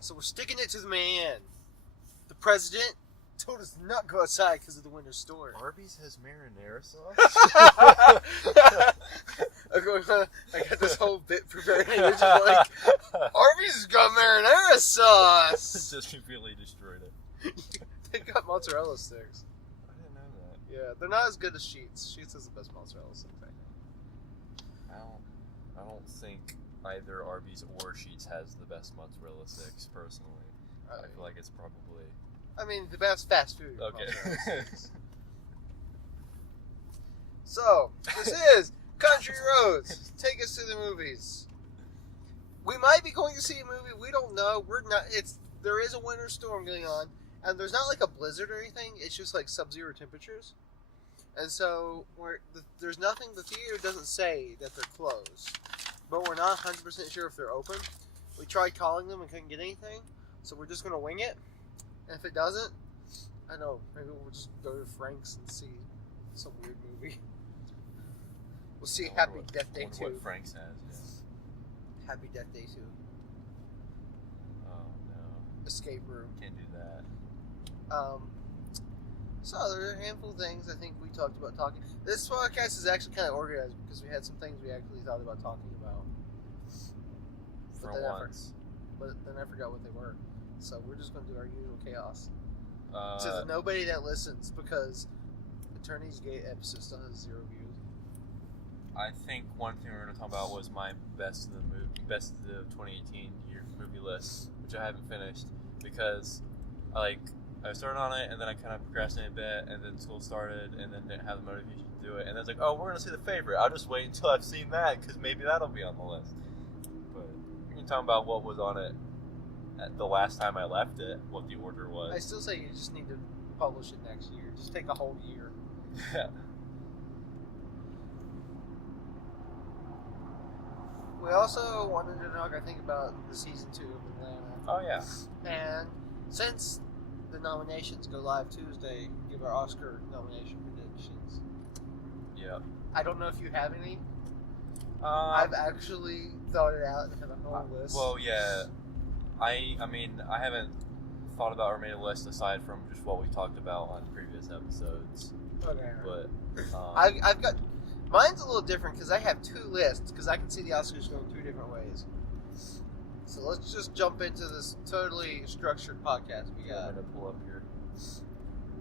So we're sticking it to the man. The president told us not go outside because of the winter storm. Arby's has marinara sauce? I got this whole bit prepared. And you're just like, Arby's has got marinara sauce. Just completely destroyed it. They've got mozzarella sticks. I didn't know that. Yeah, they're not as good as Sheetz. Sheetz has the best mozzarella stick thing. I don't think either Arby's or Sheetz has the best mozzarella sticks, personally. I feel like it's probably... I mean, the best fast food. Okay. So, this is Country Roads. Take us to the movies. We might be going to see a movie. We don't know. We're not. There is a winter storm going on, and there's not like a blizzard or anything. It's just like sub-zero temperatures, and so there's nothing. The theater doesn't say that they're closed, but we're not 100% sure if they're open. We tried calling them and couldn't get anything, so we're just gonna wing it. And if it doesn't, I know, maybe we'll just go to Frank's and see some weird movie. We'll see Happy Death Day 2. What Frank's has, yeah. Happy Death Day 2. Oh, no. Escape Room. Can't do that. So there are a handful of things I think we talked about talking. This podcast is actually kind of organized because we had some things we actually thought about talking about. For once. But then I forgot what they were. So we're just going to do our usual chaos. To the Uh, nobody that listens, because Attorney's Gate episode still has 0 views. I think one thing we were going to talk about was my best of the 2018 year movie list, which I haven't finished because I started on it and then I kind of procrastinated a bit, and then school started and then didn't have the motivation to do it, and then it's like, oh, we're going to see The Favorite. I'll just wait until I've seen that because maybe that'll be on the list. But we can talk about what was on it at the last time I left it, what the order was. I still say you just need to publish it next year. Just take a whole year. Yeah. We also wanted to talk, I think, about the season 2 of Atlanta. Oh, yeah. And since the nominations go live Tuesday, give our Oscar nomination predictions. Yeah. I don't know if you have any. I've actually thought it out and have a whole list. Well, yeah. I mean, I haven't thought about or made a list aside from just what we talked about on previous episodes. Okay. But I've got... Mine's a little different because I have 2 lists because I can see the Oscars going 2 different ways. So let's just jump into this totally structured podcast we got. I'm going to pull up here.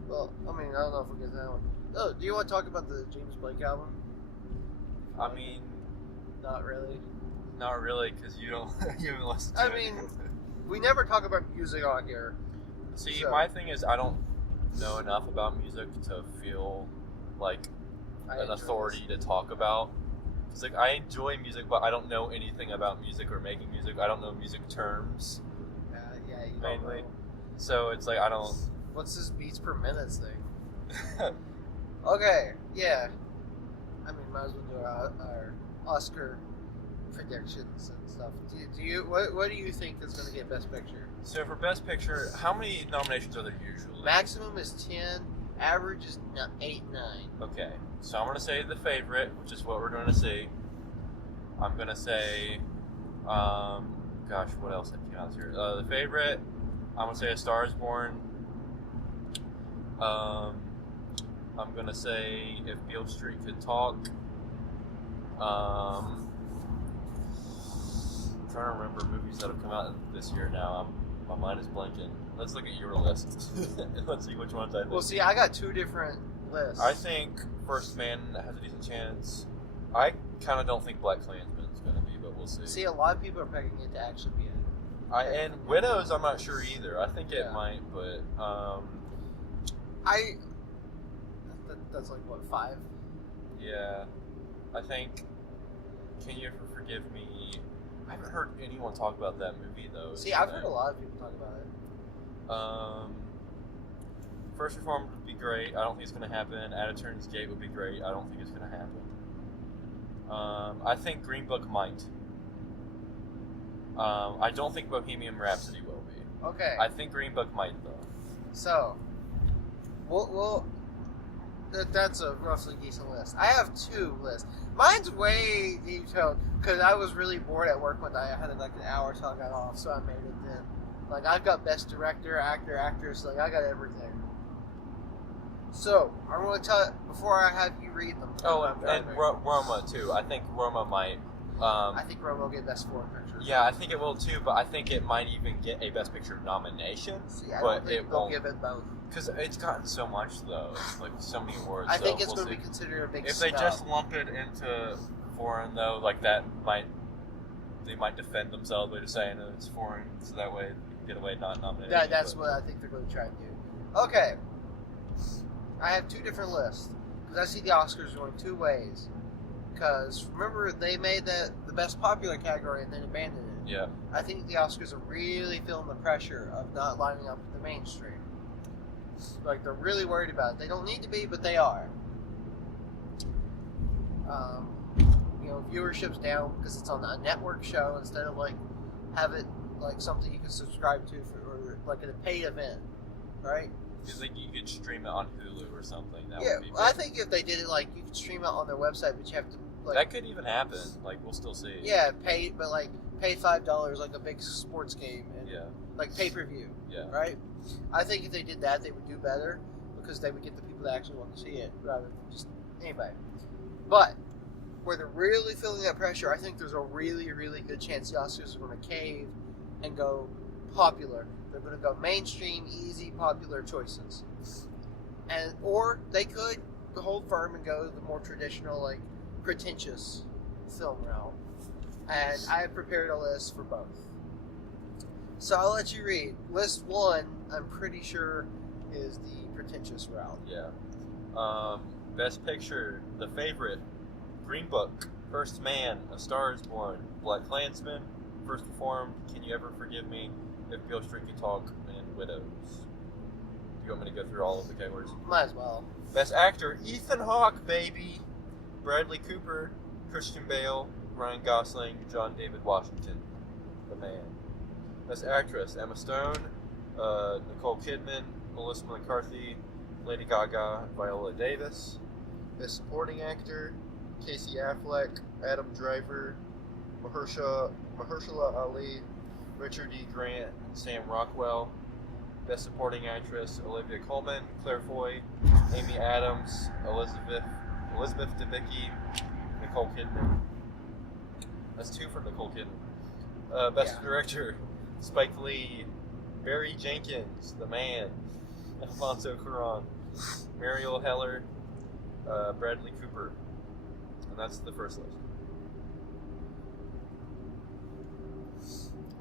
Well, I mean, I don't know if we'll get that one. Oh, do you want to talk about the James Blake album? I mean... Not really. Not really, because you haven't listened to I it. mean, we never talk about music on here. See, so. my thing is I don't know enough about music to feel like an authority to talk about. It's like, I enjoy music, but I don't know anything about music or making music. I don't know music terms, yeah, you mainly. don't know. So it's like, I don't... What's this beats per minutes thing? Okay, yeah. I mean, might as well do our Oscar predictions and stuff. What do you think is going to get Best Picture? So for Best Picture, how many nominations are there usually? Maximum is 10. Average is 8, 9. Okay, so I'm going to say The Favorite, which is what we're going to see. I'm going to say, gosh, what else came out this year? The Favorite, I'm going to say A Star is Born. I'm going to say If Beale Street Could Talk. I'm trying to remember movies that have come out this year now. My mind is blanking. Let's look at your list. Let's see which ones I think. Well, see, I got 2 different lists. I think First Man has a decent chance. I kind of don't think Black Klansman is going to be, but we'll see. See, a lot of people are pegging it to actually be it. And Widows, I'm not sure either. I think it might, but that's like what, 5? Yeah, I think. Can You Ever Forgive Me? I haven't heard anyone talk about that movie though. See, I've heard a lot of people talk about it. First Reformed would be great. I don't think it's going to happen. At Attorney's Gate would be great. I don't think it's going to happen. I think Green Book might. I don't think Bohemian Rhapsody will be. Okay. I think Green Book might though. So, that's a roughly decent list. I have 2 lists. Mine's way detailed because I was really bored at work one day. I had like an hour till I got off, so I made it then. Like, I've got best director, actor, actress. Like, I got everything. So, I'm going to tell before I have you read them. Oh, and Roma too. I think Roma might. I think Roma will get best foreign picture. Yeah, I think it will too, but I think it might even get a best picture nomination. See, I but don't think it they'll won't give it both. because it's gotten so much though. It's like so many awards. I think so it's we'll going to see. be considered a big. If they snub. just lump it into foreign though, like that might they might defend themselves by just saying it's foreign, so that way they can get away not nominated. That's what I think they're going to try to do. Okay, I have two different lists because I see the Oscars going two ways. Because remember, they made that the best popular category and then abandoned it. Yeah. I think the Oscars are really feeling the pressure of not lining up with the mainstream. Like, they're really worried about it. They don't need to be, but they are. Viewership's down because it's on a network show instead of like have it like something you can subscribe to or like a paid event, right? You think you could stream it on Hulu or something? That Yeah, would be I think if they did it like you could stream it on their website, but you have to like that could even happen. Like we'll still see. yeah, pay $5 like a big sports game and Yeah. like pay-per-view, Yeah. right? I think if they did that, they would do better because they would get the people that actually want to see it rather than just anybody. But where they're really feeling that pressure, I think there's a really, really good chance the Oscars are going to cave and go popular. They're going to go mainstream, easy, popular choices, or they could hold firm and go the more traditional, like pretentious film route. And I have prepared a list for both. So I'll let you read. List 1, I'm pretty sure, is the pretentious route. Yeah. Best Picture, The Favorite, Green Book, First Man, A Star Is Born, Black Klansman, First Reformed, Can You Ever Forgive Me, If Beale Street Could Talk, and Widows. Do you want me to go through all of the categories? Might as well. Best Actor, Ethan Hawke, baby, Bradley Cooper, Christian Bale, Ryan Gosling, John David Washington, the man. Best Actress, Emma Stone, Nicole Kidman, Melissa McCarthy, Lady Gaga, Viola Davis. Best Supporting Actor, Casey Affleck, Adam Driver, Mahershala Ali, Richard E. Grant, and Sam Rockwell. Best Supporting Actress, Olivia Colman, Claire Foy, Amy Adams, Elizabeth Debicki, Nicole Kidman. That's 2 for Nicole Kidman. Best Director, Spike Lee, Barry Jenkins, The Man, Alfonso Cuarón, Mariel Heller, Bradley Cooper. And that's the first list.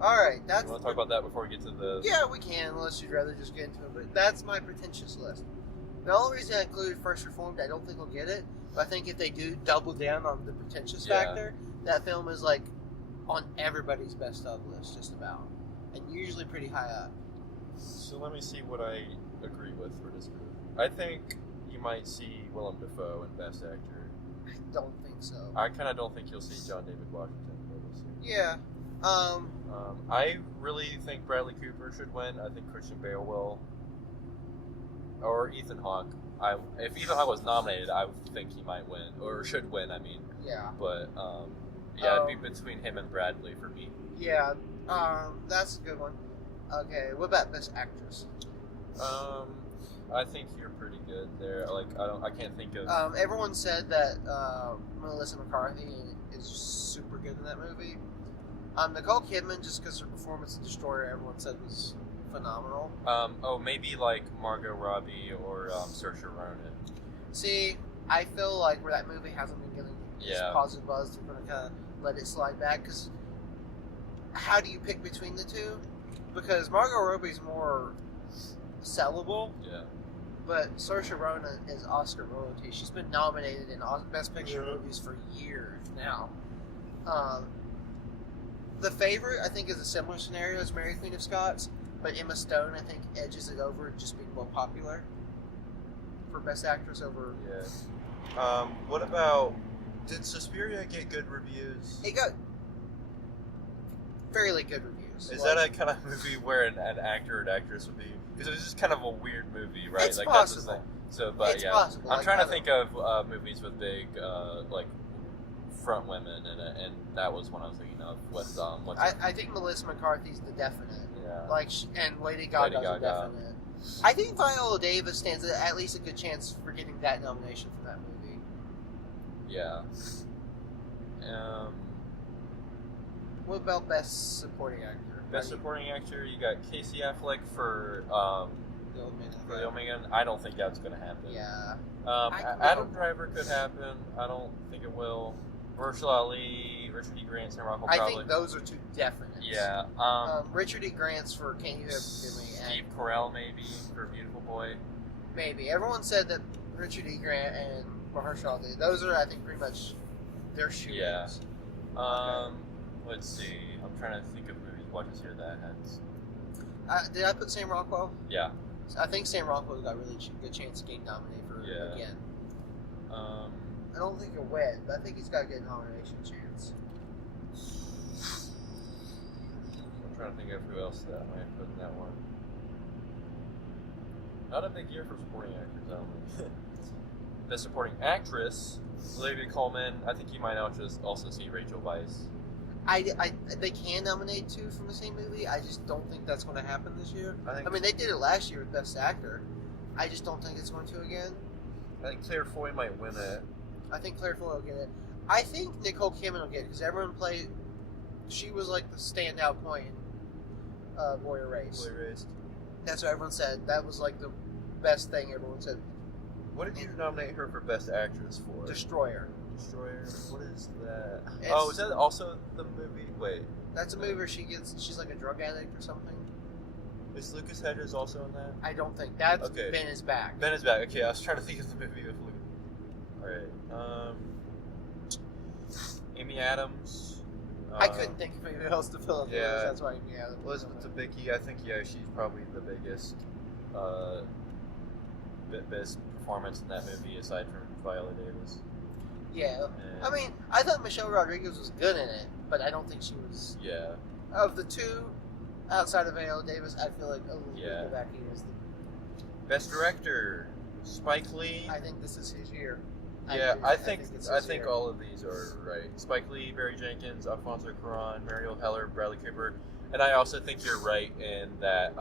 Alright, that's... You want to talk about that before we get to the... Yeah, we can, unless you'd rather just get into it. But that's my pretentious list. The only reason I included First Reformed, I don't think we'll get it. But I think if they do double down on the pretentious factor, that film is like on everybody's best of list, just about. And usually pretty high up. So let me see what I agree with or disagree with. I think you might see Willem Dafoe in Best Actor. I don't think so. I kind of don't think you'll see John David Washington. But we'll see. Yeah. I really think Bradley Cooper should win. I think Christian Bale will. Or Ethan Hawke. If Ethan Hawke was nominated, I would think he might win. Or should win, I mean. Yeah. But, it'd be between him and Bradley for me. Yeah. That's a good one. Okay, what about Best Actress? I think you're pretty good there. Like, I can't think of... Everyone said that Melissa McCarthy is super good in that movie. Nicole Kidman, just because her performance in Destroyer, everyone said was phenomenal. Maybe like Margot Robbie or Saoirse Ronan. See, I feel like where that movie hasn't been getting this positive buzz, they're going to kind of let it slide back. Because how do you pick between the two? Because Margot Robbie's more sellable. Yeah. But Saoirse Ronan is Oscar royalty. She's been nominated in Best Picture movies for years now. The Favorite, I think, is a similar scenario as Mary Queen of Scots, but Emma Stone, I think, edges it over just being more popular for Best Actress over... Yeah. What about... Did Suspiria get good reviews? It got fairly good reviews. Is that a kind of movie where an actor or actress would be... Because it was just kind of a weird movie, right? It's like, possible. That's the thing. So, but it's yeah. possible. I'm trying to think of movies with big, front women in it, and that was one I was thinking of. With I think Melissa McCarthy's the definite. Yeah. And Lady Gaga's a definite. I think Viola Davis stands at least a good chance for getting that nomination for that movie. Yeah. What about Best Supporting Actor? Best Supporting Actor, you got Casey Affleck for The Old Man. the Old Man. I don't think that's going to happen. Yeah. Adam Driver could happen. I don't think it will. Marshall Ali, Richard E. Grant, Sam Rockwell probably. I think those are two definites. Yeah. Richard E. Grant's for Can You Ever Forgive Me? Steve Carell maybe for Beautiful Boy. Maybe. Everyone said that Richard E. Grant and Mahershala Ali, those are, I think, pretty much their shootings. Yeah. Let's see. I'm trying to think of movies. What is here that has? Did I put Sam Rockwell? Yeah. I think Sam Rockwell's got a really good chance of getting nominated for again. I don't think he'll win, but I think he's got a good nomination chance. I'm trying to think of who else that I might put in that one. Not a big year for supporting actors, I don't think. Best Supporting Actress, Olivia Colman. I think you might also see Rachel Weisz. They can nominate two from the same movie. I just don't think that's going to happen this year. I mean, they did it last year with Best Actor. I just don't think it's going to again. I think Claire Foy might win it. I think Claire Foy will get it. I think Nicole Kidman will get it because everyone played. She was like the standout point in Boy Erased. That's what everyone said. That was like the best thing everyone said. What did you nominate her for Best Actress for? Destroyer. What is that? Is that also the movie? Wait. That's a movie where she's like a drug addict or something. Is Lucas Hedges also in that? I don't think. That's okay. Ben is Back. Ben is Back. Okay, I was trying to think of the movie with Lucas. Alright. Amy Adams. I couldn't think of anything else to fill in. Yeah. That's why Amy Adams. Elizabeth Debicki, I think, she's probably the biggest best performance in that movie aside from Viola Davis. Yeah. I mean, I thought Michelle Rodriguez was good in it, but I don't think she was. Yeah. Of the two, outside of Viola Davis, I feel like Elizabeth Debicki is the Best Director, Spike Lee. I think this is his year. Yeah, I think all of these are right. Spike Lee, Barry Jenkins, Alfonso Cuarón, Mariel Heller, Bradley Cooper, and I also think you're right in that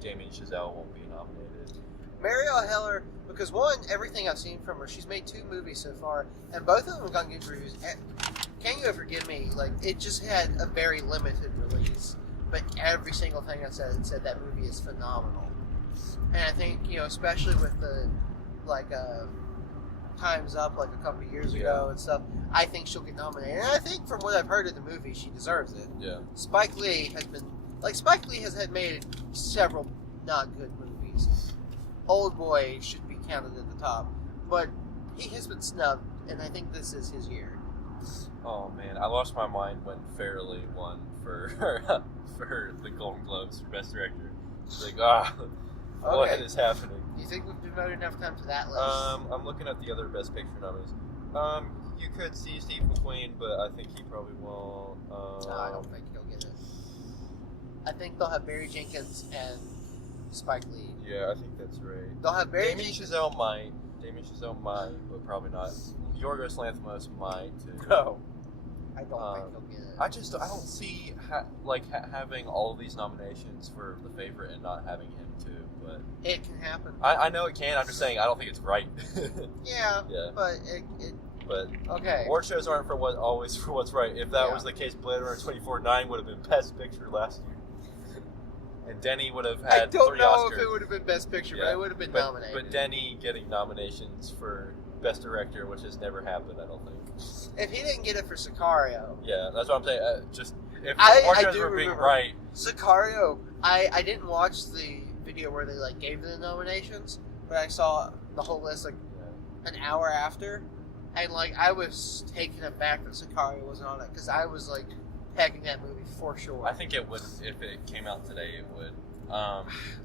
Damien Chazelle won't be nominated. Mariel Heller, because one, everything I've seen from her, she's made 2 movies so far, and both of them have gotten good reviews. Can You Ever Forgive Me? Like, it just had a very limited release, but every single thing I said that movie is phenomenal. And I think, especially with the Time's Up like a couple of years ago and stuff, I think she'll get nominated. And I think from what I've heard of the movie, she deserves it. Yeah. Spike Lee has had made several not good movies. Old Boy should be counted at the top, but he has been snubbed, and I think this is his year. Oh man, I lost my mind when Farrelly won for for the Golden Globes for Best Director. It's like, what is happening? Do you think we've devoted enough time to that list? I'm looking at the other Best Picture nominees. You could see Steve McQueen, but I think he probably won't. No, I don't think he'll get it. I think they'll have Barry Jenkins and Spike Lee. Yeah, I think that's right. They'll have Barry Damien Chazelle might, but probably not. Yorgos Lanthimos might too. No, I don't think he'll get it. I don't see having all of these nominations for The Favorite and not having him too. But it can happen. I know it can. I'm just saying I don't think it's right. Yeah. But But okay. Award shows aren't always for what's right. If that was the case, Blade Runner 2049 would have been Best Picture last year. And Denny would have had 3 Oscars. I don't know if it would have been Best Picture, but it would have been nominated. But Denny getting nominations for Best Director, which has never happened, I don't think. If he didn't get it for Sicario. Yeah, that's what I'm saying. If award shows were being right. Sicario, I didn't watch the video where they gave the nominations, but I saw the whole list an hour after, and I was taken aback that Sicario wasn't on it, because I was pegging that movie for sure. I think it would, if it came out today, it would.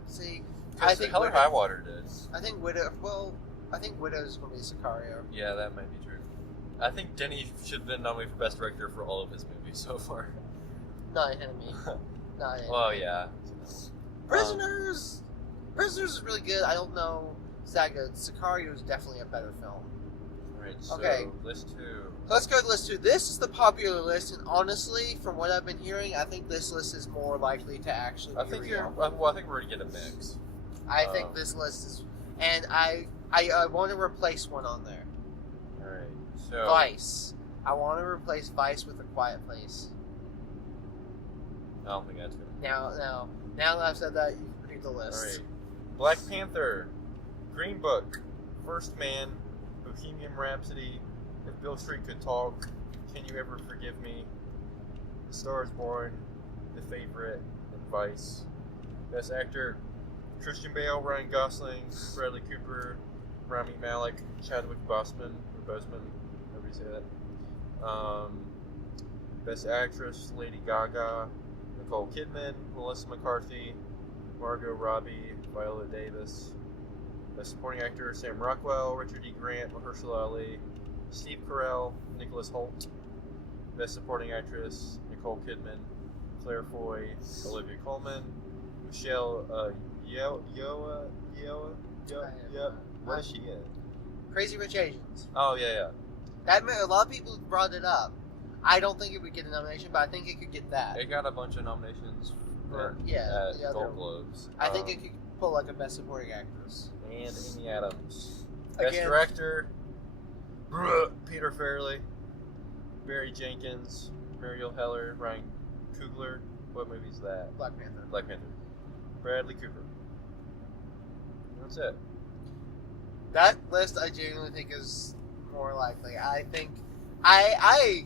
See, I think Hell or High Water did. I think Widow's is going to be Sicario. Yeah, that might be true. I think Denny should have been nominated for Best Director for all of his movies so far. Not Enemy. Not Enemy. Well, yeah. Prisoners is really good. I don't know if it's that good. Sicario is definitely a better film. Right, so Okay. list 2. Let's go to list 2. This is the popular list, and honestly, from what I've been hearing, I think this list is more likely to actually I be think real. I think we're gonna get a mix. I think this list is, and I want to replace one on there. All right, so Vice. I want to replace Vice with A Quiet Place. I don't think that's gonna. Now that I've said that, you can read the list. All right, Black Panther, Green Book, First Man, Bohemian Rhapsody, If Bill Street Could Talk, Can You Ever Forgive Me, The Star Is Born, The Favorite, and Vice. Best Actor, Christian Bale, Ryan Gosling, Bradley Cooper, Rami Malek, Chadwick Boseman, however you say that. Best Actress, Lady Gaga, Nicole Kidman, Melissa McCarthy, Margot Robbie, Viola Davis. Best Supporting Actor, Sam Rockwell, Richard E. Grant, Mahershala Ali, Steve Carell, Nicholas Hoult. Best Supporting Actress, Nicole Kidman, Claire Foy, Olivia Colman, Michelle Yeoh. What is she in? Crazy Rich Asians. Oh, yeah. A lot of people brought it up. I don't think it would get a nomination, but I think it could get that. It got a bunch of nominations For- at, yeah, at the other Gold one. Globes. I think it could pull like a Best Supporting Actress. And Amy Adams. Best Again. Director, Peter Farrelly, Barry Jenkins, Muriel Heller, Ryan Coogler. What movie is that? Black Panther. Black Panther. Bradley Cooper. That's it. That list I genuinely think is more likely. I think I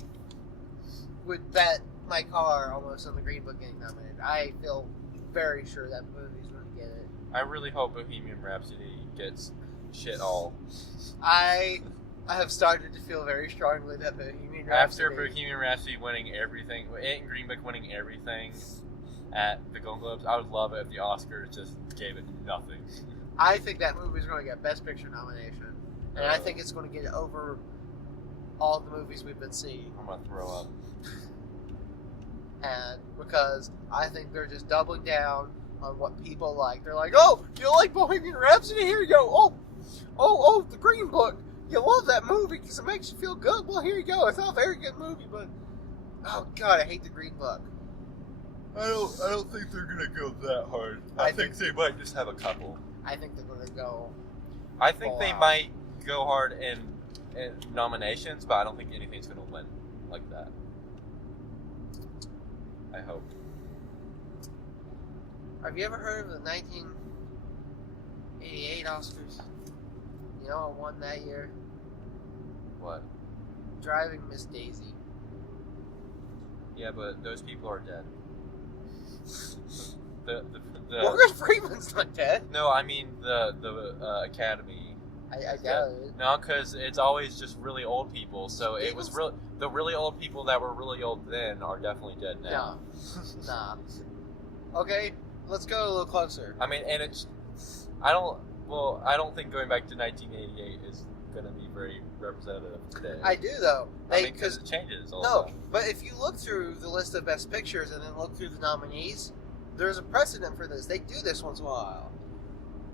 would bet my car almost on the Green Book getting nominated. I feel very sure that movie's going to get it. I really hope Bohemian Rhapsody gets shit all. I have started to feel very strongly that Bohemian Rhapsody. After Bohemian Rhapsody winning everything, and Green Book winning everything at the Golden Globes, I would love it if the Oscars just gave it nothing. I think that movie's going to get Best Picture nomination, and I think it's going to get it over all the movies we've been seeing. I'm gonna throw up. And because I think they're just doubling down on what people like. They're like, oh, you like Bohemian Rhapsody? Here you go. Oh, the Green Book. You love that movie because it makes you feel good. Well, here you go. It's not a very good movie, but oh god, I hate the Green Book. I don't think they're gonna go that hard. I think they might just have a couple. I think they're going to go. I think they out. might go hard in nominations, but I don't think anything's gonna win like that. I hope. Have you ever heard of the 1988 Oscars? You know what won that year? What? Driving Miss Daisy. Yeah, but those people are dead. The Morgan Freeman's not dead. No, I mean the Academy. I doubt it. No, because it's always just really old people. So it was the really old people that were really old then are definitely dead now. No. Nah. Okay, let's go a little closer. I mean, and I don't think going back to 1988 is going to be very representative today. I do though. Because it changes all the time. But if you look through the list of best pictures and then look through the nominees, there's a precedent for this. They do this once in a while.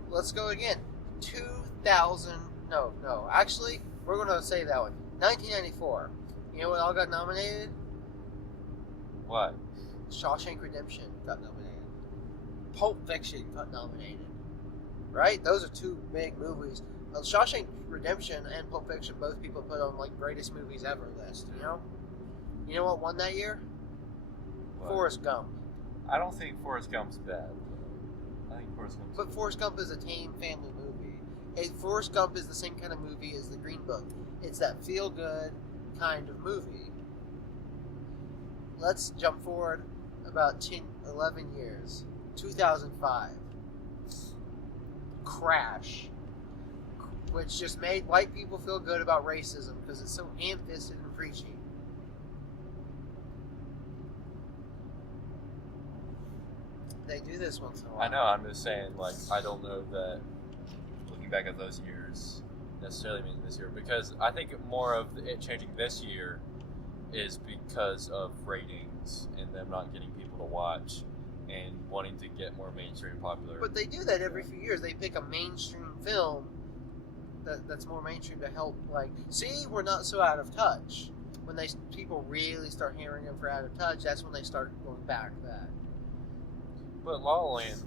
Let's go again. 2000. No. Actually, we're going to say that one. 1994. You know what all got nominated? What? Shawshank Redemption got nominated. Pulp Fiction got nominated. Right? Those are two big movies. Shawshank Redemption and Pulp Fiction, both people put on like greatest movies ever list. You know? You know what won that year? What? Forrest Gump. I don't think Forrest Gump's bad. I think Forrest Gump's But Forrest Gump is a tame family movie. Forrest Gump is the same kind of movie as The Green Book. It's that feel-good kind of movie. Let's jump forward about 11 years. 2005. Crash. Which just made white people feel good about racism because it's so ham-fisted and preachy. They do this once in a while. I know, I'm just saying, like, I don't know that looking back at those years necessarily means this year, because I think more of it changing this year is because of ratings and them not getting people to watch and wanting to get more mainstream popular. But they do that every few years. They pick a mainstream film that's more mainstream to help. Like, see, we're not so out of touch. When people really start hearing them for Out of Touch, that's when they start going back to that. But La La Land,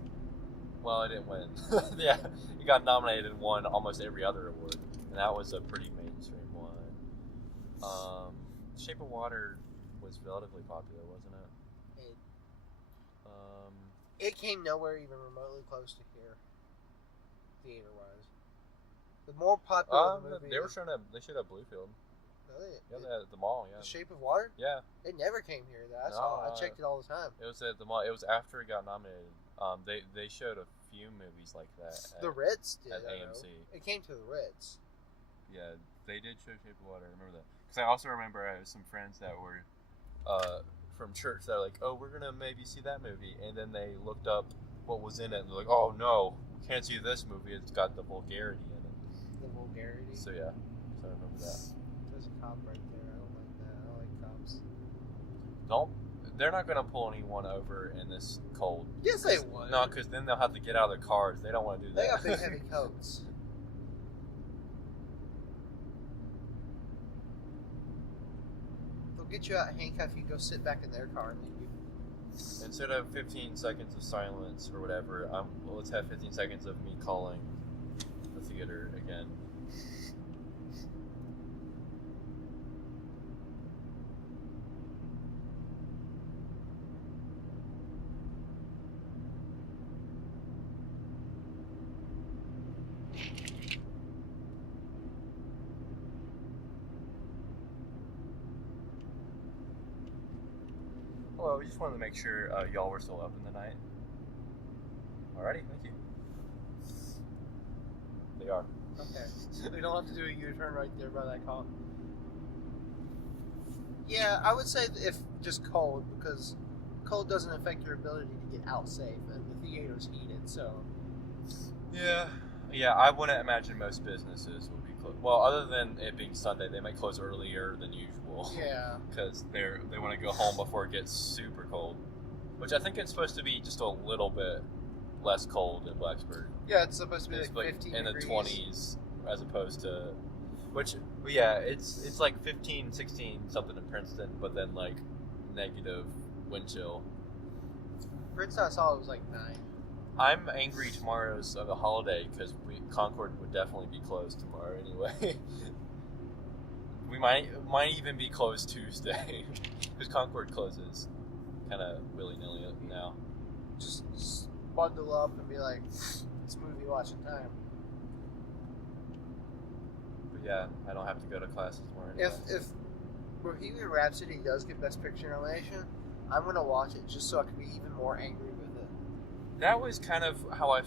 well, it didn't win. Yeah, it got nominated and won almost every other award, and that was a pretty mainstream one. Shape of Water was relatively popular, wasn't it? It came nowhere even remotely close to here, theater-wise. The more popular the movie... They showed up Bluefield. Really? Yeah, they had at the mall, yeah. The Shape of Water? Yeah. It never came here, though. I checked it all the time. It was at the mall. It was after it got nominated. They showed a few movies like that. The Ritz did, at AMC. It came to the Ritz. Yeah, they did show Shape of Water. I remember that. Because I also remember I had some friends that were from church that were like, oh, we're going to maybe see that movie. And then they looked up what was in it, and they're like, oh, no, we can't see this movie. It's got the vulgarity in it. The vulgarity? So, yeah. So I remember that. There's a cop right there. I don't like that. I don't like cops. They're not going to pull anyone over in this cold. Yes, they would. No, because then they'll have to get out of their cars. They don't want to do that. They got big, heavy coats. They'll get you out, handcuff you, go sit back in their car, and leave you. Instead of 15 seconds of silence or whatever, let's have 15 seconds of me calling the theater again. Hello, we just wanted to make sure y'all were still up in the night. Alrighty, thank you. They are. Okay. We don't have to do a U-turn right there by that call. Yeah, I would say if just cold, because cold doesn't affect your ability to get out safe, and the theater's heated, so... Yeah, I wouldn't imagine most businesses would be closed. Well, other than it being Sunday, they might close earlier than usual. Yeah. Because they want to go home before it gets super cold. Which I think it's supposed to be just a little bit less cold in Blacksburg. Yeah, it's supposed to be like 15 in degrees. the 20s as opposed to... Which, yeah, it's like 15, 16 something in Princeton, but then like negative wind chill. Princeton, I saw it was like 9. I'm angry tomorrow's a holiday because Concord would definitely be closed tomorrow anyway. We might even be closed Tuesday because Concord closes kind of willy-nilly now. Just bundle up and be like, it's movie watching time. But yeah, I don't have to go to classes more anyway. If Bohemian Rhapsody does get Best Picture nomination, I'm going to watch it just so I can be even more angry with it. That was kind of how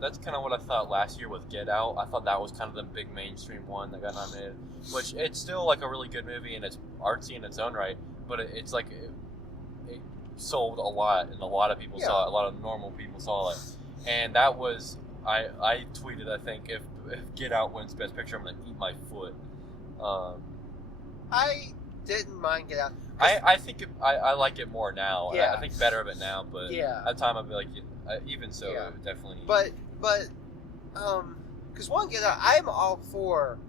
that's kind of what I thought last year with Get Out. I thought that was kind of the big mainstream one that got nominated, which it's still like a really good movie and it's artsy in its own right, but it's like it sold a lot and a lot of people saw it, a lot of normal people saw it. And that was, I tweeted, I think, if Get Out wins Best Picture, I'm going to eat my foot. I didn't mind Get Out. I think I like it more now. Yeah. I think better of it now, but yeah. at the time I'd be like, even so, it would definitely... But, because one, Get Out, I'm all for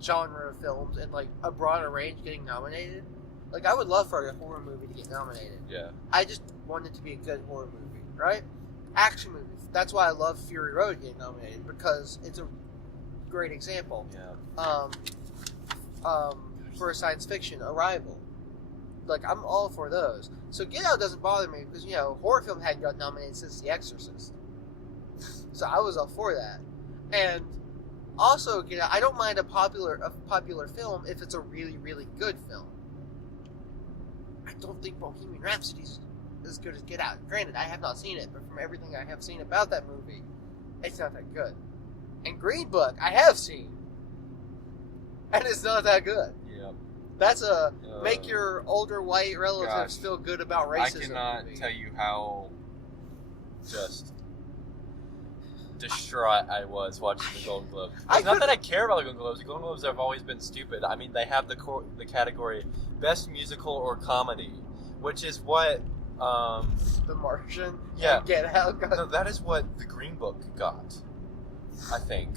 genre films and, like, a broader range getting nominated. Like, I would love for a horror movie to get nominated. Yeah. I just want it to be a good horror movie, right? Action movies. That's why I love Fury Road getting nominated, because it's a great example. Yeah. For a science fiction, Arrival. Like, I'm all for those. So Get Out doesn't bother me, because, horror film hadn't got nominated since The Exorcist. So I was all for that. And also, Get Out, I don't mind a popular film if it's a really, really good film. I don't think Bohemian Rhapsody is as good as Get Out. Granted, I have not seen it, but from everything I have seen about that movie, it's not that good. And Green Book, I have seen. And it's not that good. Yeah. That's a make your older white relatives feel good about racism. I cannot tell you how just distraught I was watching the Golden Globes. It's not that I care about the Golden Globes. The Golden Globes have always been stupid. I mean, they have the category Best Musical or Comedy, which is what... The Martian? Yeah. Get Out got... No, that is what the Green Book got. I think.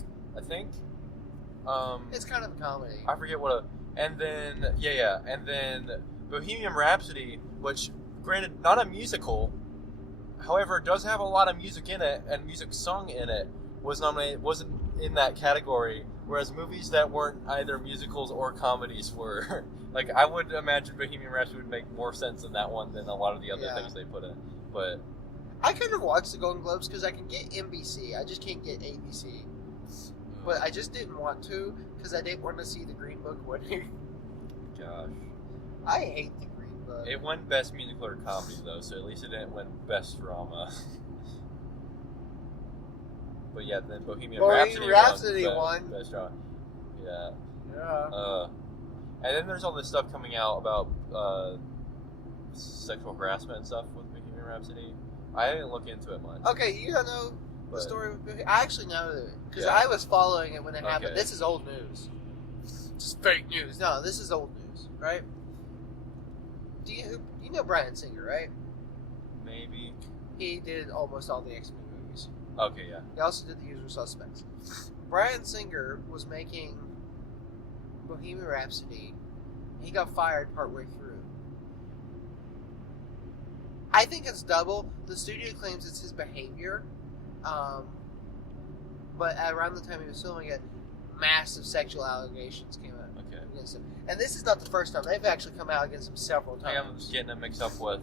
It's kind of a comedy. I forget what. And then and then Bohemian Rhapsody, which granted not a musical, however does have a lot of music in it and music sung in it, wasn't in that category. Whereas movies that weren't either musicals or comedies were. Like, I would imagine Bohemian Rhapsody would make more sense in that one than a lot of the other things they put in. But I couldn't watch the Golden Globes because I can get NBC. I just can't get ABC. But I just didn't want to because I didn't want to see the Green Book winning. Gosh. I hate the Green Book. It won Best Musical or Comedy, though, so at least it didn't win Best Drama. But yeah, then Bohemian Rhapsody won Best Drama. Yeah. Yeah. And then there's all this stuff coming out about sexual harassment and stuff with Bohemian Rhapsody. I didn't look into it much. Okay, you don't know the story with Bohemian? I actually know it because I was following it when it happened. This is old news. Just fake news. No, this is old news, right? Do you know Bryan Singer, right? Maybe. He did almost all the X-Men movies. Okay, yeah. He also did The Usual Suspects. Bryan Singer was making Bohemian Rhapsody. He got fired partway through. I think it's double. The studio claims it's his behavior. But around the time he was filming it, massive sexual allegations came out against him. And this is not the first time. They've actually come out against him several times. I'm getting it mixed up with...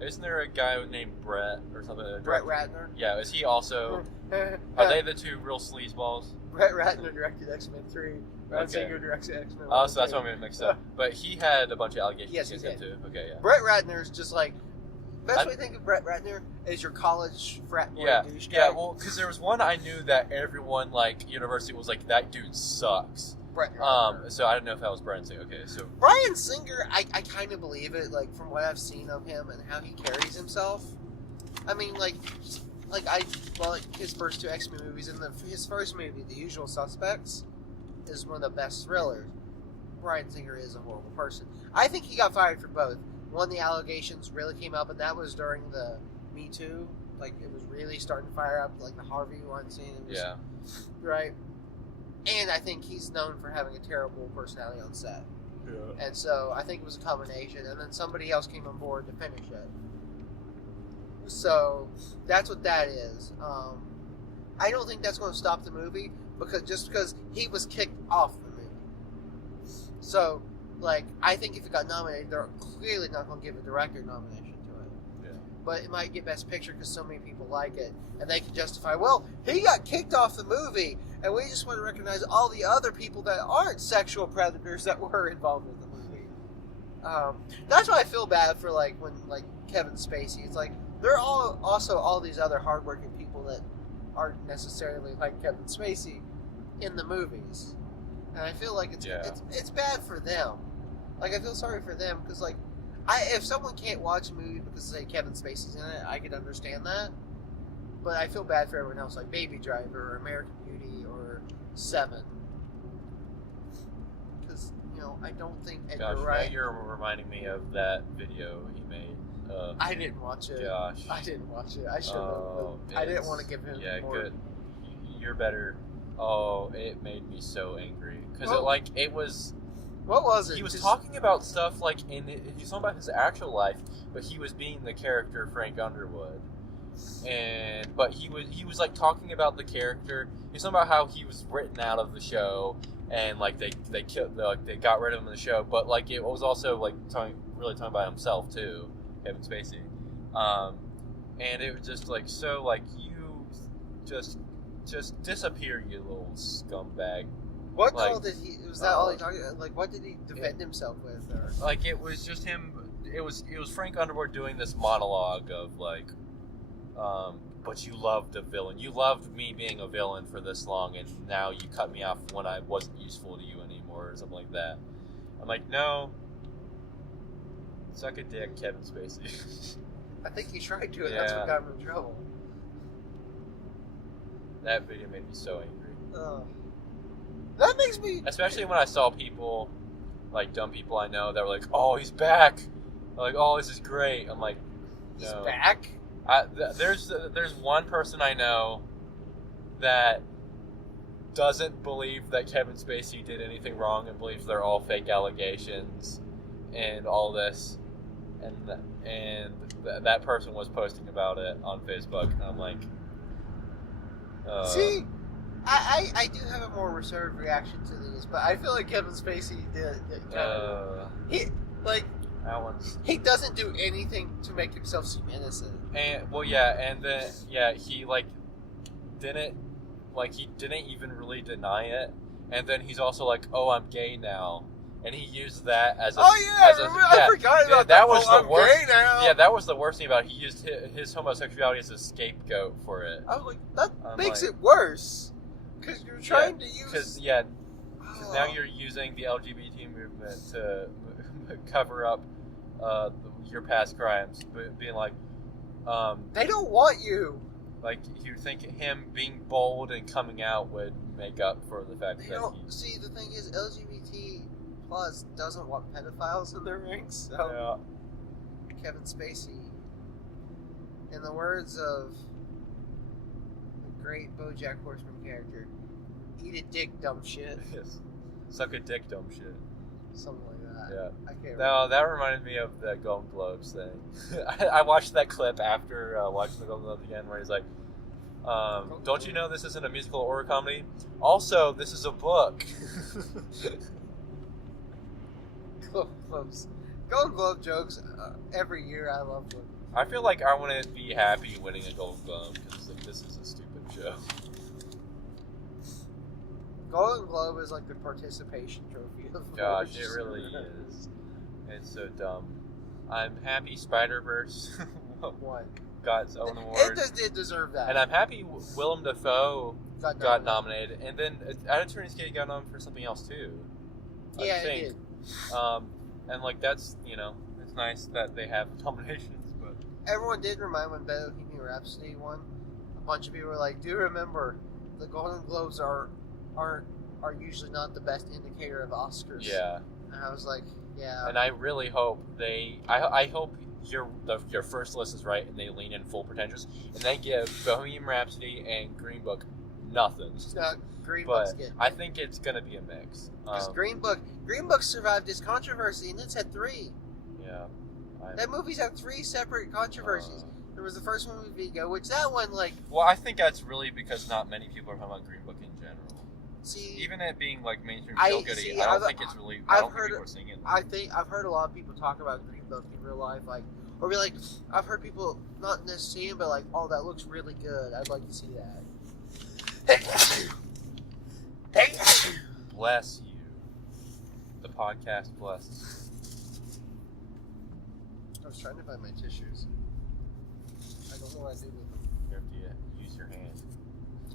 Isn't there a guy named Brett or something? Brett Ratner? Yeah, is he also... Are they the two real sleazeballs? Brett Ratner directed X-Men 3. Bryan Singer directed X-Men 1. Oh, so that's what I'm going to mix up. But he had a bunch of allegations against him too. Okay, yeah. Brett Ratner's just like... Best way to think of Brett Ratner is your college frat boy douche guy. Yeah, well, because there was one I knew that everyone, like, university was like, that dude sucks. Brett Ratner. So I don't know if that was Bryan Singer. Okay, so... Bryan Singer, I kind of believe it, like, from what I've seen of him and how he carries himself. I mean, like his first two X-Men movies, and his first movie, The Usual Suspects, is one of the best thrillers. Bryan Singer is a horrible person. I think he got fired for both. One, the allegations really came up, and that was during the Me Too. Like, it was really starting to fire up, like the Harvey Weinstein. Yeah. Right? And I think he's known for having a terrible personality on set. Yeah. And so I think it was a combination, and then somebody else came on board to finish it. So that's what that is. I don't think that's going to stop the movie, because he was kicked off the movie. So... Like, I think if it got nominated, they're clearly not going to give a director nomination to it. Yeah. But it might get Best Picture because so many people like it. And they can justify, well, he got kicked off the movie, and we just want to recognize all the other people that aren't sexual predators that were involved with the movie. That's why I feel bad for, like, when, like, Kevin Spacey. It's like, there are also all these other hardworking people that aren't necessarily like Kevin Spacey in the movies. And I feel like it's bad for them. Like, I feel sorry for them because, like, if someone can't watch a movie because, say, Kevin Spacey's in it, I could understand that. But I feel bad for everyone else, like Baby Driver or American Beauty or Seven. Because, you know, I don't think Edgar Wright... Now you're reminding me of that video he made. I didn't watch it. Gosh. I didn't watch it. I should have. I didn't want to give him more... Good. You're better... Oh, it made me so angry because it was. What was it? He was talking about stuff like he's talking about his actual life, but he was being the character Frank Underwood, but he was like talking about the character. He's talking about how he was written out of the show, and like they got rid of him in the show, but like it was also like talking about himself too, Kevin Spacey, and it was just like so like you just disappear, you little scumbag. What all did he? Was that all he talked about? Like, what did he defend himself with? Or? Like, it was just him. It was Frank Underwood doing this monologue of like, but you loved a villain. You loved me being a villain for this long, and now you cut me off when I wasn't useful to you anymore, or something like that. I'm like, no. Suck a dick, Kevin Spacey. I think he tried to, and that's what got him in trouble. That video made me so angry. That makes me... Especially when I saw people, like dumb people I know, that were like, oh, he's back. Like, oh, this is great. I'm like, no. He's back? There's one person I know that doesn't believe that Kevin Spacey did anything wrong and believes they're all fake allegations and all this, and that person was posting about it on Facebook, and I'm like, see, I do have a more reserved reaction to these, but I feel like Kevin Spacey did he doesn't do anything to make himself seem innocent. And he didn't even really deny it, and then he's also like, oh, I'm gay now. And he used that as a... I forgot about that. That was the worst. Gay now. Yeah, that was the worst thing about it. He used his homosexuality as a scapegoat for it. I was like, that makes it worse. Because you're trying to use... Because now you're using the LGBT movement to cover up your past crimes. Being like... they don't want you. Like, you think him being bold and coming out would make up for the fact that he... See, the thing is, LGBT... Plus doesn't want pedophiles in their rings, so Kevin Spacey, in the words of the great BoJack Horseman character, eat a dick, dumb shit. Yes. Suck a dick, dumb shit. Something like that. Yeah. I can't remember. No, that reminded me of the Golden Globes thing. I watched that clip after watching the Golden Globes again, where he's like, don't you know this isn't a musical or a comedy? Also, this is a book. Golden Globe jokes every year. I love them. I feel like I want to be happy winning a Golden Globe because this is a stupid show. Golden Globe is like the participation trophy of Gosh, it really is. It's so dumb. I'm happy Spider-Verse got its own award. It did deserve that. And I'm happy Willem Dafoe got nominated. And then At Attorney's Gate got nominated for something else too. Yeah, it did. And like that's it's nice that they have nominations, but everyone did remind when Bohemian Rhapsody won. A bunch of people were like, "Do remember, the Golden Globes are usually not the best indicator of Oscars." Yeah, and I was like, "Yeah." And I really hope I hope your first list is right and they lean in full pretentious and they give Bohemian Rhapsody and Green Book nothing. Green but Book's good. I think it's gonna be a mix. Because Green Book survived its controversy, and it's had 3. Yeah. That movie's had 3 separate controversies. There was the first one with Vigo, which that one, like... Well, I think that's really because not many people are talking about Green Book in general. See... Even it being, like, mainstream feel-goody, I don't think it's really... I don't think people are seeing it. I've heard a lot of people talk about Green Book in real life, like... Or be like... I've heard people, not necessarily, but like, oh, that looks really good. I'd like to see that. Bless you. The podcast blesses. I was trying to find my tissues. I don't know what I did with them. You have to use your hand.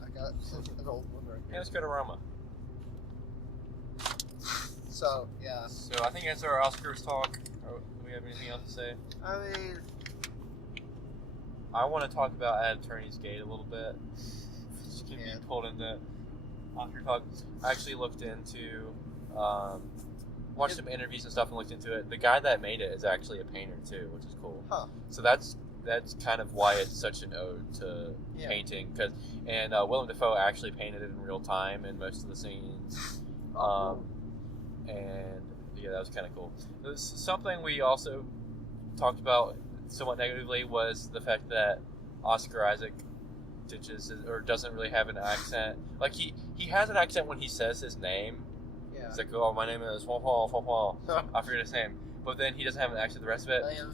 I got an old one right here. Yeah, let's go to Roma. So, yeah. So I think that's our Oscars talk. Do we have anything else to say? I mean... I want to talk about At Attorney's Gate a little bit. Just can be pulled into Oscar talk. I actually looked into... watched some interviews and stuff and looked into it. The guy that made it is actually a painter too, which is cool. Huh. So that's kind of why it's such an ode to painting. And Willem Dafoe actually painted it in real time in most of the scenes. And yeah, that was kind of cool. Something we also talked about somewhat negatively was the fact that Oscar Isaac doesn't really have an accent. Like he has an accent when he says his name. Yeah. He's like, oh, my name is I forget his name. But then he doesn't have an accent the rest of it. I am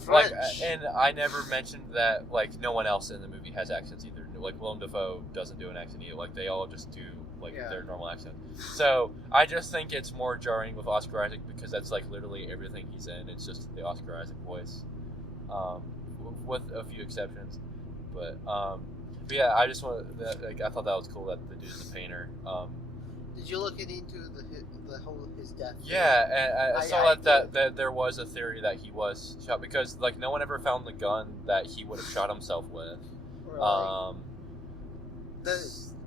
French. And I never mentioned that like no one else in the movie has accents either. Like Willem Dafoe doesn't do an accent either. Like they all just do their normal accent. So I just think it's more jarring with Oscar Isaac because that's like literally everything he's in. It's just the Oscar Isaac voice, with a few exceptions. But yeah, I just want I thought that was cool that the dude's a painter. Did you look into the whole his death? Yeah, and I saw that there was a theory that he was shot because like no one ever found the gun that he would have shot himself with. Really?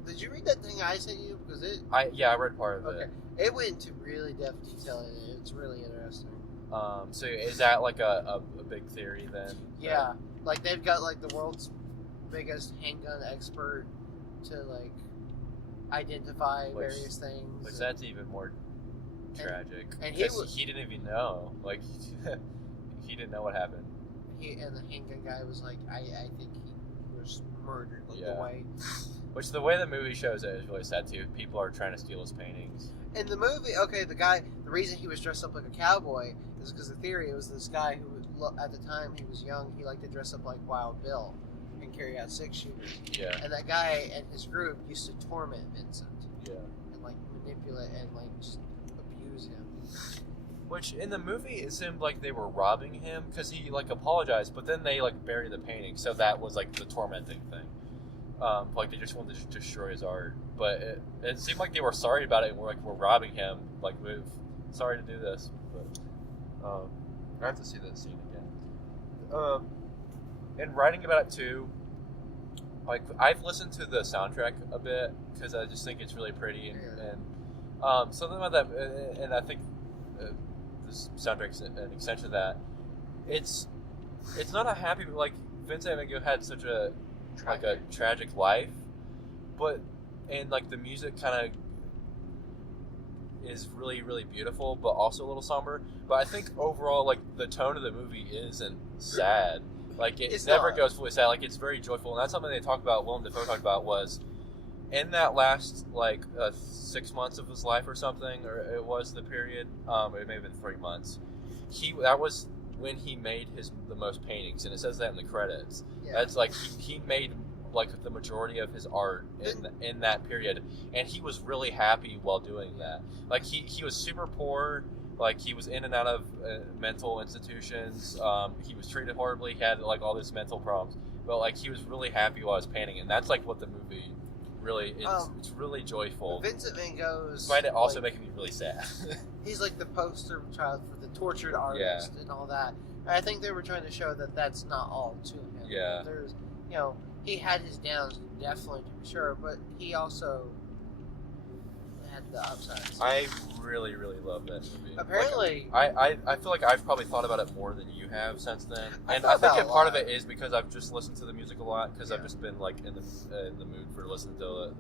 Did you read that thing I sent you? Because I read part of it. It went into really depth detail in it. It's really interesting. So is that like a big theory then? Yeah, like they've got like the world's biggest handgun expert to like identify various things. Which that's even more tragic. And he didn't even know. Like, he didn't know what happened. And the handgun guy was like, I think he was murdered. Like, the way. Which the way the movie shows it is really sad too. People are trying to steal his paintings. In the movie, the reason he was dressed up like a cowboy is because the theory it was this guy who, at the time he was young, he liked to dress up like Wild Bill and carry out 6-shooters. Yeah. And that guy and his group used to torment Vincent. Yeah. And like manipulate and like just abuse him. Which in the movie it seemed like they were robbing him because he like apologized, but then they like buried the painting, so that was like the tormenting thing. Like they just wanted to destroy his art, but it seemed like they were sorry about it and we're robbing him. Like, we're sorry to do this, but I have to see that scene again. And writing about it too, like I've listened to the soundtrack a bit because I just think it's really pretty and something about that, and I think this soundtrack's an extension of that. It's not a happy, like Vincent Van Gogh had such a tragic life, and like the music kind of is really, really beautiful, but also a little somber. But I think overall, like the tone of the movie isn't sad. Like it never goes fully sad. Like it's very joyful, and that's something they talked about. Willem Dafoe talked about was in that last 6 months of his life or something, or it was the period. It may have been 3 months. That was when he made the most paintings, and it says that in the credits. Yeah. That's like he made like the majority of his art in that period, and he was really happy while doing that. Like he was super poor, like he was in and out of mental institutions. He was treated horribly. He had like all these mental problems, but like he was really happy while he was painting, and that's like what the movie really it's really joyful. Vincent Van Gogh's, despite it also making me really sad. He's like the poster child for the tortured artist and all that. And I think they were trying to show that that's not all to him. Yeah. There's, he had his downs, definitely, to be sure, but he also had the upsides. I really, really love that movie. Apparently, I feel like I've probably thought about it more than you have since then, and I think part of it is because I've just listened to the music a lot because I've just been like in the mood for listening to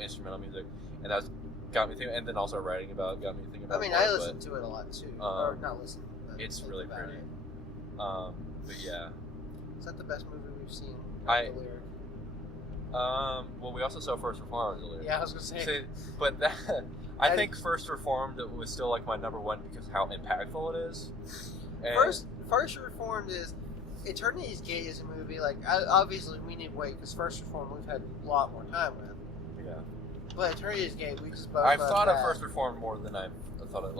instrumental music, and that's got me thinking. And then also writing about it got me thinking about. I mean, I listen to it a lot too, or not listen. But it's really pretty. But yeah. Is that the best movie we've seen? Well, we also saw First Reformed earlier. Yeah, I was gonna say. But I think First Reformed was still like my number one because of how impactful it is. And First Reformed is Eternity's Gate is a movie like obviously we need to wait because First Reformed we've had a lot more time with. Yeah. But Eternity's Gate we just both. I've thought of First Reformed more than I've thought of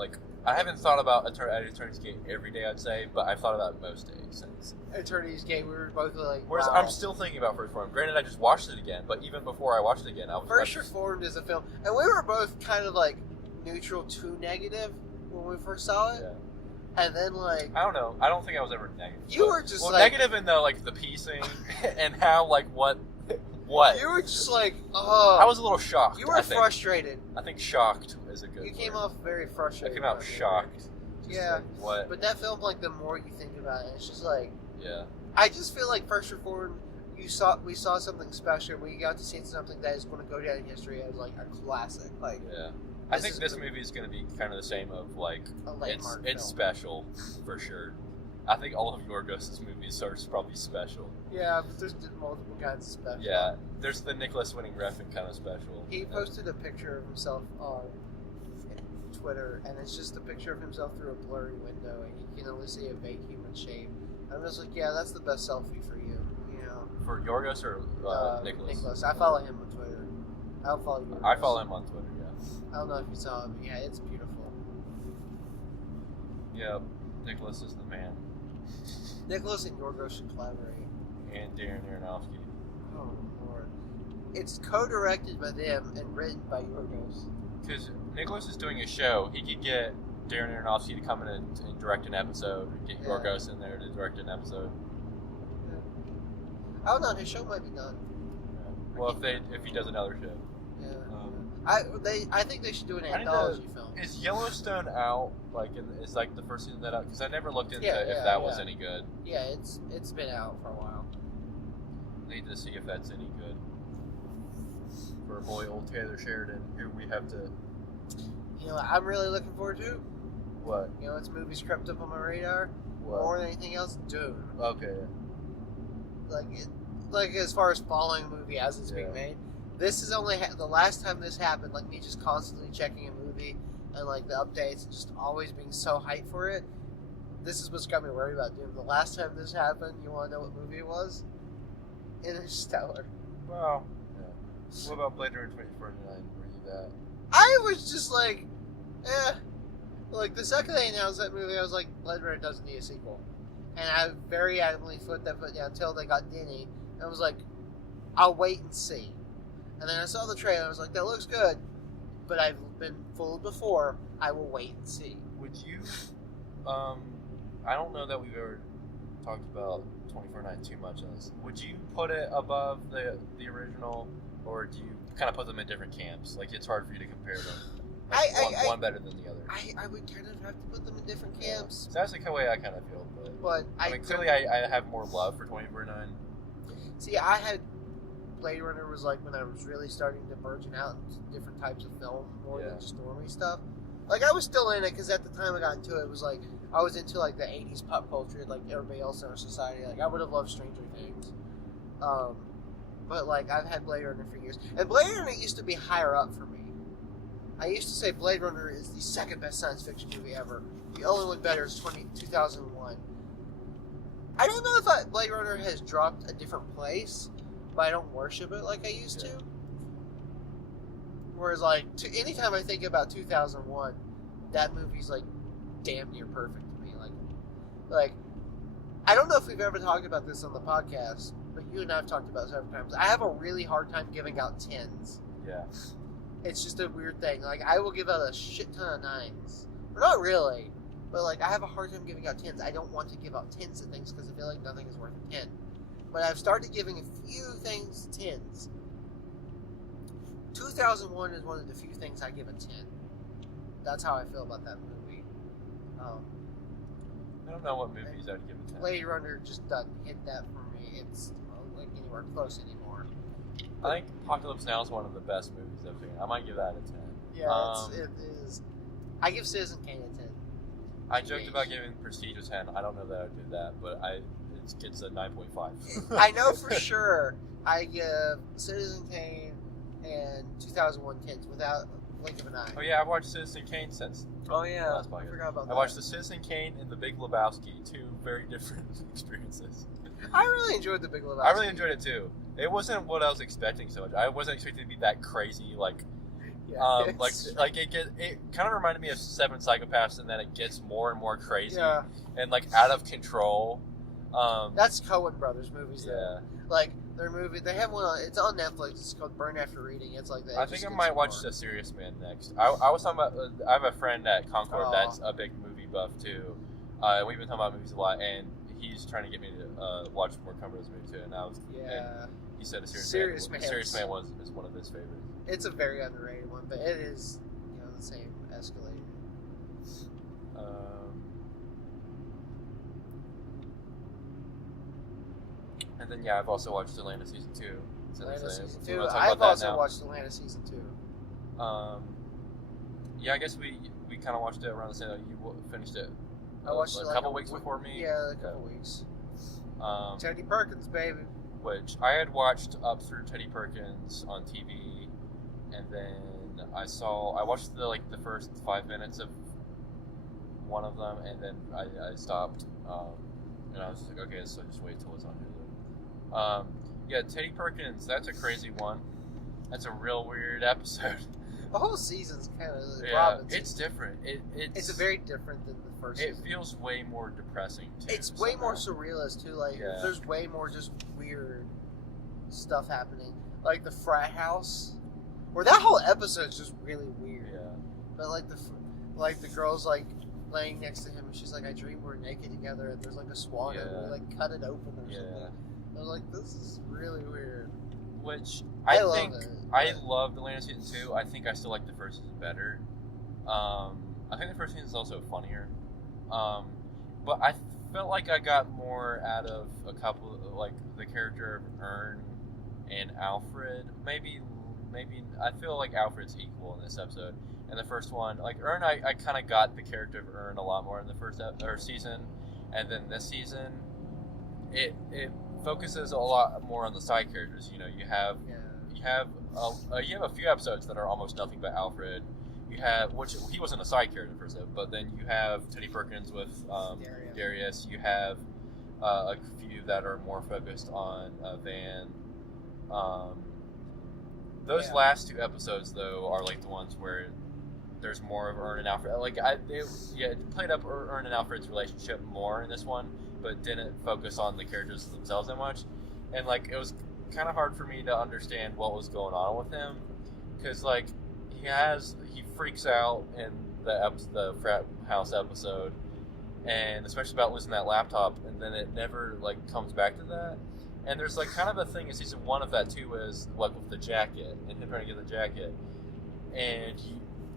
I haven't thought about Eternity's Gate every day, I'd say, but I've thought about it most days since. Eternity's Gate, we were both like, whereas wow. I'm still thinking about First Reformed. Granted, I just watched it again, but even before I watched it again, I was First Reformed is a film, and we were both kind of like neutral to negative when we first saw it. Yeah. And then I don't know. I don't think I was ever negative. You were just negative in the the piecing and how what. You were just oh. I was a little shocked. You were frustrated. I think shocked is a good word. You came off very frustrated. I came out shocked. Yeah. What? But that film, the more you think about it, it's just yeah. I just feel like First Reformed, we saw something special. We got to see something that is going to go down in history as a classic. Yeah. I think this movie is going to be kind of the same of a landmark it's special for sure. I think all of Yorgos' movies are probably special. Yeah, but there's multiple kinds of special. Yeah, there's the Nicholas Winning Refn kind of special. He posted a picture of himself on Twitter, and it's just a picture of himself through a blurry window, and you can only see a vague human shape. I'm just yeah, that's the best selfie for you. For Yorgos or Nicholas? Nicholas. I follow him on Twitter. I'll follow you. I follow him on Twitter, yeah. I don't know if you saw it, but yeah, it's beautiful. Yeah, Nicholas is the man. Nicholas and Yorgos should collaborate. And Darren Aronofsky. Oh, Lord. It's co-directed by them and written by Yorgos. Because Nicholas is doing a show. He could get Darren Aronofsky to come in and direct an episode, and get Yorgos in there to direct an episode. Yeah. I don't know, his show might be done. Yeah. Well, if he does another show. Yeah. I think they should do an anthology film. Is Yellowstone out? Is the first season that out? Because I never looked into if that was any good. Yeah, it's been out for a while. Need to see if that's any good. for our boy old Taylor Sheridan, who we have to. You know, I'm really looking forward to. What? You know, it's movies crept up on my radar What? more than anything else. Dune. Okay. Like as far as following a movie as it's being made, this is only the last time this happened. Like me just constantly checking a movie and like the updates and just always being so hyped for it. This is what's got me worried about Dune. The last time this happened, you want to know what movie it was? Interstellar. Well, yeah. What about Blade Runner 2049? Were you that? I was just like, eh. Like the second they announced that movie, I was like, Blade Runner doesn't need a sequel. And I very adamantly put that foot down until they got Denny. And I was like, I'll wait and see. And then I saw the trailer. I was like, that looks good. But I've been fooled before. I will wait and see. Would you? I don't know that we've ever talked about 2049 too much on this. Would you put it above the original, or do you kind of put them in different camps? Like it's hard for you to compare them. Like one better than the other. I would kind of have to put them in different camps. So that's the way I kind of feel. But I mean, clearly I have more love for 2049. See, I had Blade Runner was like when I was really starting to burgeon out into different types of film more than just stormy stuff. Like I was still in it because at the time I got into it, it was like I was into like the 80s pop culture, like everybody else in our society. Like I would have loved Stranger Things. But like I've had Blade Runner for years, and Blade Runner used to be higher up for me. I used to say Blade Runner is the second best science fiction movie ever. The only one better is 2001. I don't know if Blade Runner has dropped a different place, but I don't worship it like I used to. Whereas, like, anytime I think about 2001, that movie's like damn near perfect to me. Like, I don't know if we've ever talked about this on the podcast, but you and I have talked about it several times. I have a really hard time giving out 10s. Yeah. It's just a weird thing. Like, I will give out a shit ton of 9s. Or not really, but, like, I have a hard time giving out 10s. I don't want to give out 10s to things because I feel like nothing is worth a 10. But I've started giving a few things 10s. 2001 is one of the few things I give a 10. That's how I feel about that movie. I don't know what movies I'd give a 10. Blade Runner just doesn't hit that for me. It's like anywhere close anymore. I think Apocalypse Now is one of the best movies I've seen. I might give that a 10. Yeah, it is. I give Citizen Kane a 10. I joked about giving Prestige a 10. I don't know that I'd do that, but it gets a 9.5. I know for sure I give Citizen Kane and 2001 10s without a blink of an eye. Oh yeah, I've watched Citizen Kane since. Oh yeah, last podcast. I forgot about that. I watched the Citizen Kane and the Big Lebowski, two very different experiences. I really enjoyed the Big Lebowski. I really enjoyed it too. It wasn't what I was expecting so much. I wasn't expecting it to be that crazy, like it kind of reminded me of Seven Psychopaths, and then it gets more and more crazy and like out of control. That's Coen Brothers movies. Yeah. Though. Like their movie, they have one. It's on Netflix. It's called Burn After Reading. It's like that. I think I might watch The Serious Man next. I was talking about. I have a friend at Concord that's a big movie buff too. We've been talking about movies a lot, and he's trying to get me to watch more Coen Brothers movies too. And and he said Serious Man is one of his favorites. It's a very underrated one, but it is the same escalator. And then I've also watched Atlanta season 2. Atlanta season 2. I've also watched Atlanta season 2. I guess we kind of watched it around the same time. You finished it. I watched it a couple weeks before me. Yeah, a couple weeks. Teddy Perkins, baby. Which I had watched up through Teddy Perkins on TV, and then I watched the first 5 minutes of one of them, and then I stopped. And I was just like, okay, so just wait till it's on Hulu. Teddy Perkins, that's a crazy one. That's a real weird episode. The whole season's kind of it's different. It's very different than the first season. It feels way more depressing too. It's way more surrealist too. Like there's way more just weird stuff happening. Like the frat house, where that whole episode's just really weird. Yeah. But the girl's like laying next to him, and she's like, "I dream we're naked together," and there's like a swan, and we like cut it open or something. I was like, "This is really weird." Which I loved Atlanta season 2. I think I still like the first season better. I think the first season is also funnier. But I felt like I got more out of a couple of, like, the character of Ern and Alfred. Maybe maybe I feel like Alfred's equal in this episode. In the first one, like Ern, I kind of got the character of Ern a lot more in the first season, and then this season, it focuses a lot more on the side characters. You know, you have a few episodes that are almost nothing but Alfred. You have, which he wasn't a side character per se, but then you have Teddy Perkins with Darius. You have a few that are more focused on Van. Those last two episodes, though, are like the ones where there's more of Ern and Alfred. Like it played up Ern and Alfred's relationship more in this one, but didn't focus on the characters themselves that much. And like it was kind of hard for me to understand what was going on with him, because like he freaks out in the frat house episode, and especially about losing that laptop, and then it never like comes back to that. And there's like kind of a thing in season 1 of that too, is like with the jacket and him trying to get the jacket, and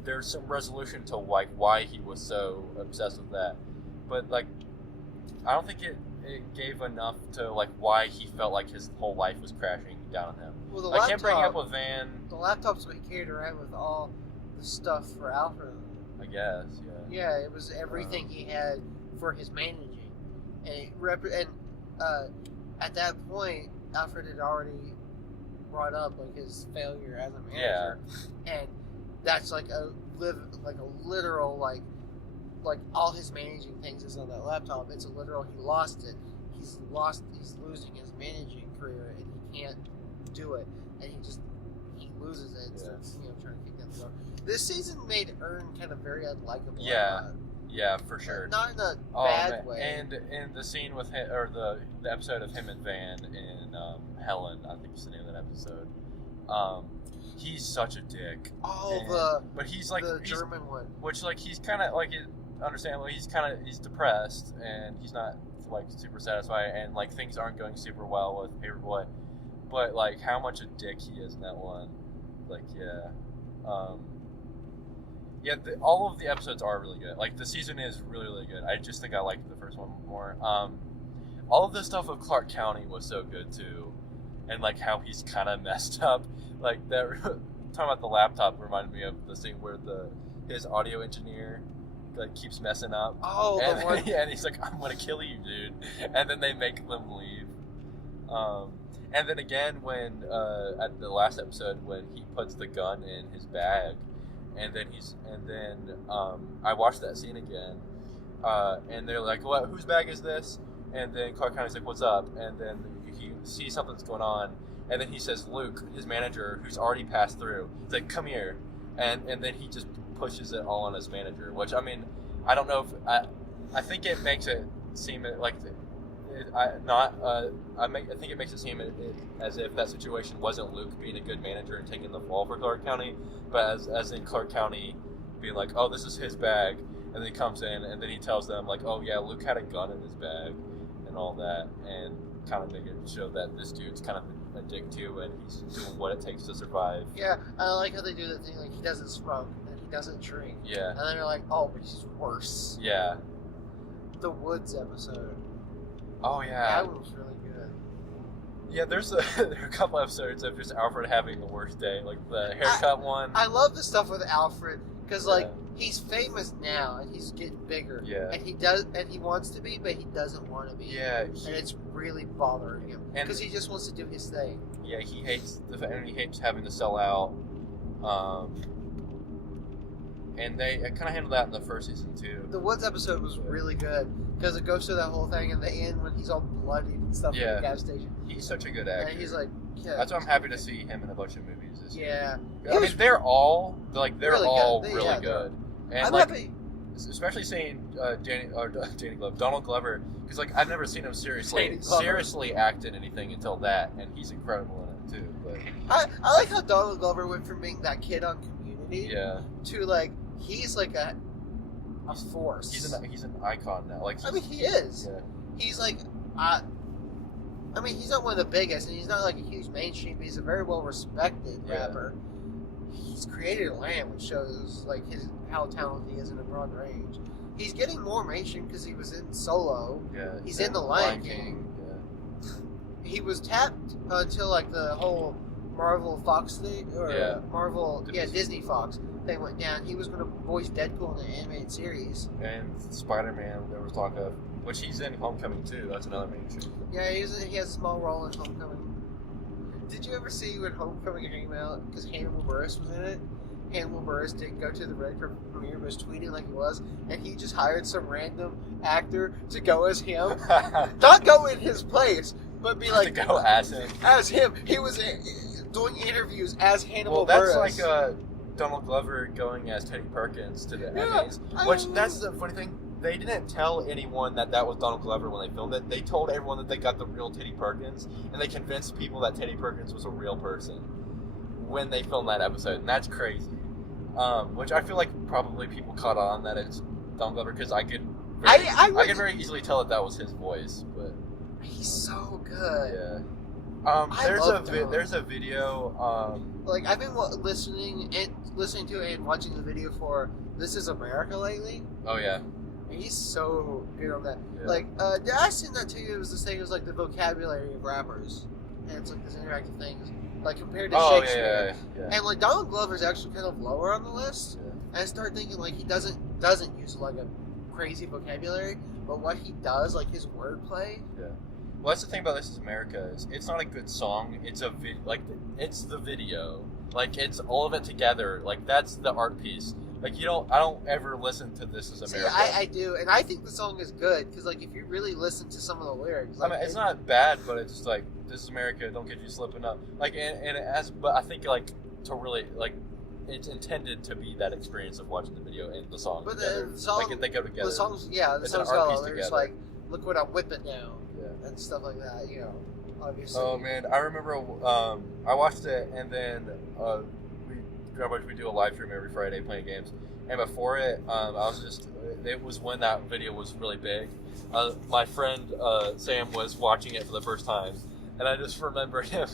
there's some resolution to like why he was so obsessed with that, but like I don't think it gave enough to like why he felt like his whole life was crashing down on him. Well, I can't bring up with Van. The laptop's what he carried around with all the stuff for Alfred. I guess, yeah. Yeah, it was everything he had for his managing, and at that point, Alfred had already brought up like his failure as a manager, and that's like a literal like all his managing things is on that laptop. It's a literal. He lost it. He's losing his managing career, and he can't do it, and he loses it. And starts trying to kick down the door. This season made Ern kind of very unlikable. Yeah, for sure. Not in a bad way. And in the scene with him, or the episode of him and Van and Helen, I think it's the name of that episode. He's such a dick. But he's like the German one, which like he's kind of like understandably he's depressed and he's not like super satisfied, and like things aren't going super well with Paperboy. But like how much a dick he is in that one, like all of the episodes are really good. Like the season is really, really good. I just think I liked the first one more. All of the stuff with Clark County was so good too, and like how he's kind of messed up. Like that talking about the laptop reminded me of the scene where his audio engineer like keeps messing up. And he's like, "I'm gonna kill you, dude," and then they make them leave. And then again when at the last episode when he puts the gun in his bag. And then I watched that scene again, and they're like, "What? Whose bag is this?" And then Clark County's like, "What's up?" And then he sees something's going on, and then he says, "Luke, his manager, who's already passed through, he's like, come here," and then he just pushes it all on his manager. Which I mean, I don't know if I think it makes it seem like. I think it makes it seem as if that situation wasn't Luke being a good manager and taking the fall for Clark County, but as in Clark County being like, "Oh, this is his bag," and then he comes in and then he tells them like, "Oh yeah, Luke had a gun in his bag," and all that, and kind of make it show that this dude's kind of a dick too, and he's doing what it takes to survive. Yeah, I like how they do that thing, like he doesn't smoke and he doesn't drink. Yeah. And then they're like, "Oh, but he's worse." Yeah. The Woods episode. Oh yeah, that one was really good. Yeah, there are a couple episodes of just Alfred having the worst day, like the haircut one. I love the stuff with Alfred because like he's famous now and he's getting bigger. Yeah, and he wants to be, but he doesn't want to be. Yeah, and it's really bothering him because he just wants to do his thing. Yeah, he hates having to sell out. And they kind of handled that in the first season too. The Woods episode was really good because it goes through that whole thing in the end when he's all bloodied and stuff at the gas station. He's such a good actor. And he's like, that's why I'm happy to see him in a bunch of movies this year. Yeah, I mean they're all really good. And I'm like, happy. Especially seeing Donald Glover, because like I've never seen him seriously act in anything until that, and he's incredible in it too. But I like how Donald Glover went from being that kid on Community, to like he's like a force. He's an icon now. Like I mean, he is. Yeah. He's like I mean, he's not one of the biggest, and he's not like a huge mainstream, but he's a very well respected rapper. He's created a land, which shows like how talented he is in a broad range. He's getting more mainstream because he was in Solo. Yeah, he's in The Lion King. Yeah. He was tapped until like the whole Marvel Fox thing, or Yeah. Marvel, Disney Fox thing went down. He was going to voice Deadpool in an animated series. And Spider-Man, there was talk of, which he's in Homecoming too. That's another main show. Yeah, he has a small role in Homecoming. Did you ever see when Homecoming came out? Because Hannibal Buress was in it. Hannibal Buress didn't go to the red carpet premiere, but was tweeting like he was, and he just hired some random actor to go as him. Not go in his place, but be like to go as him. As him. He was doing interviews as Hannibal Well, Buress. that's like Donald Glover going as Teddy Perkins to the Emmys. Which, that's the funny thing. They didn't tell anyone that was Donald Glover when they filmed it. They told everyone that they got the real Teddy Perkins, and they convinced people that Teddy Perkins was a real person when they filmed that episode, and that's crazy. Which I feel like probably people caught on that it's Donald Glover, because I could very easily tell that was his voice, but he's so good. Yeah. There's a video. Like I've been listening to it and watching the video for This Is America lately. Oh yeah. He's so good on that. Yeah. Like, did I send that to you? It was this thing. It was like the vocabulary of rappers, and it's like this interactive thing, like compared to Shakespeare. Yeah. And like Donald Glover's actually kind of lower on the list. Yeah. And I started thinking like he doesn't use like a crazy vocabulary, but what he does, like his wordplay. Yeah. Well, that's the thing about This Is America is it's not a good song. It's it's the video. Like it's all of it together. Like that's the art piece. Like I don't ever listen to This Is America. See, I do, and I think the song is good because like if you really listen to some of the lyrics, like, I mean, it's not bad, but it's just like This Is America. Don't get you slipping up. Like but I think like to really like it's intended to be that experience of watching the video and the song. But together. the song, like they go together. The songs, the It's songs an art got piece lyrics together. like "Look what I'm whipping now" Yeah. and stuff like that. You know, obviously. Oh man, I remember I watched it, and then we do a live stream every Friday playing games. And before it, it was when that video was really big. My friend Sam was watching it for the first time, and I just remember him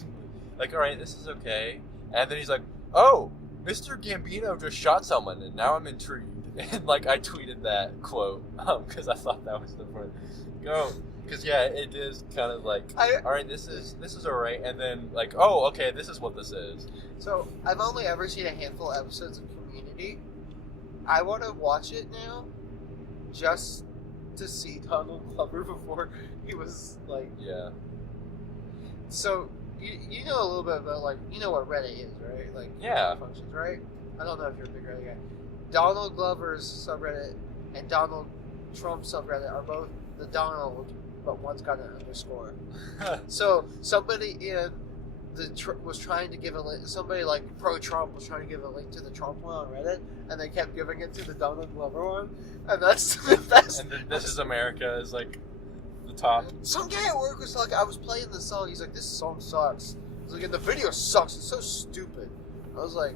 like, all right, this is okay. And then he's like, oh, Mr. Gambino just shot someone, and now I'm intrigued. And like I tweeted that quote because I thought that was the point. Because it is kind of like, all right, this is all right, and then like, oh, okay, this is what this is. So I've only ever seen a handful of episodes of Community. I want to watch it now, just to see Donald Glover before he was like. Yeah. So you know a little bit about like you know what Reddit is, right? Like Yeah. functions, right? I don't know if you're a big Reddit guy. Donald Glover's subreddit and Donald Trump's subreddit are both the Donald, but one's got an underscore. So somebody was trying to give a link. Somebody like pro-Trump was trying to give a link to the Trump one on Reddit, and they kept giving it to the Donald Glover one, and that's the best. And then This Is America is like the top. Some guy at work was like, I was playing the song. He's like, this song sucks. He's like, and the video sucks. It's so stupid. I was like,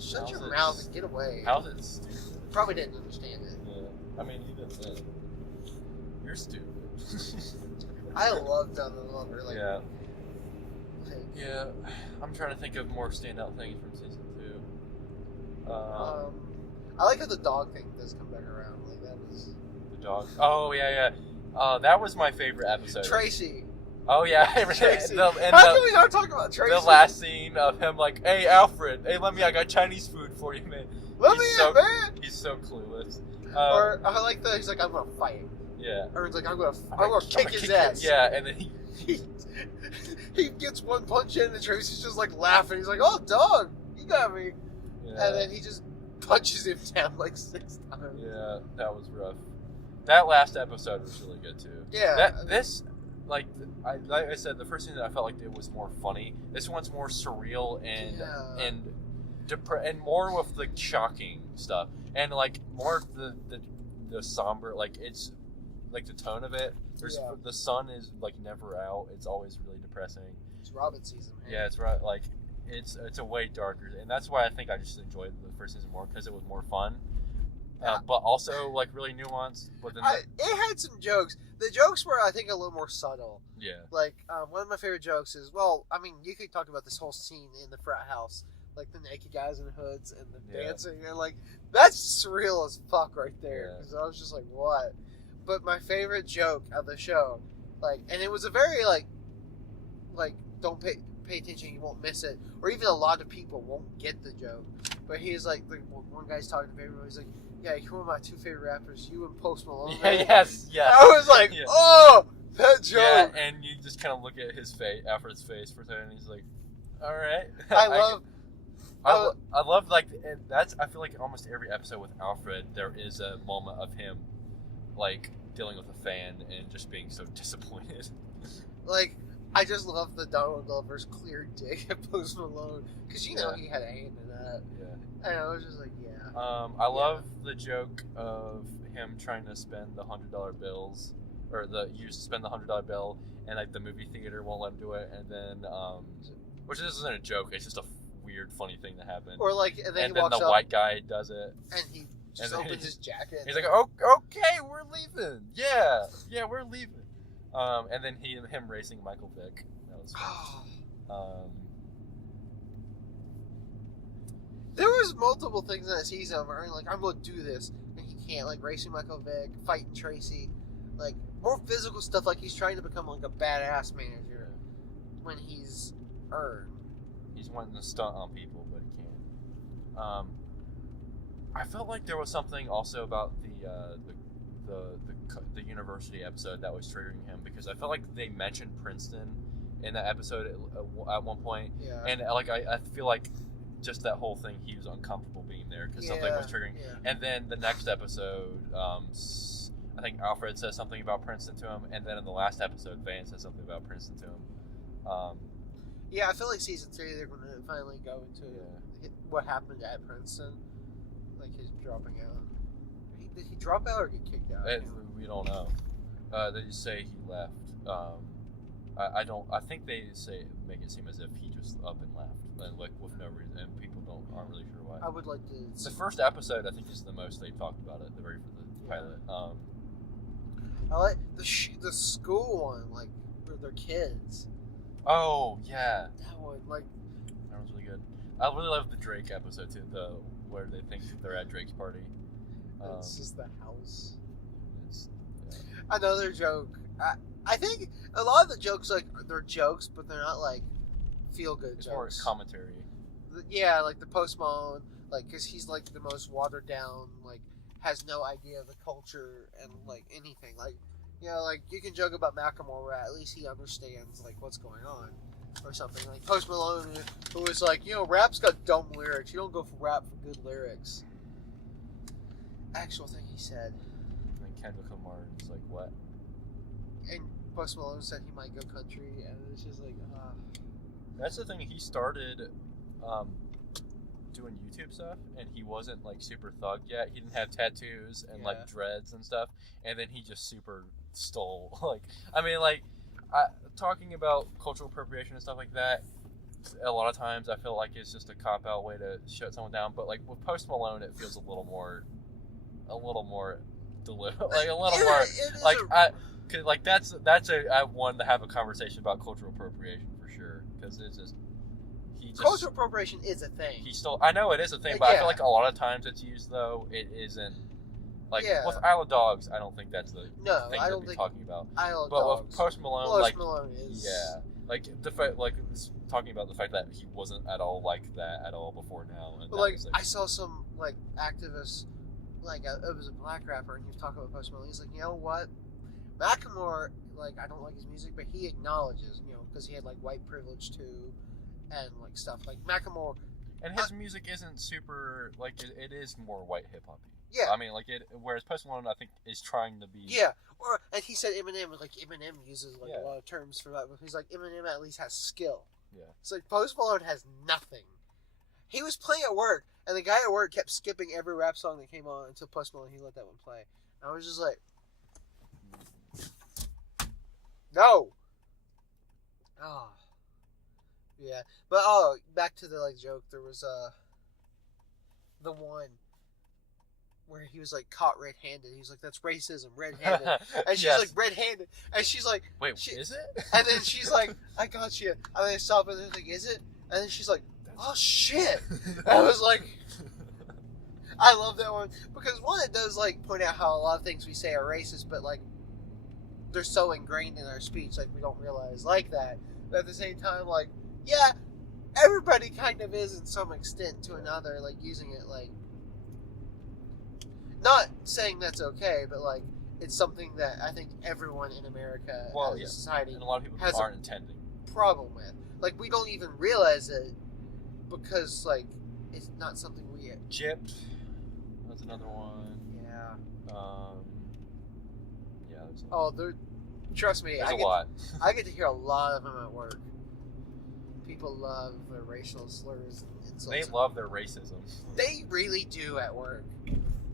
shut your mouth and get away. How's it stupid? Probably didn't understand it. Yeah. I mean, even then, you're stupid. I love Donald Glover. Like, yeah. Yeah, I'm trying to think of more standout things from season 2. I like how the dog thing does come back around. Like that was the dog. Oh yeah. That was my favorite episode. Tracy. Oh yeah, Tracy. How can we not talk about Tracy? The last scene of him like, "Hey Alfred, hey I got Chinese food for you, man." Man. He's so clueless. Or I like that he's like, "I'm gonna fight." Yeah. Or he's like, "I'm gonna kick his ass." Yeah, and then he gets one punch in, and Tracy's just like laughing. He's like, "Oh, dog, you got me!" Yeah. And then he just punches him down like 6 times. Yeah, that was rough. That last episode was really good too. Yeah. Like I said, the first thing that I felt like it was more funny. This one's more surreal and more with the shocking stuff, and like more of the somber. Like it's like the tone of it. The sun is like never out. It's always really depressing. It's Robin season, man. Yeah, it's right. Like it's a way darker, and that's why I think I just enjoyed the first season more because it was more fun, but also like really nuanced. But then it had some jokes. The jokes were, I think, a little more subtle. Yeah. Like one of my favorite jokes is, well, I mean, you could talk about this whole scene in the frat house, like the naked guys in hoods and the dancing, and like that's surreal as fuck right there. Because I was just like, what? But my favorite joke of the show, like, and it was a very like don't pay attention, you won't miss it. Or even a lot of people won't get the joke. But he's like, one guy's talking to everyone, he's like, yeah, you're one of my two favorite rappers, you and Post Malone. Yeah, yes. I was like, oh, that joke. Yeah, and you just kind of look at his face, Alfred's face for a second, and he's like, all right. I love like that's. I feel like almost every episode with Alfred, there is a moment of him, like dealing with a fan and just being so disappointed. Like, I just love the Donald Glover's clear dig at Post Malone because he had a hand in that. Yeah. And I was just like, yeah. I love the joke of him trying to spend the $100 bills, or you spend the $100 bill, and like the movie theater won't let him do it, and then which this isn't a joke, it's just a weird funny thing that happened. Or like, and then the white guy does it, and he just opens his jacket. He's like, "Oh, okay, we're leaving. Yeah, we're leaving." And then him racing Michael Vick. That was fun. There was multiple things in that season where like, I'm going to do this, and he can't. Like racing Michael Vick, fighting Tracy, like more physical stuff. Like he's trying to become like a badass manager when he's earned. He's wanting to stunt on people, but he can't. I felt like there was something also about the university episode that was triggering him, because I felt like they mentioned Princeton in that episode at one point, and like I feel like just that whole thing, he was uncomfortable being there because something was triggering. And then the next episode, I think Alfred says something about Princeton to him, and then in the last episode, Van says something about Princeton to him. I feel like season 3 they're going to finally go into what happened at Princeton, like his dropping out. Did he drop out or get kicked out? We don't know. They just say he left. I don't. I think they make it seem as if he just up and left, and like with no reason, and people aren't really sure why. I would like to. The first episode, I think, is the most they talked about it. The very first pilot. I like the school one, like where they're kids. Oh yeah. That one, like. That was really good. I really love the Drake episode too, where they think they're at Drake's party. It's just the house. Another joke. I think a lot of the jokes, like, they're jokes, but they're not like feel good jokes. It's more commentary. Yeah, like the Post Malone, like, because he's like the most watered down, like, has no idea of the culture and like anything. Like, you know, like you can joke about Macklemore, where at least he understands like what's going on or something. Like Post Malone, who was like, you know, rap's got dumb lyrics. You don't go for rap for good lyrics. Actual thing he said. And Kendrick Lamar was like, what? And Post Malone said he might go country, and it's just like, That's the thing. He started doing YouTube stuff, and he wasn't like super thug yet. He didn't have tattoos and like dreads and stuff, and then he just super stole. Like, I mean, like, talking about cultural appropriation and stuff like that, a lot of times I feel like it's just a cop out way to shut someone down. But like with Post Malone, it feels a little more deliberate, like a little more like that's I wanted to have a conversation about cultural appropriation for sure, because it's just cultural appropriation is a thing. He stole. I know it is a thing, but I feel like a lot of times it's used though it isn't. Like with Isle of Dogs, I don't think that's the thing I don't think talking about. Isle of Dogs. But with Post Malone, Post Malone is like the fact, like talking about the fact that he wasn't at all like that at all before now. And but like I saw some like activists, like it was a black rapper, and he was talking about Post Malone. He's like, you know what, Macklemore, like I don't like his music, but he acknowledges, you know, because he had like white privilege too, and like stuff like Macklemore. And his music isn't super like it is more white hip hop. Yeah, I mean, like whereas Post Malone, I think, is trying to be. Yeah, and he said Eminem was like Eminem uses like a lot of terms for that, but he's like Eminem at least has skill. Yeah, it's like Post Malone has nothing. He was playing at work, and the guy at work kept skipping every rap song that came on until Post Malone he let that one play. And I was just like, no. Oh, yeah, but back to the like joke. There was the one where he was like caught red-handed. He was like, "That's racism, red-handed." And she's like, "Red-handed," and she's like, "Wait, is it?" And then she's like, "I got you." And they stop, and they're like, "Is it?" And then she's like, "Oh shit!" And I was like, I love that one because one, it does like point out how a lot of things we say are racist, but like they're so ingrained in our speech, like we don't realize like that. But at the same time, like yeah, everybody kind of is in some extent to another, like using it like. Not saying that's okay, but like it's something that I think everyone in America as a society and a lot of people has aren't intending problem with. Like we don't even realize it because like it's not something we. Gypped. That's another one. Yeah. Yeah. Trust me. There's a lot. I get to hear a lot of them at work. People love their racial slurs and insults. They love their racism. They really do at work.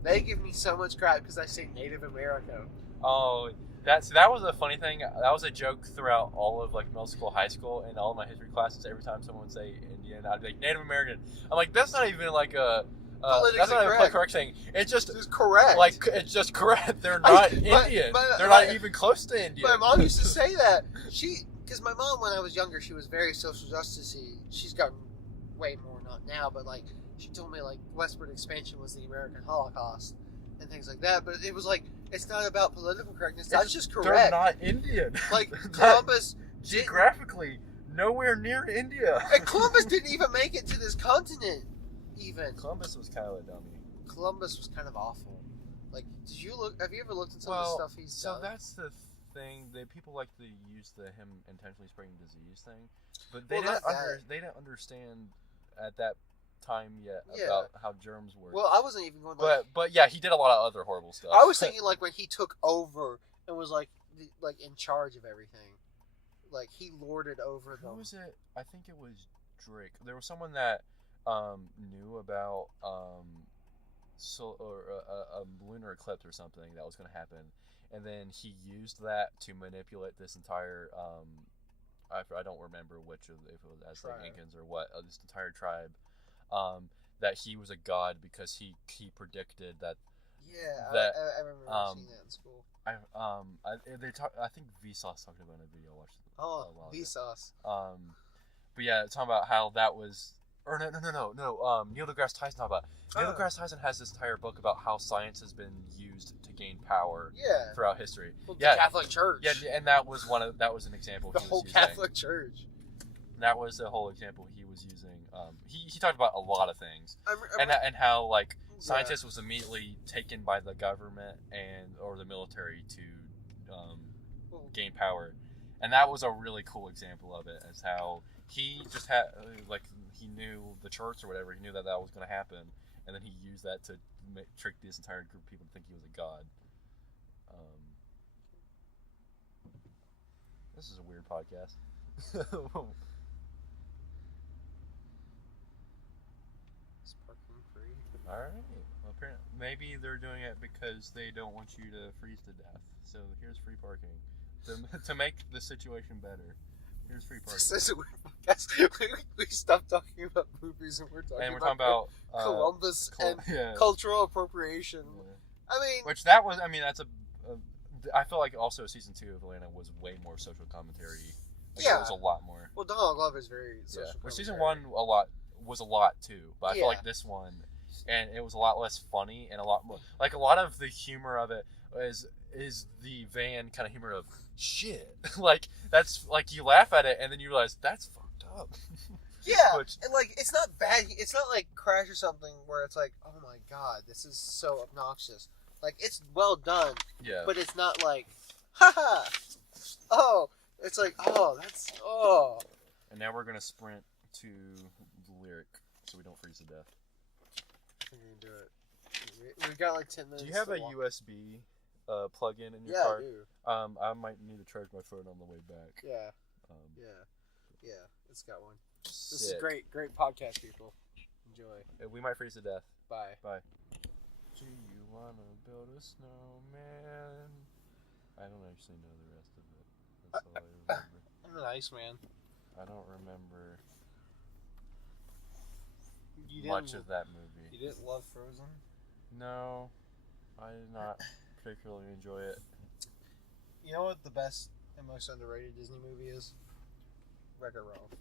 They give me so much crap because I say Native America. Oh, that was a funny thing. That was a joke throughout all of like middle school, high school, and all of my history classes. Every time someone would say Indian, I'd be like Native American. I'm like, that's not even like a that's not even a correct thing. It's just correct. Like it's just correct. They're not Indian. They're not even close to Indian. My mom used to say that because my mom, when I was younger, she was very social justice-y. She's gotten way more, not now, but like. She told me like westward expansion was the American Holocaust and things like that, but it was like it's not about political correctness. That's just correct. They're not Indian. Like Columbus, geographically nowhere near India. And Columbus didn't even make it to this continent. Even Columbus was kind of a dummy. Columbus was kind of awful. Like, have you ever looked at some of the stuff he's done? So that's the thing. People like to use him intentionally spreading disease thing, but they didn't understand at that time yet about how germs work. Well, I wasn't even going. But yeah, he did a lot of other horrible stuff. I was thinking like when he took over and was like in charge of everything, like he lorded over them. Who was it? I think it was Drake. There was someone that knew about a lunar eclipse or something that was going to happen, and then he used that to manipulate this entire. I don't remember which of if it was Aztec Incans or what this entire tribe. That he was a god because he predicted that. Yeah, I remember seeing that in school. I think Vsauce talked about it in a video I watched. Oh, Vsauce. But yeah, talking about how that was, or no. Neil deGrasse Tyson talked about. Neil deGrasse Tyson has this entire book about how science has been used to gain power. Throughout history. Well, the Catholic Church. Yeah, and that was an example. The whole Catholic Church. That was the whole example he was using. He talked about a lot of things, and how like scientists was immediately taken by the government or the military to gain power, and that was a really cool example of it. As how he just had he knew the church or whatever. He knew that was going to happen, and then he used that to trick this entire group of people to think he was a god. This is a weird podcast. Alright. Well, apparently, maybe they're doing it because they don't want you to freeze to death. So here's free parking. To make the situation better, here's free parking. This is a weird podcast. We stopped talking about movies and we're talking about Columbus and cultural appropriation. Yeah. I mean... I feel like also season 2 of Atlanta was way more social commentary. It was a lot more. Well, Donald Glover is very social commentary. Well, season 1 was a lot too, but I feel like this one... And it was a lot less funny and a lot more like a lot of the humor of it is the Van kind of humor of shit. Like that's like you laugh at it and then you realize that's fucked up. Yeah, and like it's not bad. It's not like Crash or something where it's like, oh my god, this is so obnoxious. Like it's well done. Yeah. But it's not like, haha. Oh, it's like that's. And now we're gonna sprint to the lyric so we don't freeze to death. We're gonna do it. We've got like 10 minutes. Do you have a USB plug-in in your car? Yeah, I do. I might need to charge my phone on the way back. Yeah. Yeah. It's got one. Sick. This is great podcast, people. Enjoy. We might freeze to death. Bye. Do you wanna build a snowman? I don't actually know the rest of it. That's all I remember. I'm an Iceman. I don't remember You much of that movie. You didn't love Frozen? No, I did not particularly enjoy it. You know what the best and most underrated Disney movie is? Wreck-It Ralph.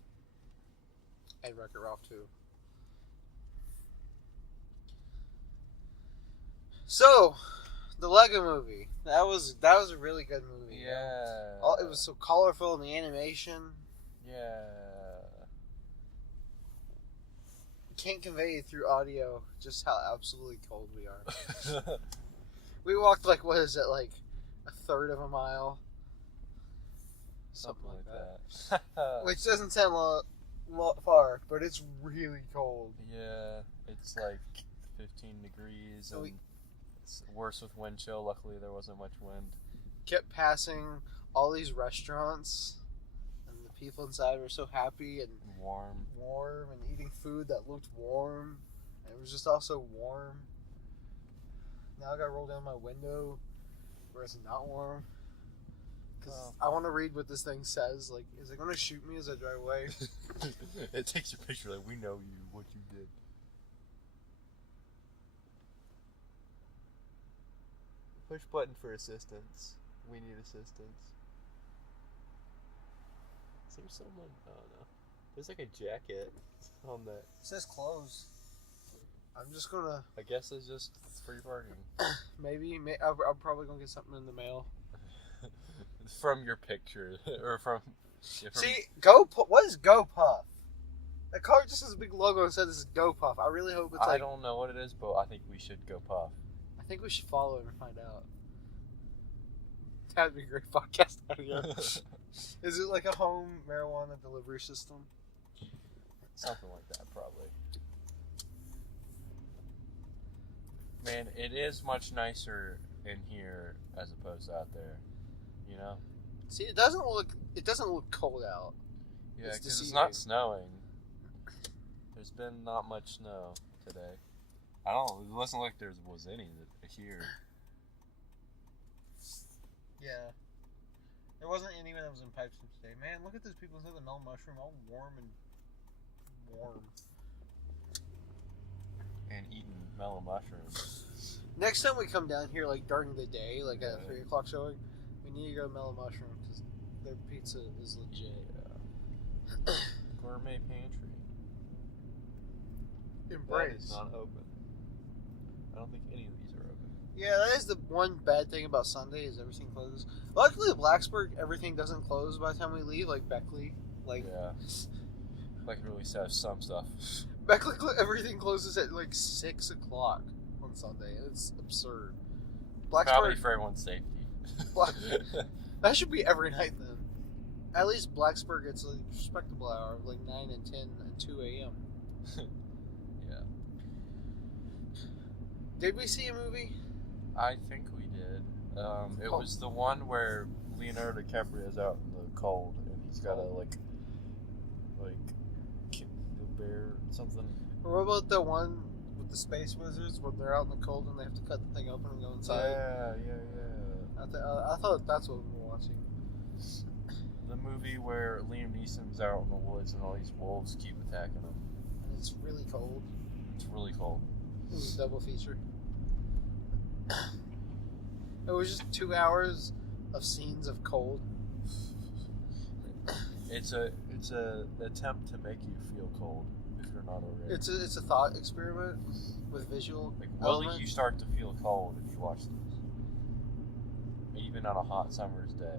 And Wreck-It Ralph 2. So, the Lego movie. That was a really good movie. Yeah. It was so colorful in the animation. Yeah. can't convey through audio just how absolutely cold we are. We walked like, what is it, like a third of a mile? Something like that. Which doesn't sound far, but it's really cold. Yeah, it's like 15 degrees, and it's worse with wind chill. Luckily, there wasn't much wind. Kept passing all these restaurants, and the people inside were so happy and warm, and eating food that looked warm, and it was just also warm. Now I gotta roll down my window where it's not warm. Because I want to read what this thing says. Like, is it going to shoot me as I drive away? It takes your picture like, we know you, what you did. Push button for assistance. We need assistance. Seems someone, oh no. There's like a jacket on that. It says close. I'm just going to... I guess it's just free parking. Maybe. I'm probably going to get something in the mail. From your picture, or from... Yeah, See, what is GoPuff? That car just has a big logo and says this is GoPuff. I really hope it's I don't know what it is, but I think we should go puff. I think we should follow it and find out. That'd be a great podcast audio. Is it like a home marijuana delivery system? Something like that, probably. Man, it is much nicer in here as opposed to out there. You know? See, it doesn't look cold out. Yeah, because it's not snowing. There's been not much snow today. I don't know. It wasn't like there was any here. Yeah. There wasn't any when I was in Pipestone today. Man, look at those people inside the melon mushroom, all warm. And eating melon mushrooms. Next time we come down here, like during the day, like at 3 o'clock showing, we need to go to Melon Mushroom because their pizza is legit. Yeah. Gourmet pantry. Embrace. That is not open. I don't think any of these are open. Yeah, that is the one bad thing about Sunday is everything closes. Luckily, at Blacksburg, everything doesn't close by the time we leave. Like Beckley, yeah. I can really have some stuff. Beckley, everything closes at like 6 o'clock on Sunday, and it's absurd. Blacksburg, probably for everyone's safety. That should be every night then. At least Blacksburg gets a respectable hour of like 9 and 10 and 2 a.m. Yeah. Did we see a movie? I think we did. It was the one where Leonardo DiCaprio's out in the cold and he's got a like the bear something. Or what about the one with the space wizards when they're out in the cold and they have to cut the thing open and go inside? Yeah. I thought that's what we were watching. The movie where Liam Neeson's out in the woods and all these wolves keep attacking him. And it's really cold. It's really cold. It was a double feature. It was just 2 hours of scenes of cold. It's a attempt to make you feel cold if you're not already. It's a thought experiment with visual. Like, will you start to feel cold if you watch this? Even on a hot summer's day.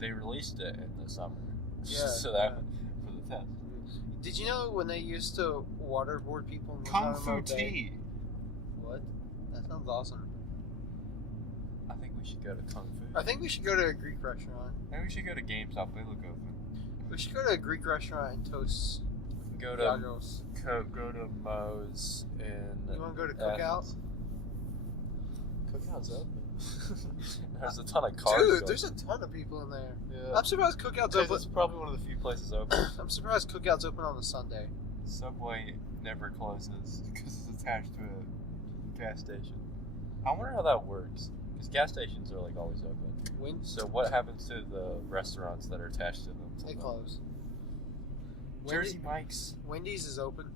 They released it in the summer. Yeah. So that for the test. Did you know when they used to waterboard people in Kung Fu tea? What? That sounds awesome. I think we should go to Kung Fu. I think we should go to a Greek restaurant. Maybe we should go to GameStop. They look open. We should go to a Greek restaurant and toast. Go to Moe's and. You want to go to Cookout? Cookout's open. There's a ton of cars. Dude, there's a ton of people in there. Yeah. I'm surprised Cookout's open. It's probably one of the few places open. I'm surprised Cookout's open on a Sunday. Subway never closes because it's attached to a gas station. I wonder how that works. Because gas stations are like always open. So what happens to the restaurants that are attached to them? They close. Jersey Mike's. Wendy's is open.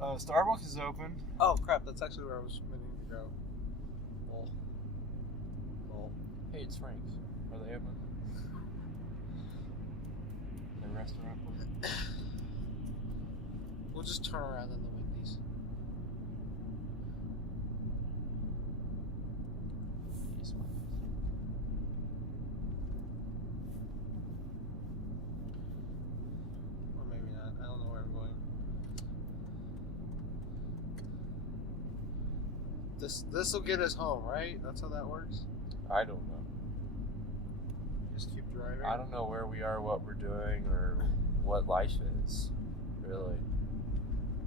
Starbucks is open. Oh crap! That's actually where I was meaning to go. Well. Hey, it's Frank's. Are they open? The restaurant. We'll just turn around in the Wendy's. Or maybe not. I don't know where I'm going. This will get us home, right? That's how that works. I don't know. Just keep driving. I don't know where we are, what we're doing, or what life is. Really.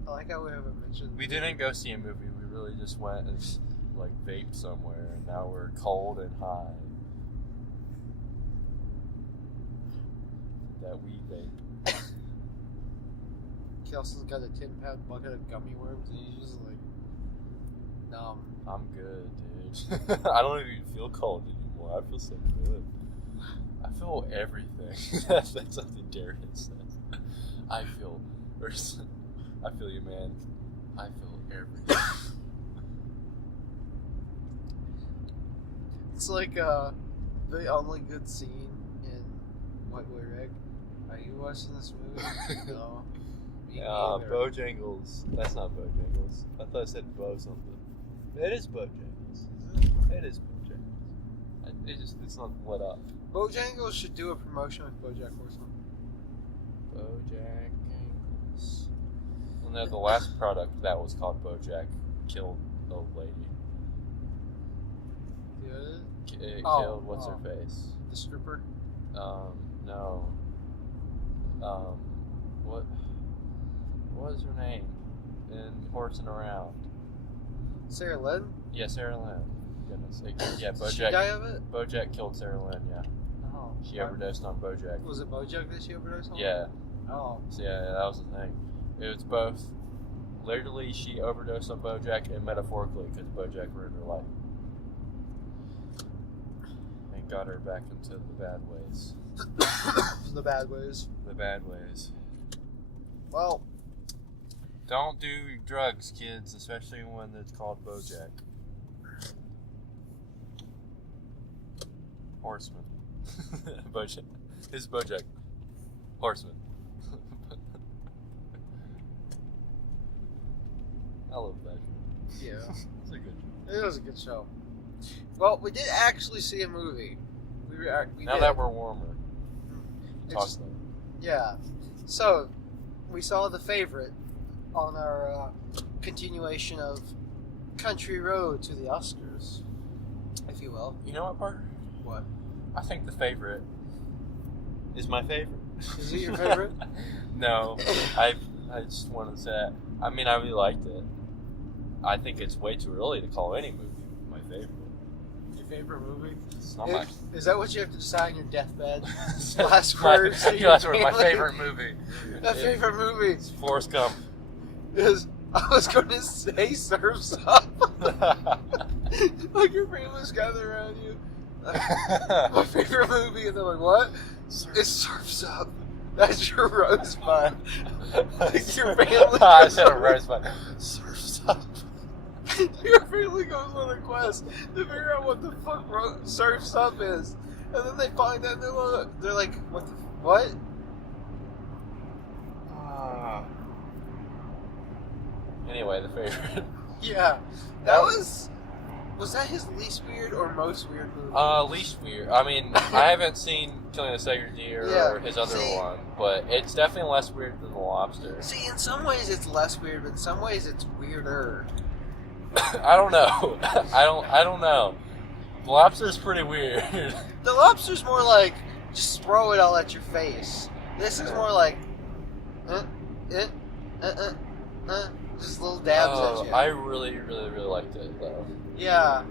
I like how we haven't mentioned. We didn't go see a movie. We really just went and like vaped somewhere, and now we're cold and high. That weed vape. Kelsey's got a 10-pound bucket of gummy worms, and he's just like, numb. I'm good, dude. I don't even feel cold anymore. I feel so good. I feel everything. That's something Darren says. I feel you, man. I feel everything. It's like the only good scene in White Boy Rick. Are you watching this movie? No. Bojangles. That's not Bojangles. I thought I said Bo something. It is Bojangles. It is Bojangles. It's not lit up. Bojangles should do a promotion with BoJack Horseman. Bojangles. And then the last product that was called BoJack killed a lady. It killed what's her face? The stripper? No. What was her name? In Horsing Around. Sarah Lynn? Yeah, Sarah Lynn. Goodness. Yeah, Did she die of it? BoJack killed Sarah Lynn, yeah. Oh. She overdosed on BoJack. Was it BoJack that she overdosed on? Yeah. Oh. So yeah, that was the thing. It was both. Literally, she overdosed on BoJack, and metaphorically, because BoJack ruined her life. And got her back into the bad ways. The bad ways. The bad ways. Well. Don't do drugs, kids, especially when it's called BoJack. Horseman. BoJack. This is BoJack. Horseman. I love that. Yeah. It's a good show. It was a good show. Well, we did actually see a movie. Now that we're warmer. Talk about it. Yeah. So, we saw The Favorite on our continuation of Country Road to the Oscars, if you will. You know what, Parker? What? I think The Favorite is my favorite. Is it your favorite? No. I just wanted to say that. I mean, I really liked it. I think it's way too early to call any movie my favorite. Your favorite movie? It's not my... Is that what you have to decide on your deathbed? Last words. Last word. My favorite movie. My favorite movie. It's Forrest Gump. I was going to say Surf's Up. Like your family's gathered around you. My favorite movie, and they're like, what? It Surf's Up. That's your rosebud. Like your family. I said a rosebud. Surf's Up. Your family goes on a quest to figure out what the fuck Surf's Up is. And then they find out, and they're like, what? Anyway, The Favorite. Yeah. That was that his least weird or most weird movie? Least weird. I mean, I haven't seen Killing a Sacred Deer or his other one, but it's definitely less weird than The Lobster. See, in some ways it's less weird, but in some ways it's weirder. I don't know. I don't know. The Lobster's pretty weird. The Lobster's more like, just throw it all at your face. This is more like, just little dabs at you. I really, really, really liked it, though. Yeah.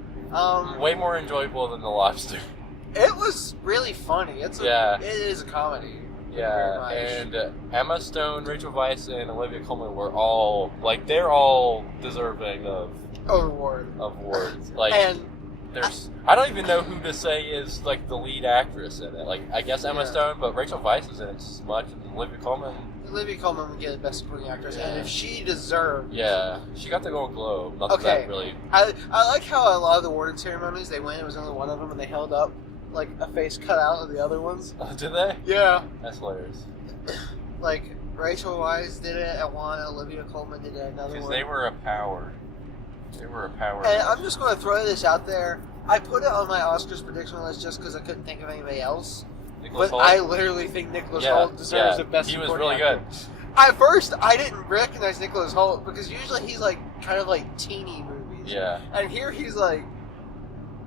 Way more enjoyable than The Lobster. It was really funny. It is a comedy. Yeah, and Emma Stone, Rachel Weisz, and Olivia Colman were all, like, they're all deserving of awards. Like, and I don't even know who to say is, like, the lead actress in it. Like, I guess Emma Stone, but Rachel Weisz is in it just as much, and Olivia Colman would get Best Supporting Actress, and if she deserved... Yeah, she got the Golden Globe. Nothing that really... I like how a lot of the awarding ceremonies, they went, it was only one of them, and they held up, like, a face cut out of the other ones. Did they? Yeah. That's hilarious. Like, Rachel Weisz did it at one, Olivia Colman did it at another one. Because they were a power. And I'm just going to throw this out there. I put it on my Oscars prediction list just because I couldn't think of anybody else. Nicholas Hoult? I literally think Nicholas Hoult deserves the Best Supporting Actor. He was really good. At first, I didn't recognize Nicholas Hoult because usually he's like kind of like teeny movies. Yeah. And here he's like,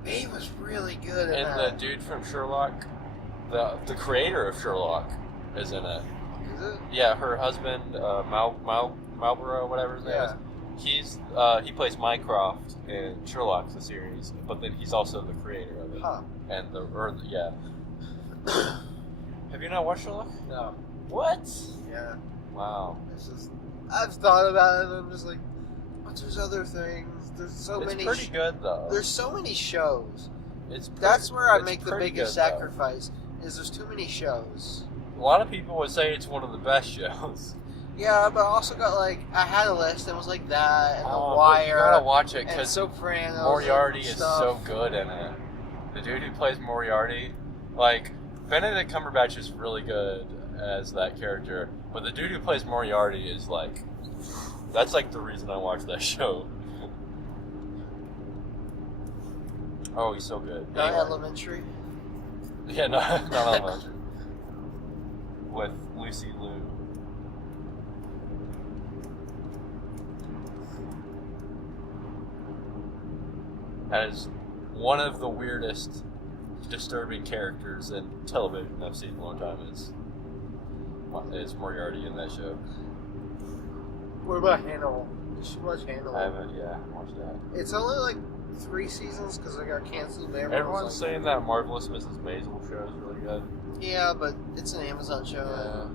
he was really good at and that. the dude from Sherlock, the creator of Sherlock, is in it. Is it? Yeah, her husband, Marlborough, whatever his name is. He plays Mycroft in Sherlock, the series, but then he's also the creator of it. Huh. And yeah. Have you not watched Sherlock? No. What? Yeah. Wow. It's just, I've thought about it, and I'm just like, but there's other things. There's so It's many. pretty good though. There's so many shows. It's pretty, That's where I it's make the pretty biggest good, though. sacrifice. Is there's too many shows. A lot of people would say it's one of the best shows. Yeah, but I also got like I had a list and was like that and The But Wire. you gotta watch it and because Sopranos. Moriarty and is stuff. so good in it. The dude who plays Moriarty, like Benedict Cumberbatch is really good as that character, but the dude who plays Moriarty is like, that's like the reason I watch that show. Oh, he's so good. Not Anyway. Elementary. Yeah, no, not Elementary. With Lucy Liu. That is one of the weirdest, disturbing characters in television I've seen in a long time. Is Moriarty in that show? What about Hannibal? You should watch Hannibal. I haven't, watched that. It's only like 3 seasons because they got canceled. Everyone's saying that Marvelous Mrs. Maisel show is really good. Yeah, but it's an Amazon show. Yeah.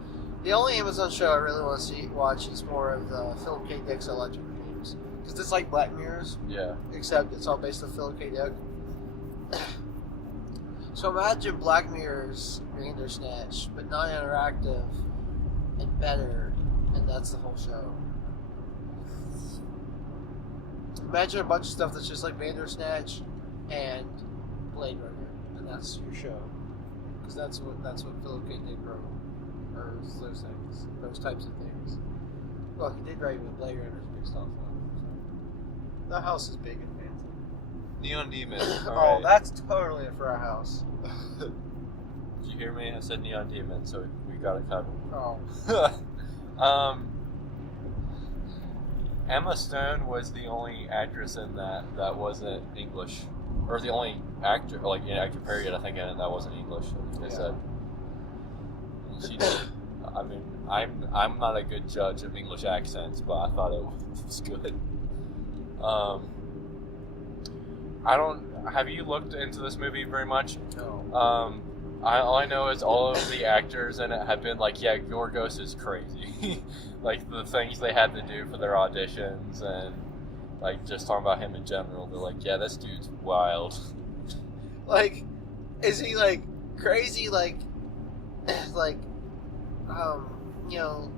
The only Amazon show I really want to watch is more of the Philip K. Dick's Electric Dreams. Because it's like Black Mirrors, Yeah. except it's all based on Philip K. Dick. So imagine Black Mirror's Bandersnatch, but not interactive and better, and that's the whole show. Imagine a bunch of stuff that's just like Bandersnatch and Blade Runner, and that's your show. Because that's what Philip K. Dick wrote, or those things, those types of things. Well, he did write with Blade Runner's based off of. So. The house is big and fancy. Neon Demon. Oh, Alright. that's totally it for our house. Did you hear me? I said Neon Demon, so we got it covered. Oh. Emma Stone was the only actress in that wasn't English, or the only actor, like actor period, I think, in it that wasn't English. I think they said. And she did. I mean, I'm not a good judge of English accents, but I thought it was good. I don't. Have you looked into this movie very much? No. All I know is all of the actors in it have been like, yeah, Yorgos is crazy. Like the things they had to do for their auditions and like just talking about him in general. They're like, yeah, this dude's wild. Like, is he like crazy? Like, you know,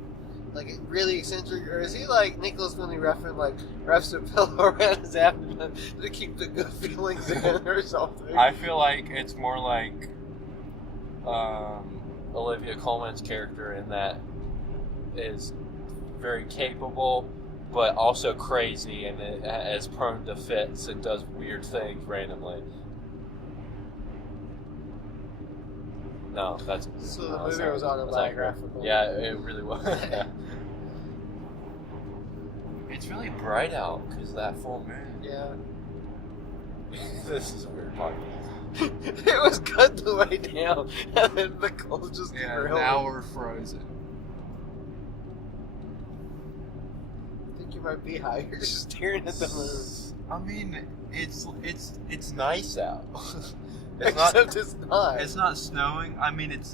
like really eccentric, or is he like Nicholas Winnie Refn, like wraps a pillow around his abdomen to keep the good feelings in, or something? I feel like it's more like Olivia Colman's character in that is very capable, but also crazy, and is prone to fits and does weird things randomly. No, that's So the no, movie sorry. was That's autobiographical. Yeah, it really was. Yeah. It's really bright out because of that full moon. Yeah. This is a weird part. It was good the way down, and then the cold just derailed. Now we're frozen. I think you might be high. You're just staring at the moon. I mean, it's nice out. Except it's not. It's not snowing. I mean, it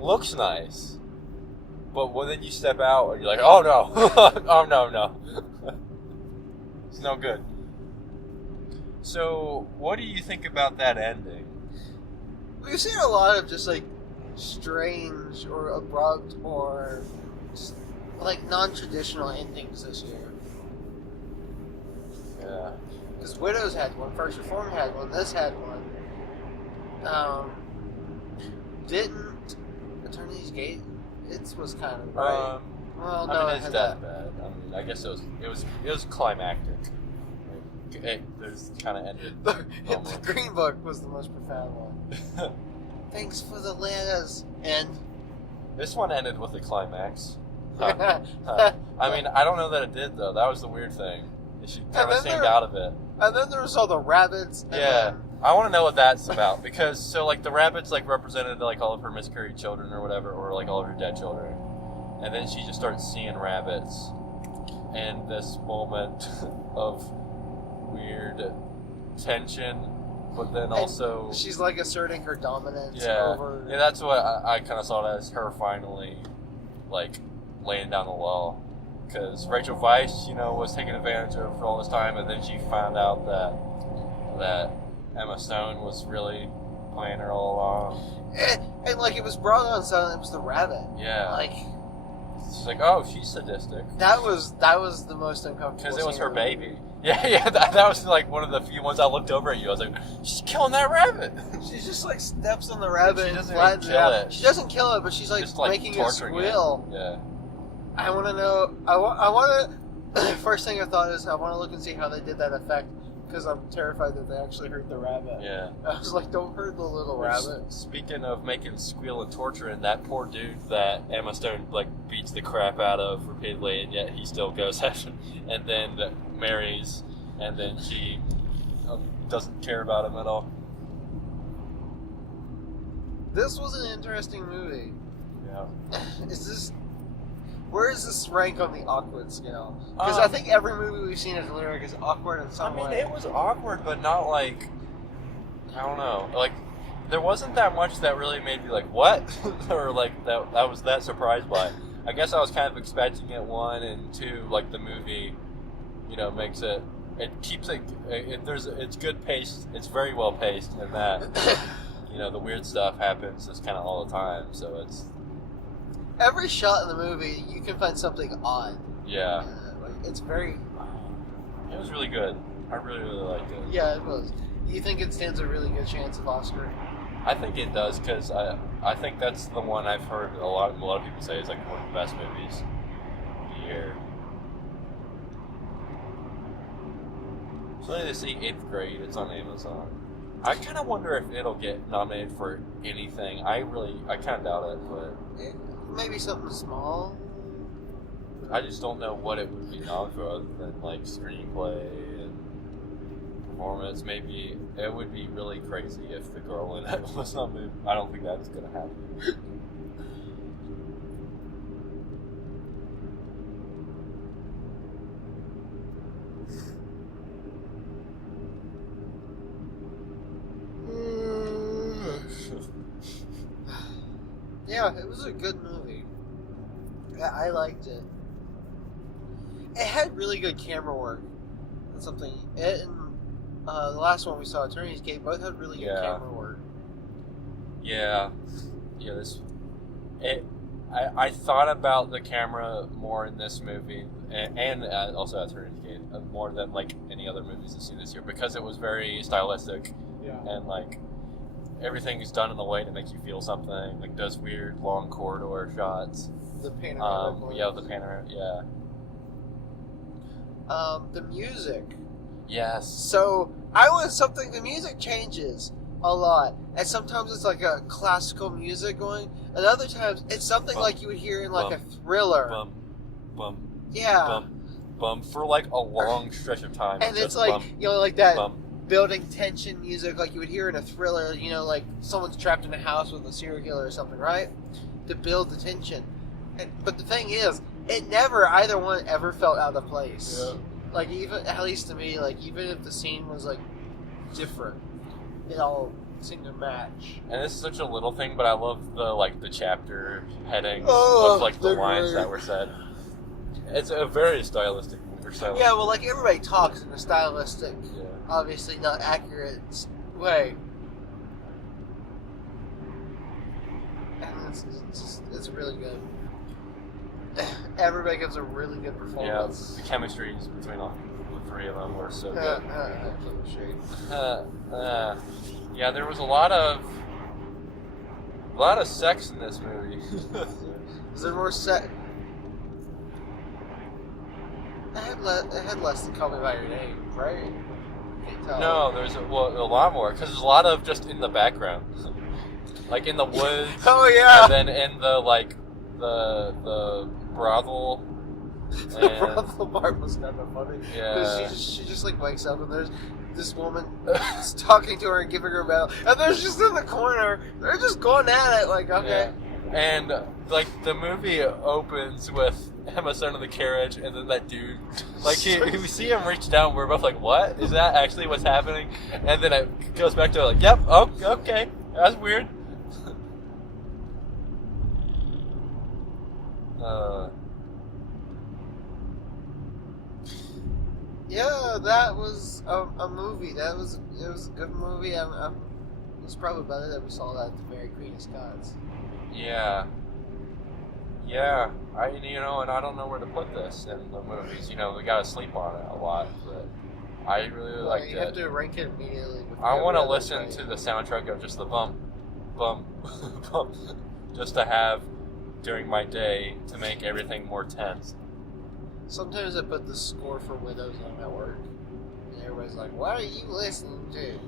looks nice, but when you step out, you're like, oh no, oh no, it's no good. So, what do you think about that ending? We've seen a lot of just like strange or abrupt or just, like non-traditional endings this year. Yeah. Because Widows had one, First Reformed had one, this had one. Didn't Eternity's Gate? It was kind of right. Well, no, I mean, it it's had that bad. I mean, I guess it was climactic. It kind of ended. The Green Book was the most profound one. Thanks for the letters. And This one ended with a climax. I mean, I don't know that it did though. That was the weird thing. She kind of seemed out of it. And then there was all the rabbits. Yeah. I want to know what that's about because so like the rabbits like represented like all of her miscarried children or whatever, or like all of her dead children, and then she just starts seeing rabbits, and this moment of weird tension, but then also she's like asserting her dominance over. Yeah, that's what I kind of saw it as, her finally like laying down the law, because Rachel Weisz, was taken advantage of for all this time, and then she found out that Emma Stone was really playing her all along. And like it was brought on suddenly, it was the rabbit. Yeah. Like it's like, oh, she's sadistic. That was the most uncomfortable. Because it was her baby. Yeah, that was like one of the few ones I looked over at you. I was like, she's killing that rabbit. She just like steps on the rabbit and flattens kill it. She doesn't kill it, but she's like just, making it squeal. Yeah. I want to know. I want to. First thing I thought is I want to look and see how they did that effect, because I'm terrified that they actually hurt the rabbit. Yeah. I was like, don't hurt the little rabbit. Speaking of making squeal and torture, and that poor dude that Emma Stone like beats the crap out of repeatedly, and yet he still goes after, and then marries, and then she doesn't care about him at all. This was an interesting movie. Yeah. Where does this rank on the awkward scale? Because I think every movie we've seen as lyric is awkward in some way. It was awkward, but not like, I don't know, like there wasn't that much that really made me like, what? Or like that I was that surprised by. I guess I was kind of expecting it, one, and two, like the movie, makes it keeps it's good paced, it's very well paced, and that the weird stuff happens just kind of all the time, so it's every shot in the movie you can find something odd. Yeah. It's very. It was really good. I really liked it. Yeah, it was. You think it stands a really good chance of Oscar? I think it does, because I think that's the one I've heard a lot of people say is like one of the best movies of the year. So I need to see 8th Grade. It's on Amazon. I kind of wonder if it'll get nominated for anything. I kind of doubt it, but maybe something small. I just don't know what it would be nominated for other than like screenplay and performance. Maybe it would be really crazy if the girl in it was not moved. I don't think that's gonna happen. Yeah, it was a good movie. I liked it. It had really good camera work. That's something. It and the last one we saw, Attorney's Gate, both had really good camera work. Yeah. I thought about the camera more in this movie, and also Attorney's Gate, more than like any other movies I've seen this year, because it was very stylistic. Yeah. And like everything is done in a way to make you feel something. Like does weird long corridor shots. The panoramic. The panoramic. Yeah. The music. Yes. So I want something. The music changes a lot, and sometimes it's like a classical music going, and other times it's something like you would hear in like a thriller. Bum, bum. Yeah. Bum, bum for like a long stretch of time. And it's like like that. Bum. Building tension music like you would hear in a thriller, like someone's trapped in a house with a serial killer or something, right? To build the tension. But the thing is, it never, either one ever felt out of place. Yeah. Like, even, at least to me, like, even if the scene was, like, different, it all seemed to match. And this is such a little thing, but I love the chapter headings of, like, the lines that were said. It's a very stylistic movie. Yeah, well, like, everybody talks in a stylistic, obviously not accurate way. And it's really good. Everybody gives a really good performance. Yeah, the chemistry between all the three of them were so good. Yeah, there was a lot of sex in this movie. Is there more sex? It had less than Call Me by Your Name, right? No, there's a lot more, because there's a lot of just in the background, like in the woods. Oh yeah. And then in the the brothel, The brothel part was kind of funny. Yeah. Because she just like wakes up and there's this woman is talking to her and giving her a bell, and there's just in the corner, they're just going at it like, okay. Yeah. And like the movie opens with Emma starting in the carriage, and then that dude, like we see him reach down. We're both like, "What is that actually? What's happening?" And then it goes back to like, "Yep, oh, okay, that's weird." Yeah, that was a movie. It was a good movie. It's probably better that we saw that at the Mary Queen of Scots. Yeah. And I don't know where to put this in the movies. We gotta sleep on it a lot, but I really liked it. You have to rank it immediately. I want to listen to the soundtrack of just the bump, bump, bump, just to have during my day to make everything more tense. Sometimes I put the score for Widows on at work, and everybody's like, "What are you listening to?"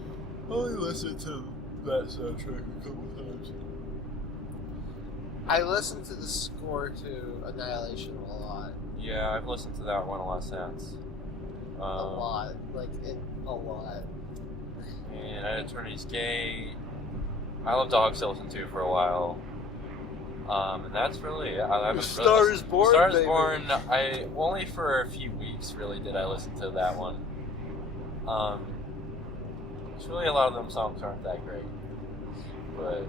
I only listened to that soundtrack a couple times. I listen to the score to Annihilation a lot. Yeah, I've listened to that one a lot since. A lot. And Eternity's Gate. I Love Dogs I listened to for a while. And that's really it. Star is Born, Star is baby. Born, I only for a few weeks really did I listen to that one. It's really a lot of them songs aren't that great. But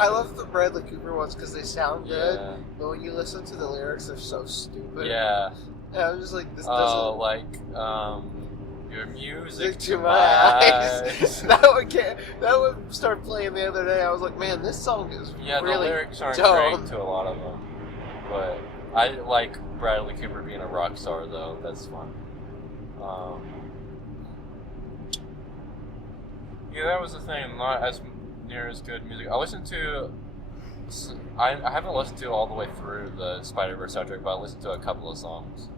I love the Bradley Cooper ones because they sound good, yeah. but when you listen to the lyrics, they're so stupid. Yeah. And I'm just like, this doesn't... Oh, like, your music to my eyes. that would start playing the other day. I was like, man, this song is yeah, really the lyrics aren't dumb. great to a lot of them. But I like Bradley Cooper being a rock star, though. That's fun. Yeah, that was the thing. Not as near as good music. I haven't listened to all the way through the Spider-Verse soundtrack, but I listened to a couple of songs.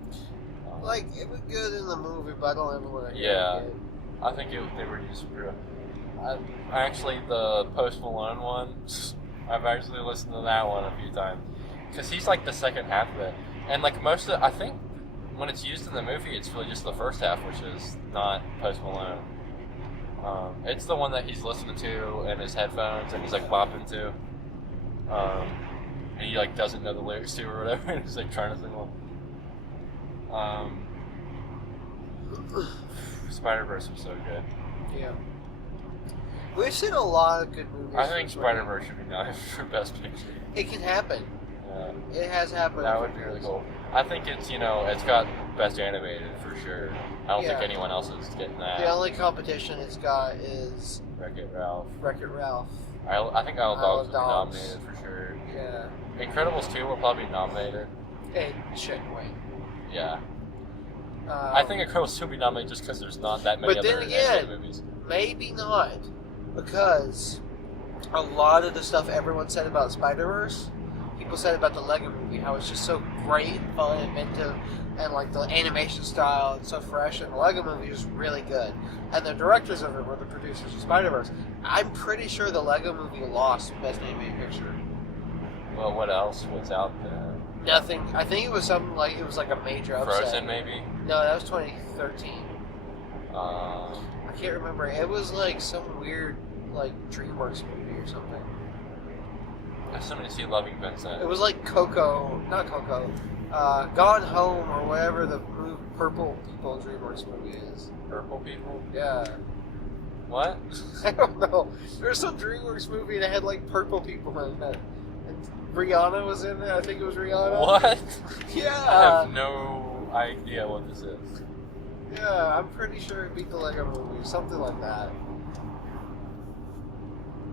Like, it was good in the movie, but I don't ever want to hear Yeah. it. I think they were used for. Actually, the Post Malone one, I've actually listened to that one a few times because he's like the second half of it, and like I think when it's used in the movie, it's really just the first half, which is not Post Malone. It's the one that he's listening to in his headphones and he's like bopping to, and he like doesn't know the lyrics to or whatever, and he's like trying to sing one. Spider-Verse was so good. Yeah. We've seen a lot of good movies. I think Spider-Verse should be nominated for Best Picture. It can happen. Yeah. It has happened. That would be really cool. I think it's got Best Animated for sure. I don't think anyone else is getting that. The only competition it's got is Wreck-It Ralph. I think Isle of Dogs will be nominated for sure. Yeah. Incredibles 2 will probably be nominated. It shouldn't win. Yeah. I think Incredibles 2 will be nominated just because there's not that many other animated movies. Maybe not. Because a lot of the stuff everyone said about Spider-Verse, people said about the Lego movie, how it's just so great and fun and inventive, and like the animation style and so fresh, and the Lego movie is really good. And the directors of it were the producers of Spider-Verse. I'm pretty sure the Lego movie lost Best Animated Picture. Well, what else was out there? Nothing. I think it was something like a major upset. Frozen, maybe? No, that was 2013. I can't remember. It was like some weird, like, DreamWorks movie or something. I still need to see Loving Vincent. It was like Coco, not Coco, Gone Home or whatever the Purple People DreamWorks movie is. Purple People? Yeah. What? I don't know. There's some DreamWorks movie that had like purple people in it. And Rihanna was in it. I think it was Rihanna. What? Yeah. I have no idea what this is. Yeah, I'm pretty sure it beat the Lego movie. Something like that.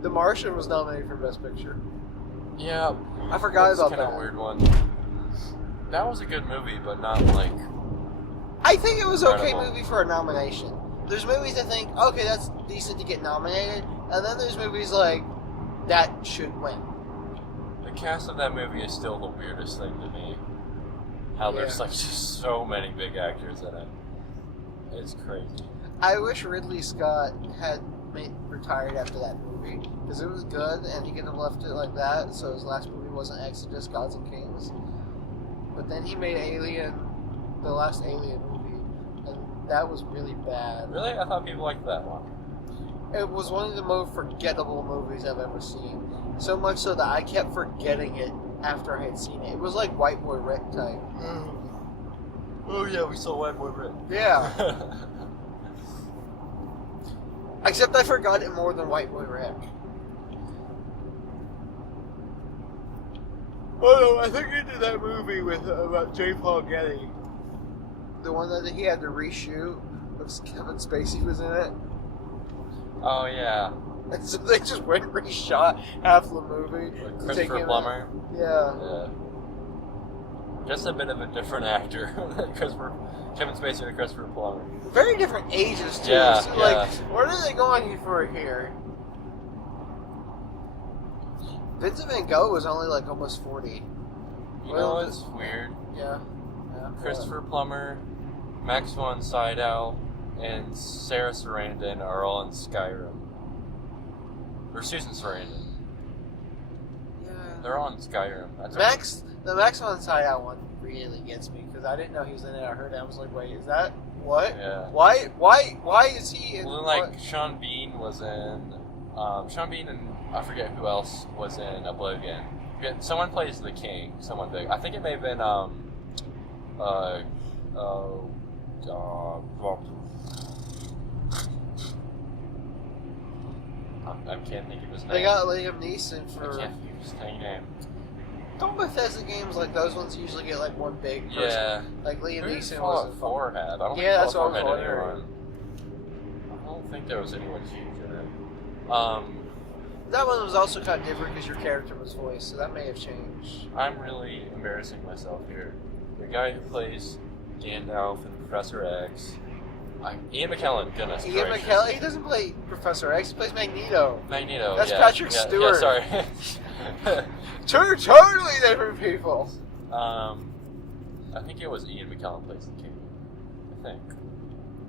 The Martian was nominated for Best Picture. Yeah. I forgot about that. That's kind of a weird one. That was a good movie, but not like... I think it was an okay incredible. movie for a nomination. There's movies that think, okay, that's decent to get nominated, and then there's movies like, that should win. The cast of that movie is still the weirdest thing to me. How there's like just so many big actors in it. It's crazy. I wish Ridley Scott had retired after that movie, because it was good, and he could have left it like that, so his last movie wasn't Exodus, Gods and Kings. But then he made Alien the last Alien movie, and that was really bad. Really? I thought people liked that one. It was one of the most forgettable movies I've ever seen. So much so that I kept forgetting it after I had seen it. It was like White Boy Rick type. Oh yeah, we saw White Boy Rick. Yeah. Except I forgot it more than White Boy Rick. Oh no, I think he did that movie with about J. Paul Getty. The one that he had to reshoot. With Kevin Spacey was in it. Oh yeah. And so they just went and reshot half the movie. With Christopher Plummer. Yeah. Just a bit of a different actor. Kevin Spacey and Christopher Plummer. Very different ages too. Yeah, So, yeah. like, what are they going for here? Vincent Van Gogh was only like almost 40. You know what's weird? Yeah. Christopher Plummer, Max von Sydow, and Sarah Sarandon are all in Skyrim. Or Susan Sarandon. Yeah. They're all in Skyrim. That's The Max von Sydow one really gets me because I didn't know he was in it. I heard it. I was like, wait, is that what? Yeah. Why is he in? Well, then, like Sean Bean was in. Sean Bean and I forget who else was in Oblivion. Someone plays the king. Someone big. I think it may have been I can't think of his name. They got Liam Neeson for. I can't think of his name. Don't Bethesda games like those ones usually get like one big person. Yeah. Like Liam Who did Neeson Fallout was. 4 had? I don't Yeah, think that's Fallout what 4 I'm had wondering. anyone. I don't think there was anyone huge in it. That one was also kind of different because your character was voiced, so that may have changed. I'm really embarrassing myself here. The guy who plays Gandalf and Professor X. Ian McKellen, goodness Ian gracious. McKellen, he doesn't play Professor X, he plays Magneto. Magneto, That's yeah. Patrick Yeah, Stewart. Yeah, sorry. Two totally different people. I think it was Ian McKellen plays the king. I think.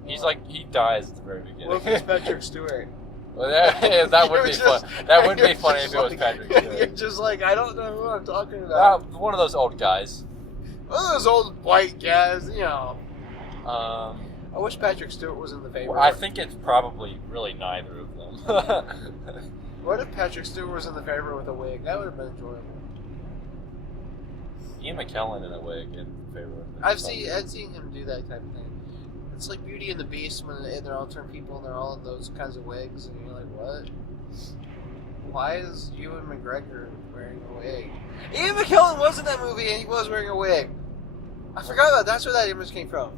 He's like, he dies at the very beginning. What if it's Patrick Stewart? Well, that would be fun. That would be funny if it was like, Patrick You're Stewart. just like, I don't know who I'm talking about. One of those old guys. One of those old white guys, you know. Um, I wish Patrick Stewart was in the favorite. well, I think it's probably really neither of them. What if Patrick Stewart was in the favorite with a wig? That would have been enjoyable. Ian McKellen in a wig in favor. I've seen him do that type of thing. It's like Beauty and the Beast when they're all turned people and they're all in those kinds of wigs, and you're like, what? Why is Ewan McGregor wearing a wig? Ian McKellen was in that movie and he was wearing a wig. I forgot about that. That's where that image came from.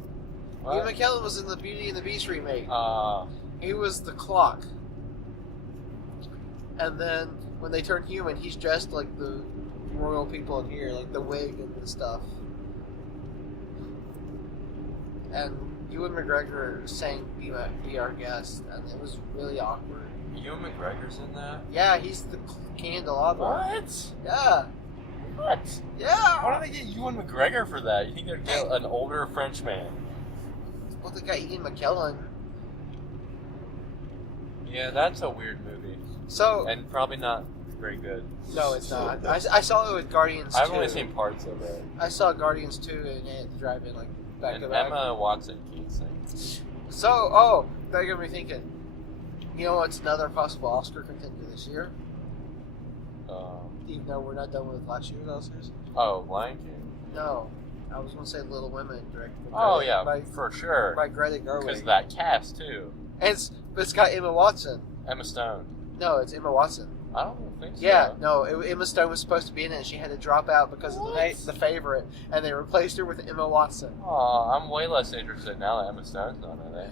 What? Ian McKellen was in the Beauty and the Beast remake. Uh, He was the clock. And then when they turn human, he's dressed like the royal people in here, like the wig and the stuff. And Ewan McGregor sang Be Our Guest, and it was really awkward. Ewan McGregor's in that? Yeah, he's the candelabra. What? Yeah. What? Yeah. Why did they get Ewan McGregor for that? You think they'd get an older French man? Well, they got Ian McKellen. Yeah, that's a weird movie. So, And probably not very good. no, it's not. I saw it with Guardians 2. I've only seen parts of it. I saw Guardians 2 and it had to drive in like back And to back. Emma Watson can't sing. So, that got me thinking. You know what's another possible Oscar contender this year? Even though we're not done with last year's Oscars? Lion King? No. I was going to say Little Women, directed For sure. by Greta Because Gerwig. that cast, too. And it's got Emma Watson. Emma Stone. No, it's Emma Watson. I don't think so. Yeah, no, Emma Stone was supposed to be in it and she had to drop out because of What? the favorite, and they replaced her with Emma Watson. Aw, I'm way less interested now that Emma Stone's not in it.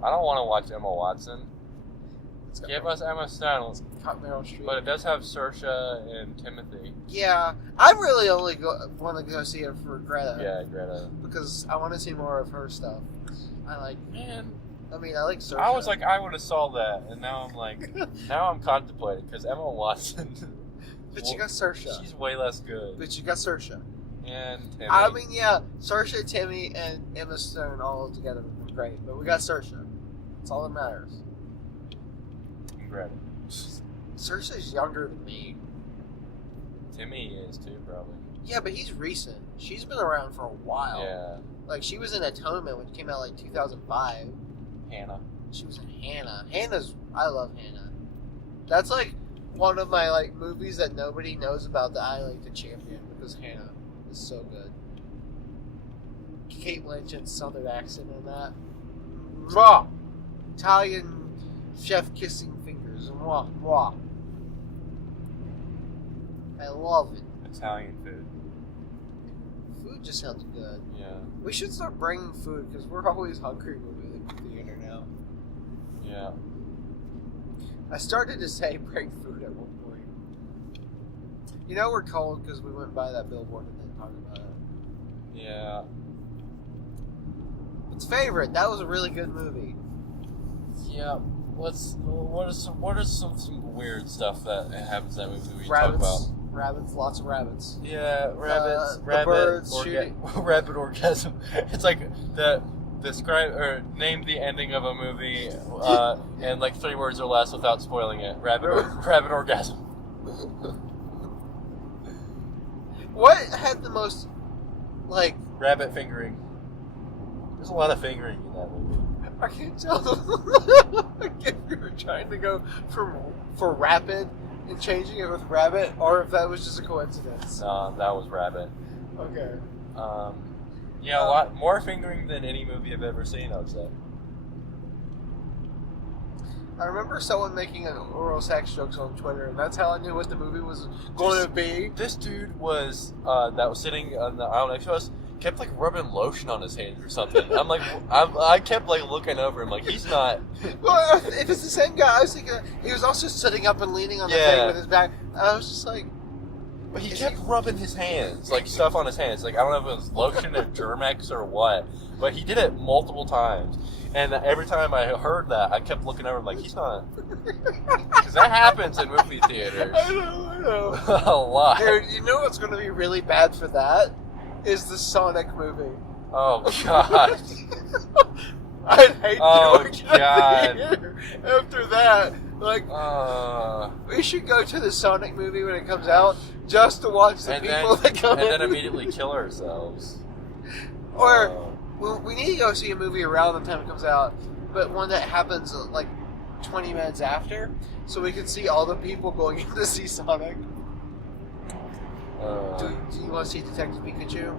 I don't want to watch Emma Watson. It's got Give us Emma Stone. got Meryl Streep. But it does have Saoirse and Timothy. Yeah, I really only want to go see it for Greta. Yeah, Greta. Because I want to see more of her stuff. I like Saoirse. I was like, I would have saw that, and now I'm like, now I'm contemplating because Emma Watson. But you got Saoirse. She's way less good. But you got Saoirse. And Timmy. I mean, yeah, Saoirse, Timmy, and Emma Stone all together were great. But we got Saoirse. That's all that matters. And Greta. Saoirse's younger than me. Timmy is too, probably. Yeah, but he's recent. She's been around for a while. Yeah. Like, she was in Atonement, which came out, like, 2005. Hannah. She was in Hannah. I love Hannah. That's, like, one of my, like, movies that nobody knows about that I like to champion, because Hannah is so good. Kate Blanchett's southern accent in that. Mwah! Italian chef kissing fingers. Mwah, mwah. I love it. Italian food. Food just sounds good. Yeah. We should start bringing food because we're always hungry when we leave the theater now. Yeah. I started to say bring food at one point. You know we're cold because we went by that billboard and didn't talk about it. Yeah. It's Favorite. That was a really good movie. Yeah. What are some weird stuff that happens in that movie we Rabbits. talk about? Rabbits. Lots of rabbits. Yeah, rabbits. The birds shooting. Rabbit orgasm. It's like describe or name the ending of a movie in like 3 words or less without spoiling it. Rabbit orgasm. What had the most, like... Rabbit fingering. There's a lot of fingering in that movie. I can't tell if you were trying to go for rapid and changing it with rabbit, or if that was just a coincidence. No, that was Rabbit. Okay. Yeah, a lot more fingering than any movie I've ever seen, I would say. I remember someone making an oral sex jokes on Twitter, and that's how I knew what the movie was going to be. This dude was that was sitting on the aisle next to us. Kept like rubbing lotion on his hands or something. I'm like, I kept like looking over him, like he's not. Well, if it's the same guy, I was thinking he was also sitting up and leaning on the thing with his back. I was just like, but he kept rubbing his hands, like stuff on his hands. Like I don't know if it was lotion or Germex or what, but he did it multiple times. And every time I heard that, I kept looking over him like he's not, because that happens in movie theaters. I know. A lot. Dude, you know what's going to be really bad for that? Is the Sonic movie. Oh, God. I'd hate to God. After that. Like, Uh, we should go to the Sonic movie when it comes out just to watch the people that come in. And then immediately kill ourselves. Or, we need to go see a movie around the time it comes out, but one that happens like 20 minutes after, so we can see all the people going in to see Sonic. Do you want to see Detective Pikachu?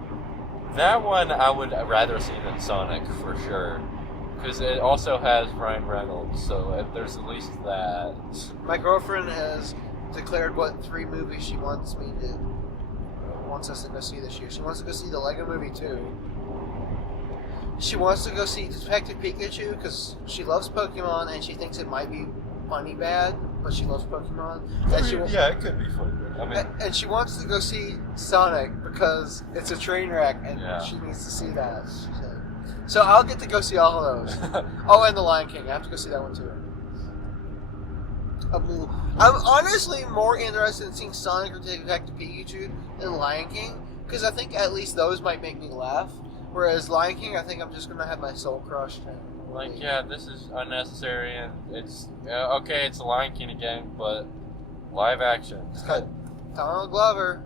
That one I would rather see than Sonic, for sure. Because it also has Ryan Reynolds, so there's at least that. My girlfriend has declared what 3 movies she wants us to go see this year. She wants to go see the Lego Movie 2. She wants to go see Detective Pikachu because she loves Pokemon and she thinks it might be funny bad, but she loves Pokemon. Yeah, it could be funny. I mean, and she wants to go see Sonic because it's a train wreck and she needs to see that. So I'll get to go see all of those. Oh, and The Lion King. I have to go see that one too. I'm honestly more interested in seeing Sonic or Detective Pikachu than Lion King because I think at least those might make me laugh. Whereas Lion King, I think I'm just going to have my soul crushed. Like, yeah, this is unnecessary and it's... okay, it's a Lion King again, but live action. Donald Glover.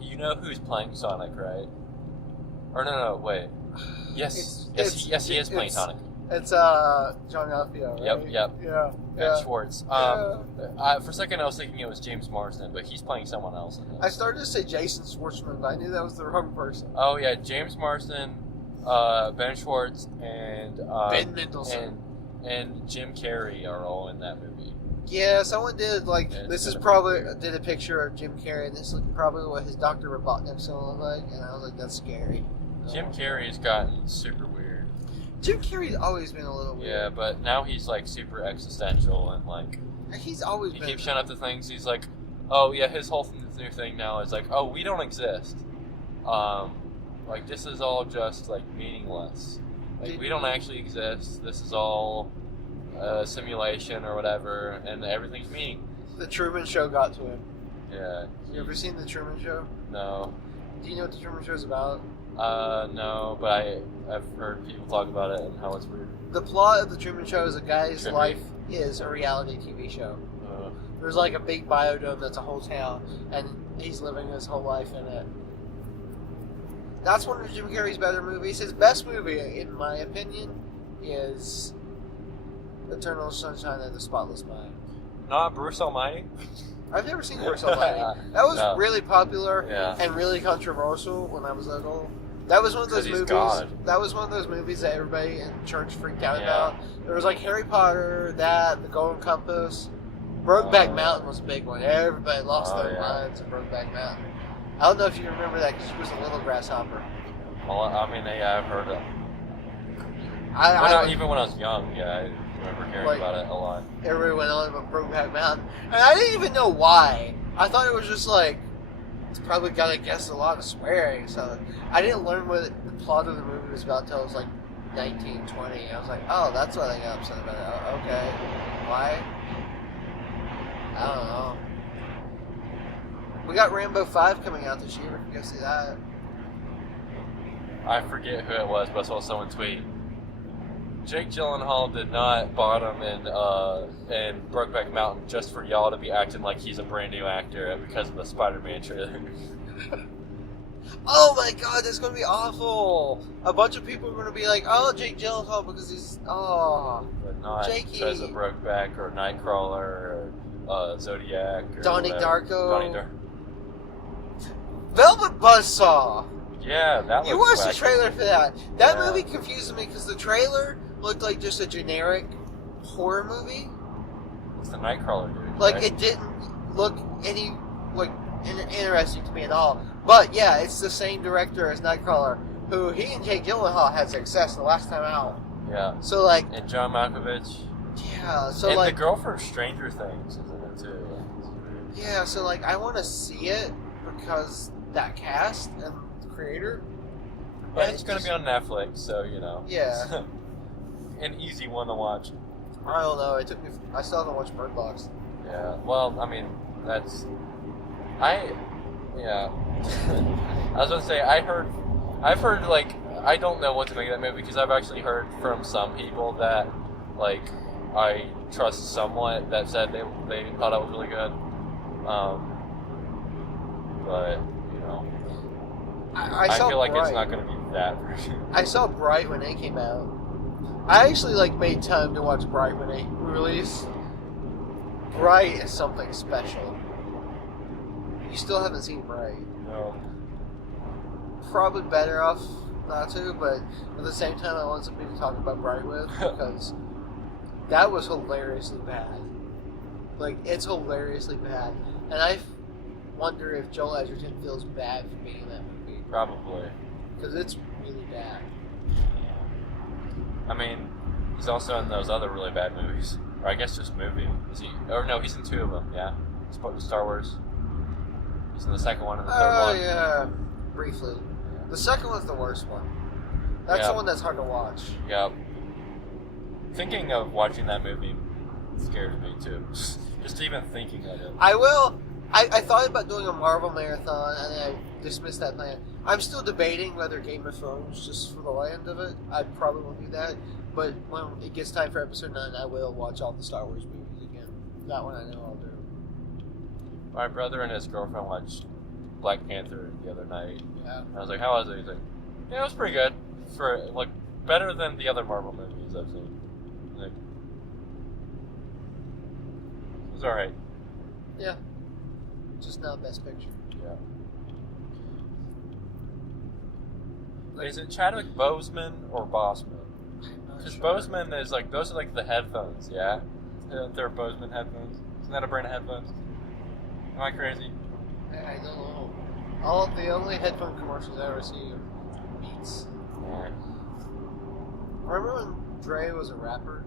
You know who's playing Sonic, right? Or no, wait. Yes, he is playing Sonic. It's John Alfio, right? Yep. Yeah. Ben Schwartz. For a second I was thinking it was James Marsden, but he's playing someone else in this. I started to say Jason Schwartzman, but I knew that was the wrong person. Oh yeah, James Marsden, Ben Schwartz, and Ben Mendelsohn and Jim Carrey are all in that movie. Yeah, someone did did a picture of Jim Carrey, and this is probably what his Dr. Robotnik's gonna look like, and I was like, that's scary. Jim Carrey has gotten super weird. Jim Carrey's always been a little weird. Yeah, but now he's like super existential and like he's always he been. keeps showing up to things. He's like, oh yeah, his whole new thing now is like, oh, we don't exist. Like this is all just like meaningless. Like we don't actually exist. This is all a simulation or whatever, and everything's meaningless. The Truman Show got to him. Yeah. You ever seen The Truman Show? No. Do you know what The Truman Show's about? No, but I've heard people talk about it and how it's weird. The plot of The Truman Show is a guy's life is a reality TV show. There's like a big biodome that's a whole town, and he's living his whole life in it. That's one of Jim Carrey's better movies. His best movie, in my opinion, is Eternal Sunshine of the Spotless Mind. Not Bruce Almighty? I've never seen Bruce Almighty. That was really popular and really controversial when I was little. That was one of those movies. God. That was one of those movies that everybody in church freaked out about. There was like Harry Potter, The Golden Compass. Brokeback Mountain was a big one. Everybody lost their minds at Brokeback Mountain. I don't know if you remember that because she was a little grasshopper. Well, I mean, I've heard it. Even when I was young, I remember hearing about it a lot. Everybody went on about Brokeback Mountain. And I didn't even know why. I thought it was just like, it's probably got, I guess, a lot of swearing. So I didn't learn what the plot of the movie was about until I was like 19, 20. I was like, oh, that's why they got upset about it. Oh, okay. Why? I don't know. We got Rambo 5 coming out this year. You guys see that? I forget who it was, but I saw someone tweet. Jake Gyllenhaal did not bottom in Brokeback Mountain just for y'all to be acting like he's a brand new actor because of the Spider-Man trailer. Oh my god, that's going to be awful. A bunch of people are going to be like, oh, Jake Gyllenhaal because he's, But not Jakey. because of Brokeback or Nightcrawler or Zodiac or Donnie whatever. Darko. Velvet Buzzsaw. Yeah, that was You watched the wacky. trailer for that. That movie confused me because the trailer looked like just a generic horror movie. It's the Nightcrawler dude. Like, right? it didn't look interesting to me at all. But, yeah, it's the same director as Nightcrawler, who he and Jake Gyllenhaal had success the last time out. Yeah. So, like... And John Malkovich. Yeah, so, and like... the girl from Stranger Things is in it, too. Yeah, so, like, I want to see it because that cast and the creator... But it's going to be on Netflix, so, you know. Yeah. An easy one to watch. I don't know, it took me... I still haven't watched Bird Box. Yeah, well, I mean, that's... Yeah. I was going to say, I've heard, like, I don't know what to make of that movie, because I've actually heard from some people that, like, I trust somewhat that said they thought it was really good. But, you know, I feel like it's not going to be that version. I saw Bright when it came out. I actually, like, made time to watch Bright when it released. Bright is something special. You still haven't seen Bright. No. Probably better off not to, but at the same time I want somebody to talk about Bright with, because that was hilariously bad. Like, it's hilariously bad. And I wonder if Joel Edgerton feels bad for being in that movie. Probably. Because it's really bad. I mean, he's also in those other really bad movies. Or I guess just movie. Is he? Or no, he's in 2 of them, yeah. Star Wars. He's in the second one and the third one. Oh, yeah. Briefly. The second one's the worst one. That's the one that's hard to watch. Yep. Thinking of watching that movie scares me, too. Just even thinking of it. I will. I thought about doing a Marvel marathon, and then I dismissed that plan. I'm still debating whether Game of Thrones, just for the land of it, I probably won't do that. But when it gets time for episode 9, I will watch all the Star Wars movies again. That one I know I'll do. My brother and his girlfriend watched Black Panther the other night. Yeah. And I was like, how was it? He's like, yeah, it was pretty good. For, like, better than the other Marvel movies I've seen. Like, it was alright. Yeah. Just not Best Picture. Yeah. Is it Chadwick Boseman or Boseman? Because Boseman is like, those are like the headphones, yeah? They're Boseman headphones. Isn't that a brand of headphones? Am I crazy? I don't know. The only headphone commercials I ever see are Beats. Yeah. Remember when Dre was a rapper?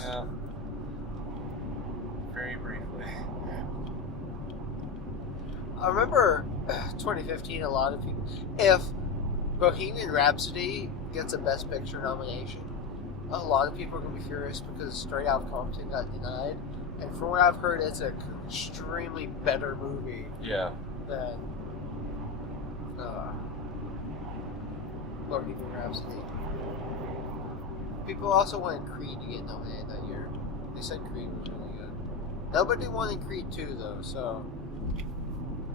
Yeah. Very briefly. I remember 2015, a lot of people... If Bohemian Rhapsody gets a Best Picture nomination, a lot of people are going to be furious because Straight Outta Compton got denied. And from what I've heard, it's an extremely better movie Yeah. than Bohemian Rhapsody. People also wanted Creed to get nominated that year. They said Creed was really good. Nobody wanted Creed 2 though, so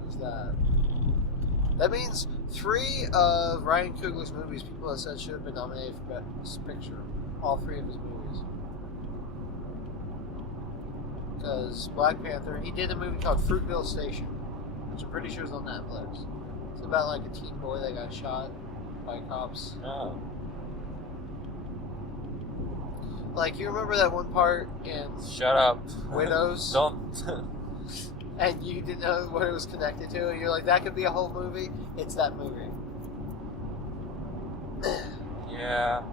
there's that. That means 3 of Ryan Coogler's movies people have said should have been nominated for Best Picture. All 3 of his movies. Because Black Panther, he did a movie called Fruitvale Station, which I'm pretty sure is on Netflix. It's about like a teen boy that got shot by cops. Oh. Like, you remember that one part in Shut up. Widows? Don't. And you didn't know what it was connected to, and you're like, that could be a whole movie? It's that movie. Yeah.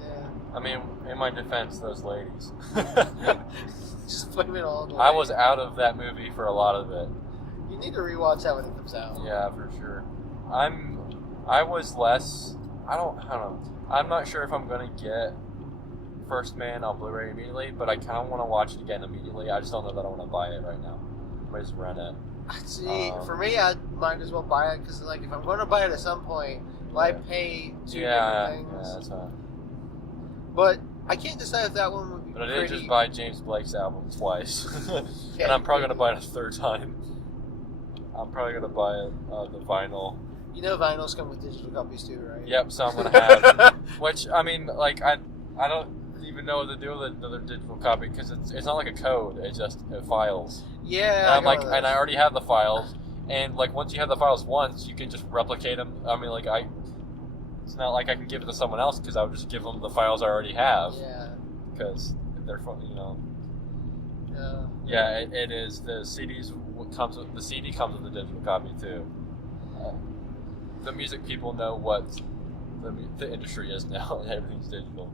Yeah. I mean, in my defense, those ladies. Just blame it all on the I was out of that movie for a lot of it. You need to rewatch that when it comes out. Yeah, for sure. I was less. I don't know. I'm not sure if I'm gonna get First Man on Blu-ray immediately, but I kind of want to watch it again immediately. I just don't know that I want to buy it right now. I might just rent it. See, for me, I might as well buy it because, like, if I'm going to buy it at some point, why Yeah. pay two Yeah, different things? that's fine. But I can't decide if that one would be But I pretty. did just buy James Blake's album twice, Yeah, and I'm probably gonna buy it a third time. I'm probably gonna buy the vinyl. You know, vinyls come with digital copies too, right? Yep, so I'm gonna have. Which I mean, like I don't even know what to do with another digital copy because it's not like a code. It's just files. Yeah. And I'm like, know and I that. already have the files, and like once you have the files once, you can just replicate them. I mean, like it's not like I can give it to someone else because I would just give them the files I already have Yeah. because they're fun, Yeah. Yeah, it is. The CD comes with the digital copy too. The music people know what the industry is now. Everything's digital.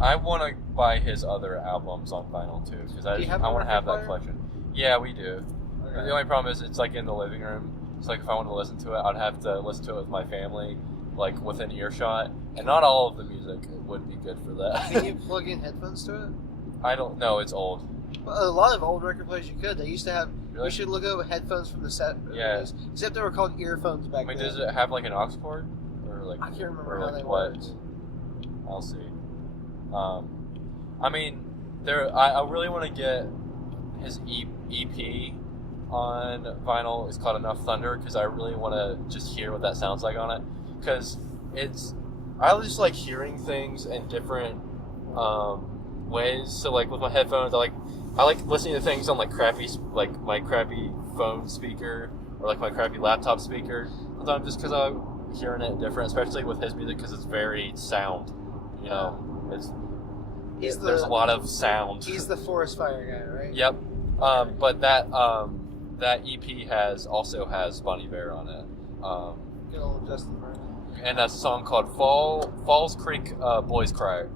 I want to buy his other albums on vinyl too because I want to have that collection. Yeah, we do. Okay. The only problem is it's like in the living room. It's like if I wanted to listen to it, I'd have to listen to it with my family, like within earshot, and not all of the music would be good for that. Can you plug in headphones to it? I don't know. It's old. Well, a lot of old record players you could. They used to have. Really? You should look over headphones from the set. Yeah. Except they were called earphones back I mean, then. does it have like an aux cord or like? I can't remember or how like they what? worked. I'll see. I mean, I really want to get his EP on vinyl. It's called Enough Thunder because I really want to just hear what that sounds like on it. Because I just like hearing things in different ways. So like with my headphones, I like listening to things on like my crappy phone speaker or like my crappy laptop speaker. Sometimes just because I'm hearing it different, especially with his music because it's very sound. You know, there's a lot of sound. He's the forest fire guy, right? Yep. But that EP also has Bon Iver on it. Good old Justin Vernon. And a song called Falls Creek Boys Choir.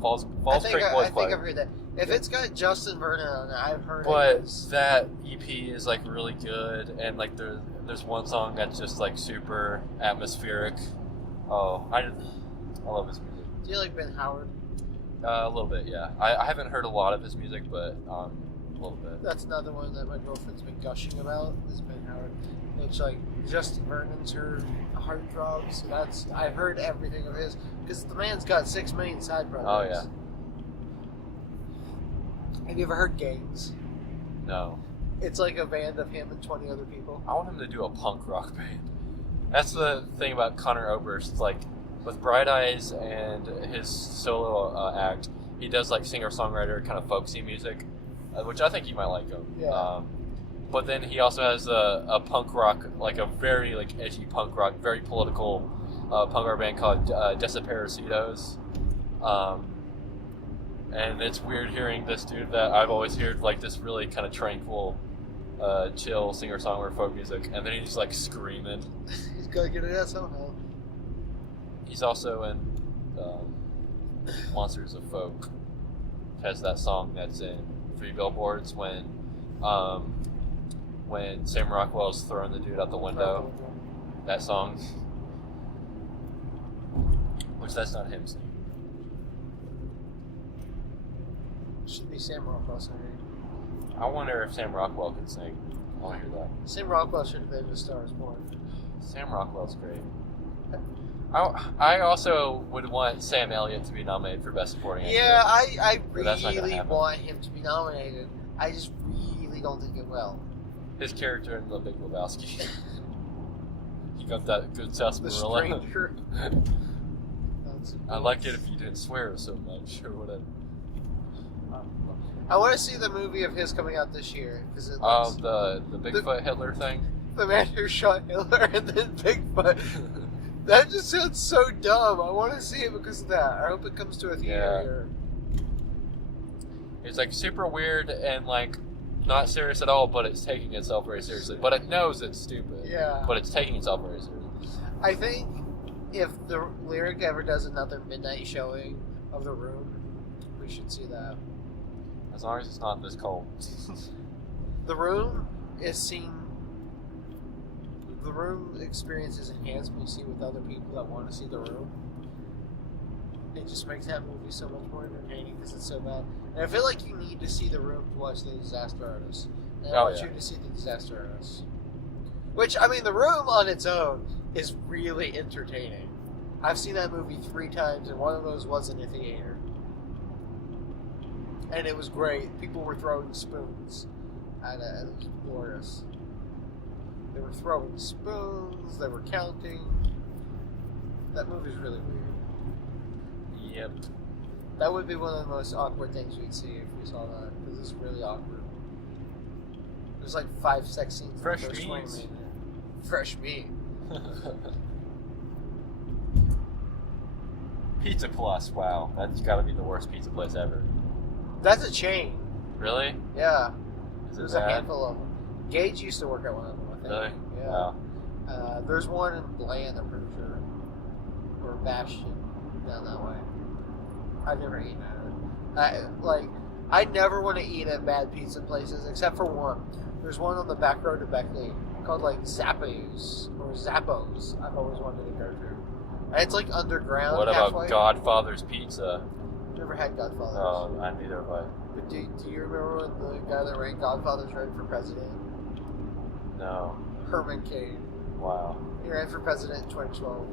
Falls Creek Boys I think Choir. I've heard that. If it's got Justin Vernon on it, I've heard But it. that EP is like really good, and like there's one song that's just like super atmospheric. Oh, I love his music. Do you like Ben Howard? A little bit, yeah. I haven't heard a lot of his music, but a little bit. That's another one that my girlfriend's been gushing about. Is Ben Howard. It's like Justin Vernon's her heartthrob. So I've heard everything of his because the man's got 6 million side projects. Oh yeah. Have you ever heard Gangs? No. It's like a band of him and 20 other people. I want him to do a punk rock band. That's the thing about Connor Oberst. It's like with Bright Eyes and his solo act, he does like singer-songwriter kind of folksy music, which I think you might like him. Yeah. But then he also has a punk rock, like a very like edgy punk rock, very political punk rock band called Desaparecidos. And it's weird hearing this dude that I've always heard like this really kind of tranquil, chill singer-songwriter folk music, and then he's like screaming. He's got to get it out somehow. He's also in Monsters of Folk. Has that song that's in 3 Billboards when Sam Rockwell's throwing the dude out the window. That song, which that's not him singing. Should be Sam Rockwell singing. I wonder if Sam Rockwell can sing. I want to hear that. Sam Rockwell should have been in A Star Is Born. Sam Rockwell's great. I also would want Sam Elliott to be nominated for Best Supporting Actor. Yeah, I But that's not gonna really happen. want him to be nominated. I just really don't think it will. His character in The Big Lebowski. He got that good The sarsaparilla. Stranger. I like it if you didn't swear so much, or whatever. I want to see the movie of his coming out this year because it Oh, looks the Bigfoot Hitler thing? the man who shot Hitler and then Bigfoot. That just sounds so dumb. I want to see it because of that. I hope it comes to a theater here. It's like super weird and like not serious at all, but it's taking itself very seriously. But it knows it's stupid. Yeah. But it's taking itself very seriously. I think if the Lyric ever does another midnight showing of The Room, we should see that. As long as it's not this cold. The Room is seen. The Room experience is enhanced when you see with other people that want to see The Room. It just makes that movie so much more entertaining because it's so bad. And I feel like you need to see The Room to watch The Disaster Artist. And I want you to see The Disaster Artist. Which, I mean, The Room on its own is really entertaining. I've seen that movie 3 times, and one of those was in a theater. And it was great. People were throwing spoons at it. It was glorious. They were throwing spoons. They were counting. That movie's really weird. Yep. That would be one of the most awkward things we'd see if we saw that, because it's really awkward. There's like 5 sex scenes. Fresh in the first 20 meat. minutes. Fresh meat. Pizza Plus, wow. That's gotta be the worst pizza place ever. That's a chain. Really? Yeah. Is it There's a bad? handful of them. Gage used to work at one of them, I think. Really? Yeah. Wow. There's one in Bland, I'm pretty sure. Or Bastion, down that way. I've never eaten at it. I never want to eat at bad pizza places, except for one. There's one on the back road to Beckley called like Zappos or Zappos. I've always wanted to go to. And it's like underground. What about halfway. Godfather's Pizza? Never had Godfather's. Oh, I neither have I. But do you remember when the guy that ran Godfather's ran for president? No. Herman Cain. Wow. He ran for president in 2012.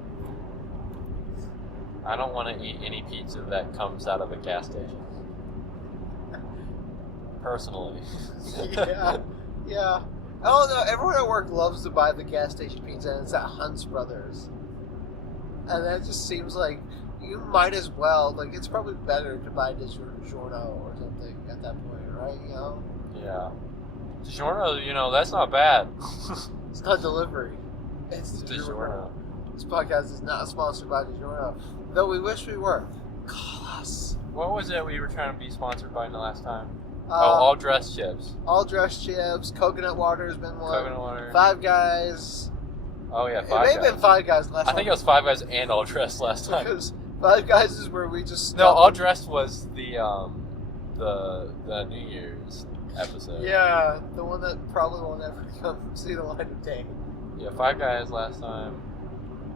I don't want to eat any pizza that comes out of a gas station. Personally. Yeah. I don't know. Everyone at work loves to buy the gas station pizza, and it's at Hunt's Brothers. And that just seems like you might as well. Like, it's probably better to buy DiGiorno or something at that point, right? You know? Yeah. DiGiorno, that's not bad. It's not delivery. It's DiGiorno. DiGiorno. This podcast is not sponsored by DiGiorno, though we wish we were. Call us. What was it we were trying to be sponsored by the last time? Uh, All Dressed Chips. All dressed chips. Coconut water has been one. Coconut water. Five Guys. Oh yeah, It Five may Guys. have been Five Guys last I time. think it was Five Guys and All Dressed last time. Because Five Guys is where we just No, stopped. All Dressed was the New Year's episode. Yeah, the one that probably won't ever come see the light of day. Yeah, Five Guys last time.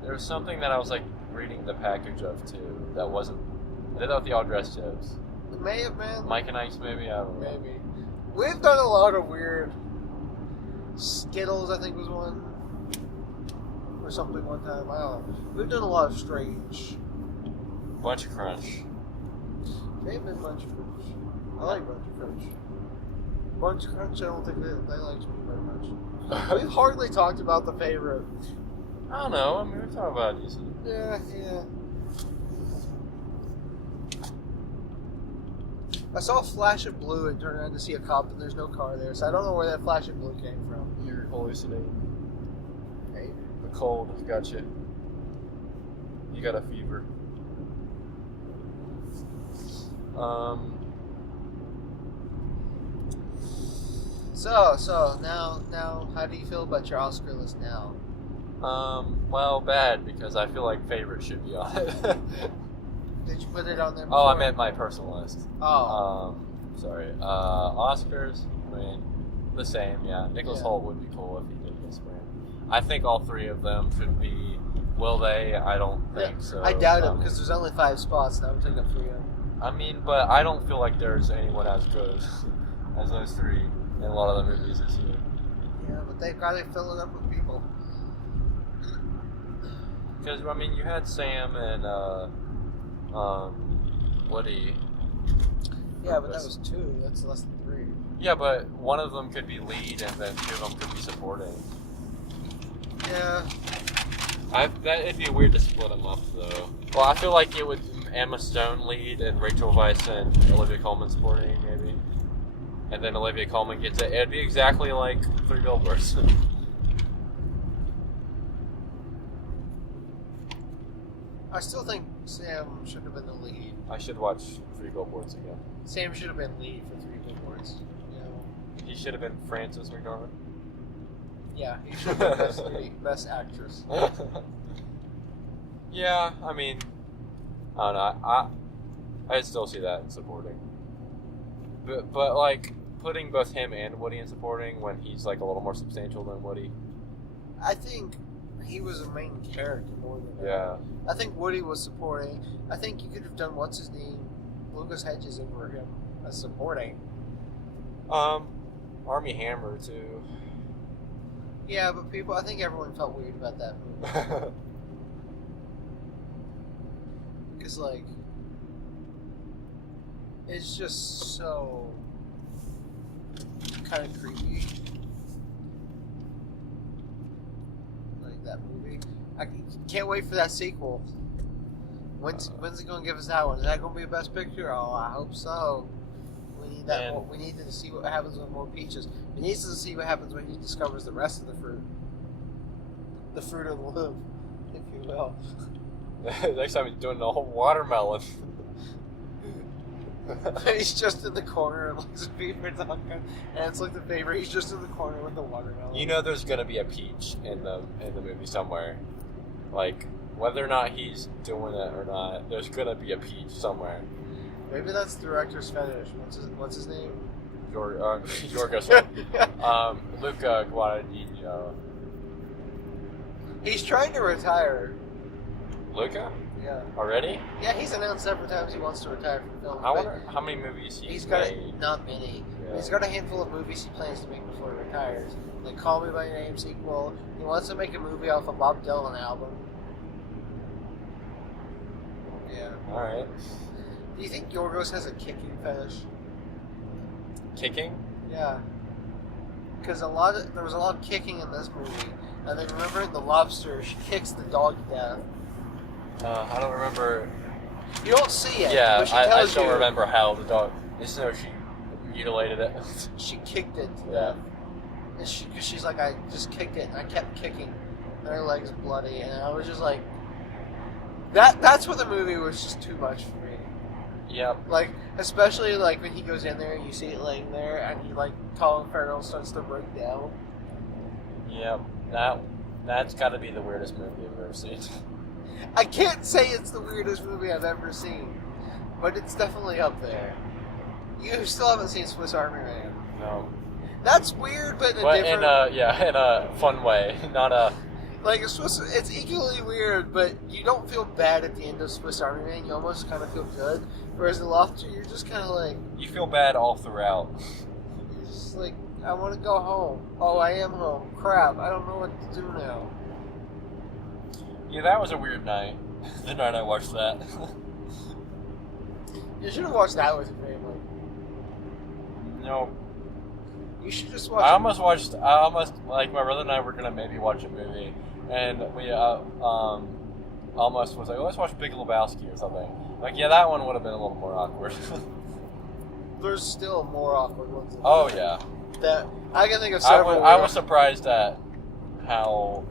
There was something that I was like reading the package of too that wasn't. I did that with the All Dressed Chips. It may have been. Mike and Ike's maybe. I don't know. Maybe. We've done a lot of weird. Skittles, I think, was one. Or something one time. I don't know. We've done a lot of strange. Bunch of Crunch. May have been Bunch of Crunch. I like Bunch of Crunch. Bunch of Crunch, I don't think they like me very much. We've hardly talked about the favorite. I don't know. I mean, we're talking about these. Yeah. I saw a flash of blue and turned around to see a cop, and there's no car there, so I don't know where that flash of blue came from. You're hallucinating. Maybe. The cold got you. You got a fever. So now, how do you feel about your Oscar list now? Well, bad because I feel like favorite should be on it. Did you put it on there? Oh, I before? meant my personal list. Oh. Sorry. Oscars. I mean, the same. Yeah, Nicholas Yeah. Hoult would be cool if he did this brand. I think all 3 of them should be. Will they? I don't think so. I doubt it because there's only 5 spots, and I'm taking up 3 of them. I mean, but I don't feel like there's anyone as good as those 3 in a lot of the movies this year. Yeah, but they've got to fill it up with people. Because, I mean, you had Sam and Woody. Yeah, but that was 2. That's less than 3. Yeah, but one of them could be lead, and then 2 of them could be supporting. Yeah. It'd be weird to split them up, though. Well, I feel like it would Emma Stone lead, and Rachel Weisz and Olivia Colman supporting, maybe. And then Olivia Colman gets it. It'd be exactly like 3 Billboards. I still think Sam should have been the lead. I should watch 3 Billboards again. Sam should have been lead for 3 Billboards. You know? He should have been Frances McDormand. Yeah, he should have been best lead, best actress. Yeah, I mean, I don't know. I'd still see that in supporting. But like, putting both him and Woody in supporting when he's like a little more substantial than Woody. I think he was a main character more than Yeah. I think Woody was supporting. I think you could have done what's his name, Lucas Hedges over him as supporting. Armie Hammer too. Yeah, but I think everyone felt weird about that movie. Because, like, it's just so kind of creepy. Like, that movie. I can't wait for that sequel. When's it going to give us that one? Is that going to be a Best Picture? Oh, I hope so. We need that. And we need to see what happens with more peaches. We need to see what happens when he discovers the rest of the fruit. The fruit of the loom, if you will. Next time he's doing the whole watermelon. He's just in the corner and looks at favorite and it's like the favorite. He's just in the corner with the watermelon. You know, there's gonna be a peach in the movie somewhere. Like, whether or not he's doing it or not, there's gonna be a peach somewhere. Maybe that's the director's fetish. What's his name? Yorgos. Luca Guadagnino. He's trying to retire. Luca? Yeah. Already? Yeah, he's announced several times he wants to retire from film. I wonder how many movies he's got made. Not many. Yeah. He's got a handful of movies he plans to make before he retires. Like Call Me by Your Name sequel. He wants to make a movie off a Bob Dylan album. Yeah. Alright. Do you think Yorgos has a kicking fetish? Kicking? Yeah. Because there was a lot of kicking in this movie. And then remember in The Lobster, she kicks the dog to death. I don't remember. You don't see it. Yeah, but she I tells still you remember how the dog. Just know she mutilated it. she kicked it to Yeah. death. And she's like, I just kicked it, and I kept kicking. And her leg's bloody, and I was just like, that's what the movie was just too much for me. Yep. Like, especially like when he goes in there and you see it laying there, and he like Colin Farrell starts to break down. Yep. That's got to be the weirdest movie I've ever seen. I can't say it's the weirdest movie I've ever seen, but it's definitely up there. You still haven't seen Swiss Army Man. No. That's weird, but in a fun way, not a. Like it's equally weird, but you don't feel bad at the end of Swiss Army Man. You almost kind of feel good. Whereas the Lobster, you're just kind of like. You feel bad all throughout. You're just like, I want to go home. Oh, I am home. Crap, I don't know what to do now. Yeah, that was a weird night. The night I watched that. You should have watched that with your family. No. You should just watch. I almost like my brother and I were gonna maybe watch a movie, and we almost was like, oh, let's watch Big Lebowski or something. Like, yeah, that one would have been a little more awkward. There's still more awkward ones. Oh yeah. That I can think of several. I was surprised at how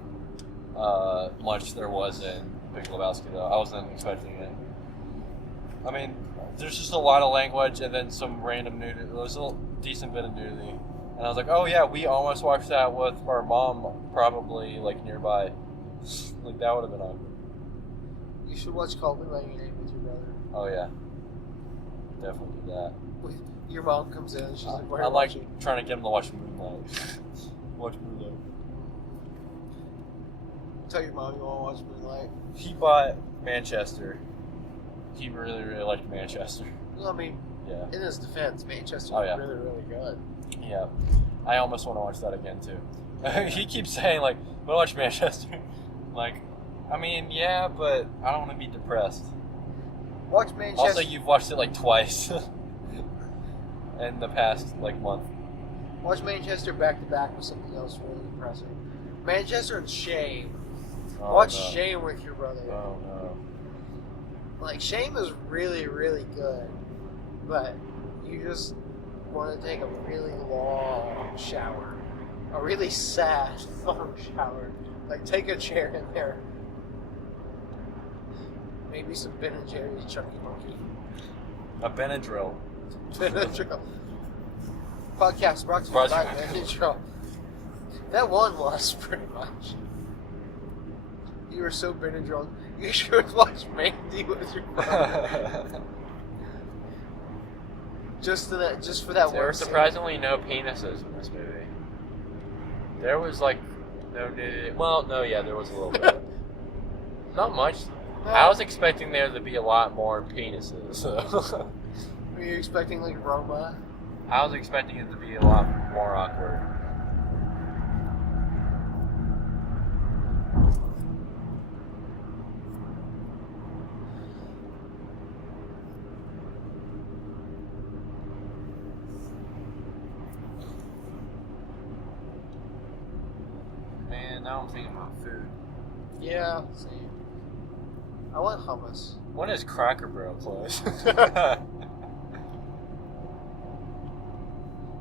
much there was in Big Lebowski, though. I wasn't expecting it. I mean, there's just a lot of language and then some random nudity. There's a decent bit of nudity. And I was like, oh yeah, we almost watched that with our mom, probably, like, nearby. Like, that would have been awkward. You should watch Call Me by Your Name with your brother. Oh yeah. Definitely do that. Your mom comes in and she's like, I like trying to get him to watch Moonlight. Watch Moonlight. Tell your mom you want to watch Moonlight. He bought Manchester. He really, really liked Manchester. Well, I mean, yeah. In his defense, Manchester's really, really good. Yeah. I almost want to watch that again, too. He keeps saying, like, we'll watch Manchester. Like, I mean, yeah, but I don't want to be depressed. Watch Manchester. Also, you've watched it like twice in the past like month. Watch Manchester back to back with something else really impressive. Manchester and Shame. Watch Shame with your brother. Oh no. Like, Shame is really, really good, but you just want to take a really long shower. A really sad, long shower. Like, take a chair in there. Maybe some Ben & Jerry's Chunky Monkey. A Benadryl. Benadryl. Podcast brought to you by Benadryl. That one was, pretty much. You were so Benadryl. You should watch Mandy with your brother. just for that one. There were surprisingly no penises in this movie. There was like no nudity. Well, no, yeah, there was a little bit. Not much. No. I was expecting there to be a lot more penises. So. Were you expecting like Roma? I was expecting it to be a lot more awkward. Man, now I'm thinking about food. Yeah, same. I want hummus. When is Cracker Barrel closed?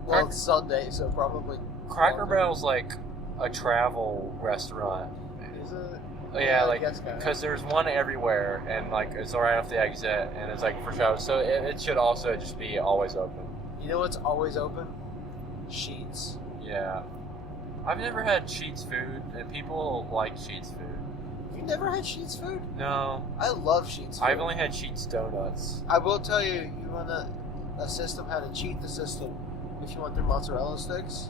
Well, it's Sunday, so probably. Cracker Barrel's like a travel restaurant. Is it? Yeah, like, I guess kinda. because there's one everywhere, and like it's right off the exit, and it's like for show. So it should also just be always open. You know what's always open? Sheets. Yeah, I've never had Sheetz food, and people like Sheetz food. You never had Sheets food? No, I love Sheets food. I've only had Sheetz donuts. I will tell you, you want a system how to cheat the system if you want their mozzarella sticks.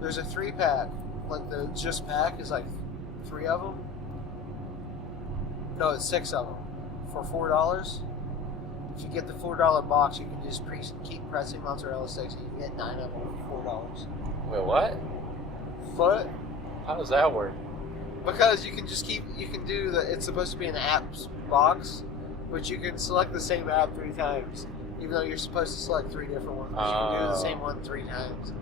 There's a 3-pack. Like the just pack is like 3 of them. No, it's 6 of them for $4. If you get the $4 box, you can just keep pressing mozzarella sticks, and you can get 9 of them for $4. Wait, what? But How does that work? because you can just you can do it's supposed to be an apps box, but you can select the same app 3 times, even though you're supposed to select 3 different ones. You can do the same one 3 times,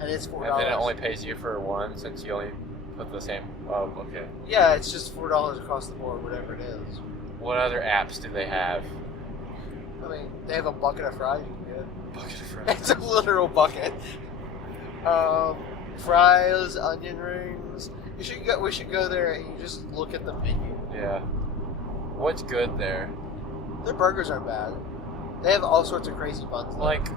and it's $4. And then it only pays you for one since you only put the same. Oh, okay. Yeah, it's just $4 across the board, whatever it is. What other apps do they have? I mean, they have a bucket of fries you can get. Bucket of fries. It's a literal bucket. Fries, onion rings. We should go there and you just look at the menu. Yeah. What's good there? Their burgers aren't bad. They have all sorts of crazy buns. Though. Like,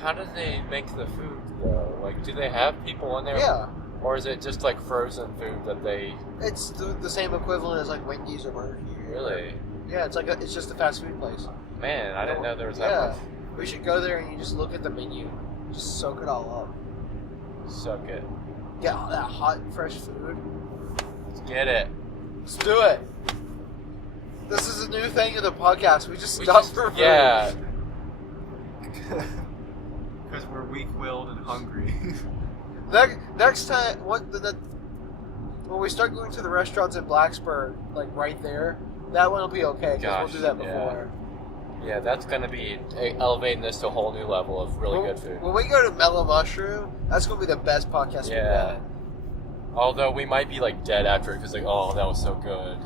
how do they make the food though? Like, do they have people in there? Yeah. Or is it just like frozen food that they? It's the same equivalent as like Wendy's or Burger King. Really? Yeah, it's just a fast food place. Man, I didn't know there was that Yeah, much. we should go there and you just look at the menu, just soak it all up. Suck it. Get all that hot and fresh food. Let's get it. Let's do it. This is a new thing in the podcast. We just stop for food. Yeah. Because we're weak-willed and hungry. Next time, when we start going to the restaurants in Blacksburg, like right there, that one will be okay because we'll do that before. Yeah, that's gonna be elevating this to a whole new level of really good food. When we go to Mellow Mushroom, that's gonna be the best podcast we've had. Although we might be like dead after it because like, oh, that was so good.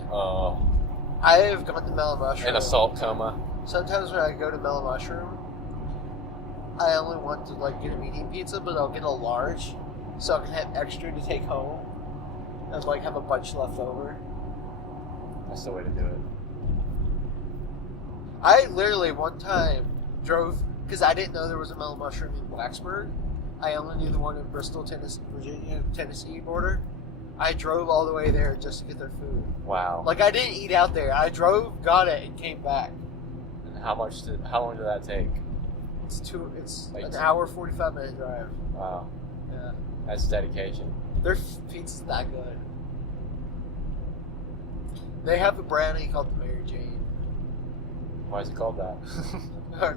I have gone to Mellow Mushroom. In a salt coma. Sometimes when I go to Mellow Mushroom, I only want to like get a medium pizza, but I'll get a large, so I can have extra to take home, and like have a bunch left over. That's the way to do it. I literally one time drove because I didn't know there was a Mellow Mushroom in Blacksburg. I only knew the one in Bristol, Tennessee border. I drove all the way there just to get their food. Wow. Like I didn't eat out there. I drove, got it, and came back. And how long did that take? It's like an hour, 45-minute drive. Wow. Yeah. That's dedication. Their pizza's that good. They have a brownie called the Mary Jane. Why is it called that?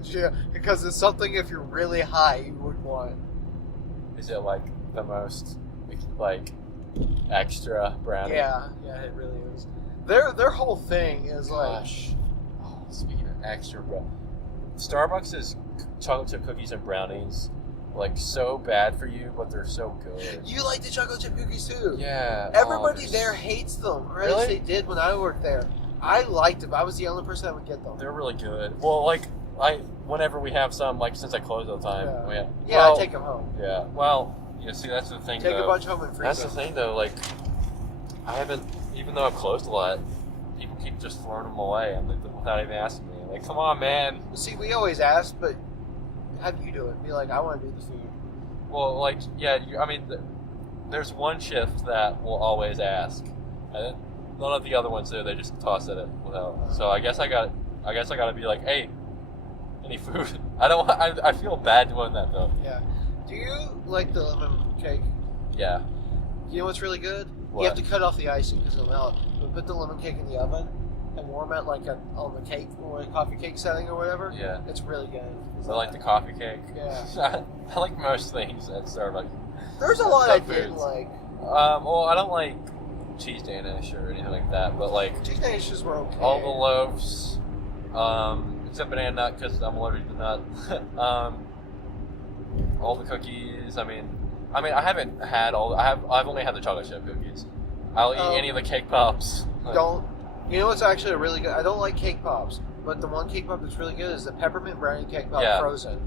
Yeah, because it's something if you're really high you would want. Is it like the most like extra brownie. Yeah, it really is. Their whole thing is Gosh. Oh, speaking of extra, bro, Starbucks' chocolate chip cookies and brownies like so bad for you, but they're so good. You like the chocolate chip cookies too. Yeah. Everybody there hates them. Or at least Really? they did when I worked there. I liked them. I was the only person that would get them. They're really good. Well, like whenever we have some, like since I close all the time, I take them home. Yeah. Well, see, that's the thing. Take though. a bunch home and freeze That's them. the thing, though. Like, I haven't, even though I've closed a lot, people keep just throwing them away without even asking me. Like, come on, man. See, we always ask, but have you do it. Be like, I want to do the food. Well, like, yeah, there's one shift that will always ask, and none of the other ones do. They just toss it without. So I guess I got to be like, hey, any food? I feel bad doing that though. Yeah. Do you like the lemon cake? Yeah. You know what's really good? What? You have to cut off the icing because it'll melt. But put the lemon cake in the oven and warm it like on the cake or a coffee cake setting or whatever. Yeah. It's really good. I like the coffee cake. Yeah. I like most things at Starbucks. There's a lot I Some didn't foods. like. Well, I don't like cheese Danish or anything like that, but like Cheese Danishes were okay. all the loaves, except banana nut because I'm allergic to nut. All the cookies. I mean, I haven't had all. I've only had the chocolate chip cookies. I'll eat any of the cake pops. Don't. You know what's actually a really good? I don't like cake pops, but the one cake pop that's really good is the peppermint brownie cake pop Yeah. frozen.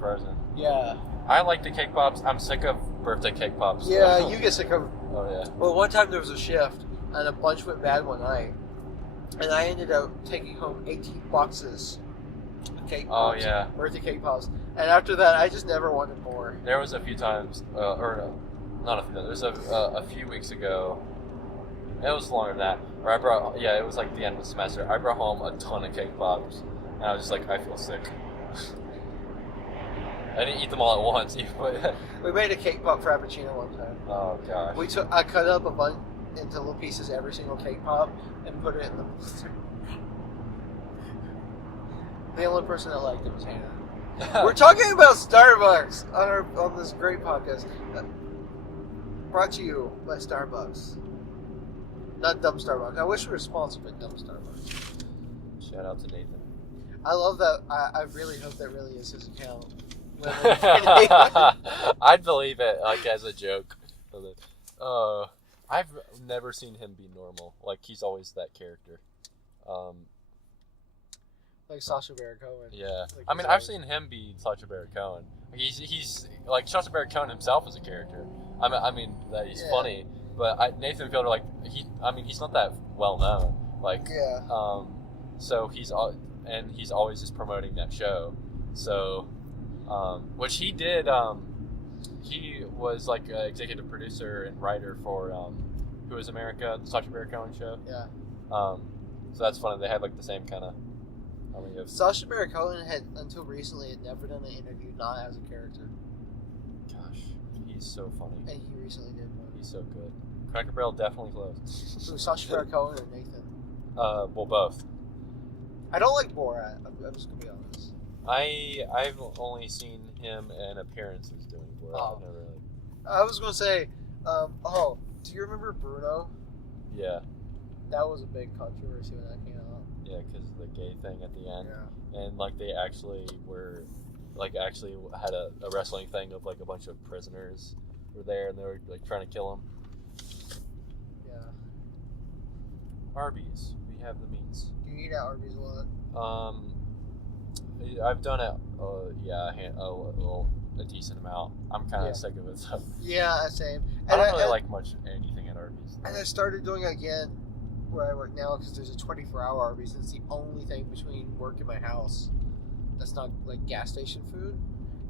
Yeah. Yeah. I like the cake pops. I'm sick of birthday cake pops. Yeah, you get sick of. Oh yeah. Well, one time there was a shift, and a bunch went bad one night, and I ended up taking home 18 boxes of cake Oh pops. yeah. Birthday cake pops. And after that, I just never wanted more. There was a few times, not a few. There was a few weeks ago. It was longer than that. Where I brought, it was like the end of the semester. I brought home a ton of cake pops, and I was just like, I feel sick. I didn't eat them all at once. But We made a cake pop frappuccino one time. oh gosh. I cut up a bunch into little pieces every single cake pop and put it in the blender. The only person that liked it was Hannah. We're talking about Starbucks on this great podcast. Brought to you by Starbucks. Not Dumb Starbucks. I wish we were sponsored by Dumb Starbucks. Shout out to Nathan. I love that. I really hope that really is his account. I'd believe it, like as a joke. I've never seen him be normal. Like he's always that character. Like Sacha Baron Cohen. Yeah, Like I mean, he's I've always- seen him be Sacha Baron Cohen. He's like Sacha Baron Cohen himself is a character. I mean that he's funny, but Nathan Fielder, like he's not that well known. Like Yeah. so he's always just promoting that show. So, which he did. He was like an executive producer and writer for Who Is America, the Sacha Baron Cohen show. Yeah. So that's funny. They have like the same kind of. Sacha Baron Cohen had, until recently, had never done an interview not as a character. Gosh, he's so funny. And he recently did one. He's so good. Cracker Barrel definitely closed. So Sacha Baron Cohen or Nathan? Well, both. I don't like Borat. I'm just gonna be honest. I've only seen him in appearances doing Borat. Oh. Never really. I was gonna say, do you remember Bruno? Yeah, That was a big controversy when that came out. yeah, because of the gay thing at the end, Yeah. and like they actually had a wrestling thing of like a bunch of prisoners were there and they were like trying to kill him. Yeah. Arby's, we have the meats. Do you eat at Arby's a lot? I've done it. A decent amount. I'm kind of Yeah. sick of it. So. Yeah, same. I don't really like much anything at Arby's. And I started doing it again where I work now because there's a 24-hour Arby's. And it's the only thing between work and my house that's not like gas station food.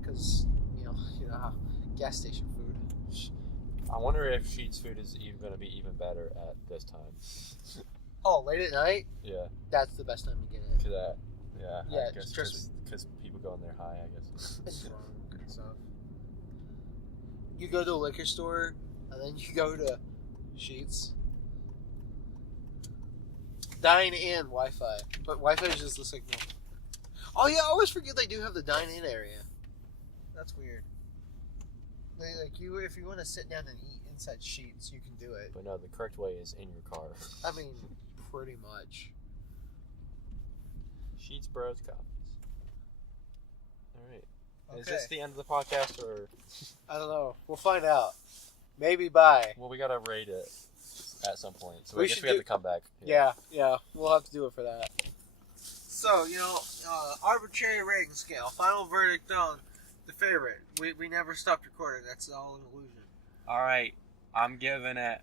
Because you know how gas station food. I wonder if Sheet's food is even going to be even better at this time. Oh, late at night. Yeah. That's the best time to get it. To that. Yeah. Yeah, I guess trust because people go in there high. I guess. It's wrong and stuff. You go to a liquor store and then you go to Sheets. Dine-in Wi-Fi, but Wi-Fi is just the signal. Oh yeah, I always forget they do have the dine-in area. That's weird. Like you, if you want to sit down and eat inside sheets, you can do it. But no, the correct way is in your car. I mean, pretty much. Sheets, bros, copies. All right. Okay. Is this the end of the podcast, or? I don't know. We'll find out. Maybe bye. Well, we gotta rate it at some point, so We I guess should we have do- to come back. Yeah, we'll have to do it for that. So, arbitrary rating scale. Final verdict on the favorite. We never stopped recording. That's all an illusion. All right. I'm giving it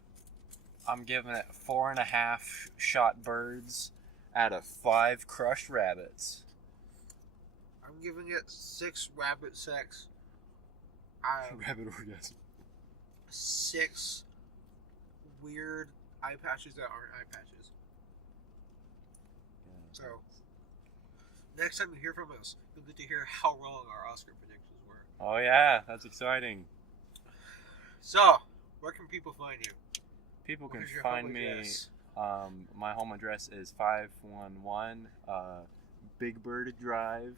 4.5 shot birds out of 5 crushed rabbits. I'm giving it 6 rabbit sex. Rabbit orgasm. 6 weird eye patches that aren't eye patches. So, next time you hear from us, you'll get to hear how wrong our Oscar predictions were. Oh yeah, that's exciting. So, where can people find you? People What can is your find home me. address? My home address is 511 Big Bird Drive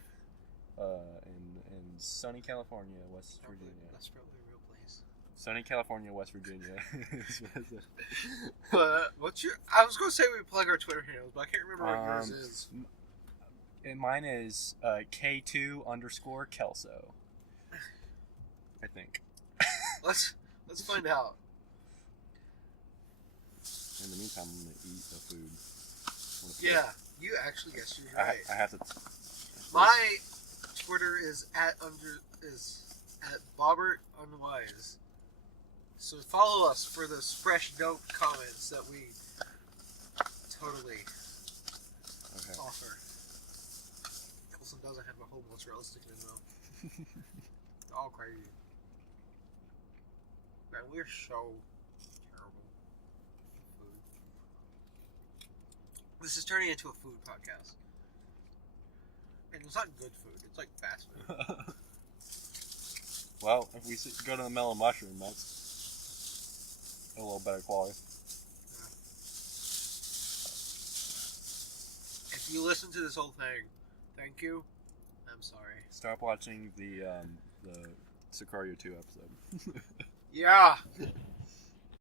in sunny California, West Virginia. That's probably a real place. Sunny California, West Virginia. But what's your? I was going to say we plug our Twitter handles, but I can't remember what yours is. And mine is K2_Kelso. I think. Let's find out. In the meantime, I'm gonna eat the food. Yeah, you actually, yes, you're right. I have to. My Twitter is at Bobbert Unwise. So follow us for those fresh dope comments that we totally offer. Colson doesn't have a homeless realistic though. All crazy. Man, we're so terrible. Food. This is turning into a food podcast. And it's not good food. It's like fast food. Well, if we go to the Mellow Mushroom, that's a little better quality. If you listen to this whole thing, thank you. I'm sorry. Stop watching the Sicario 2 episode. Yeah.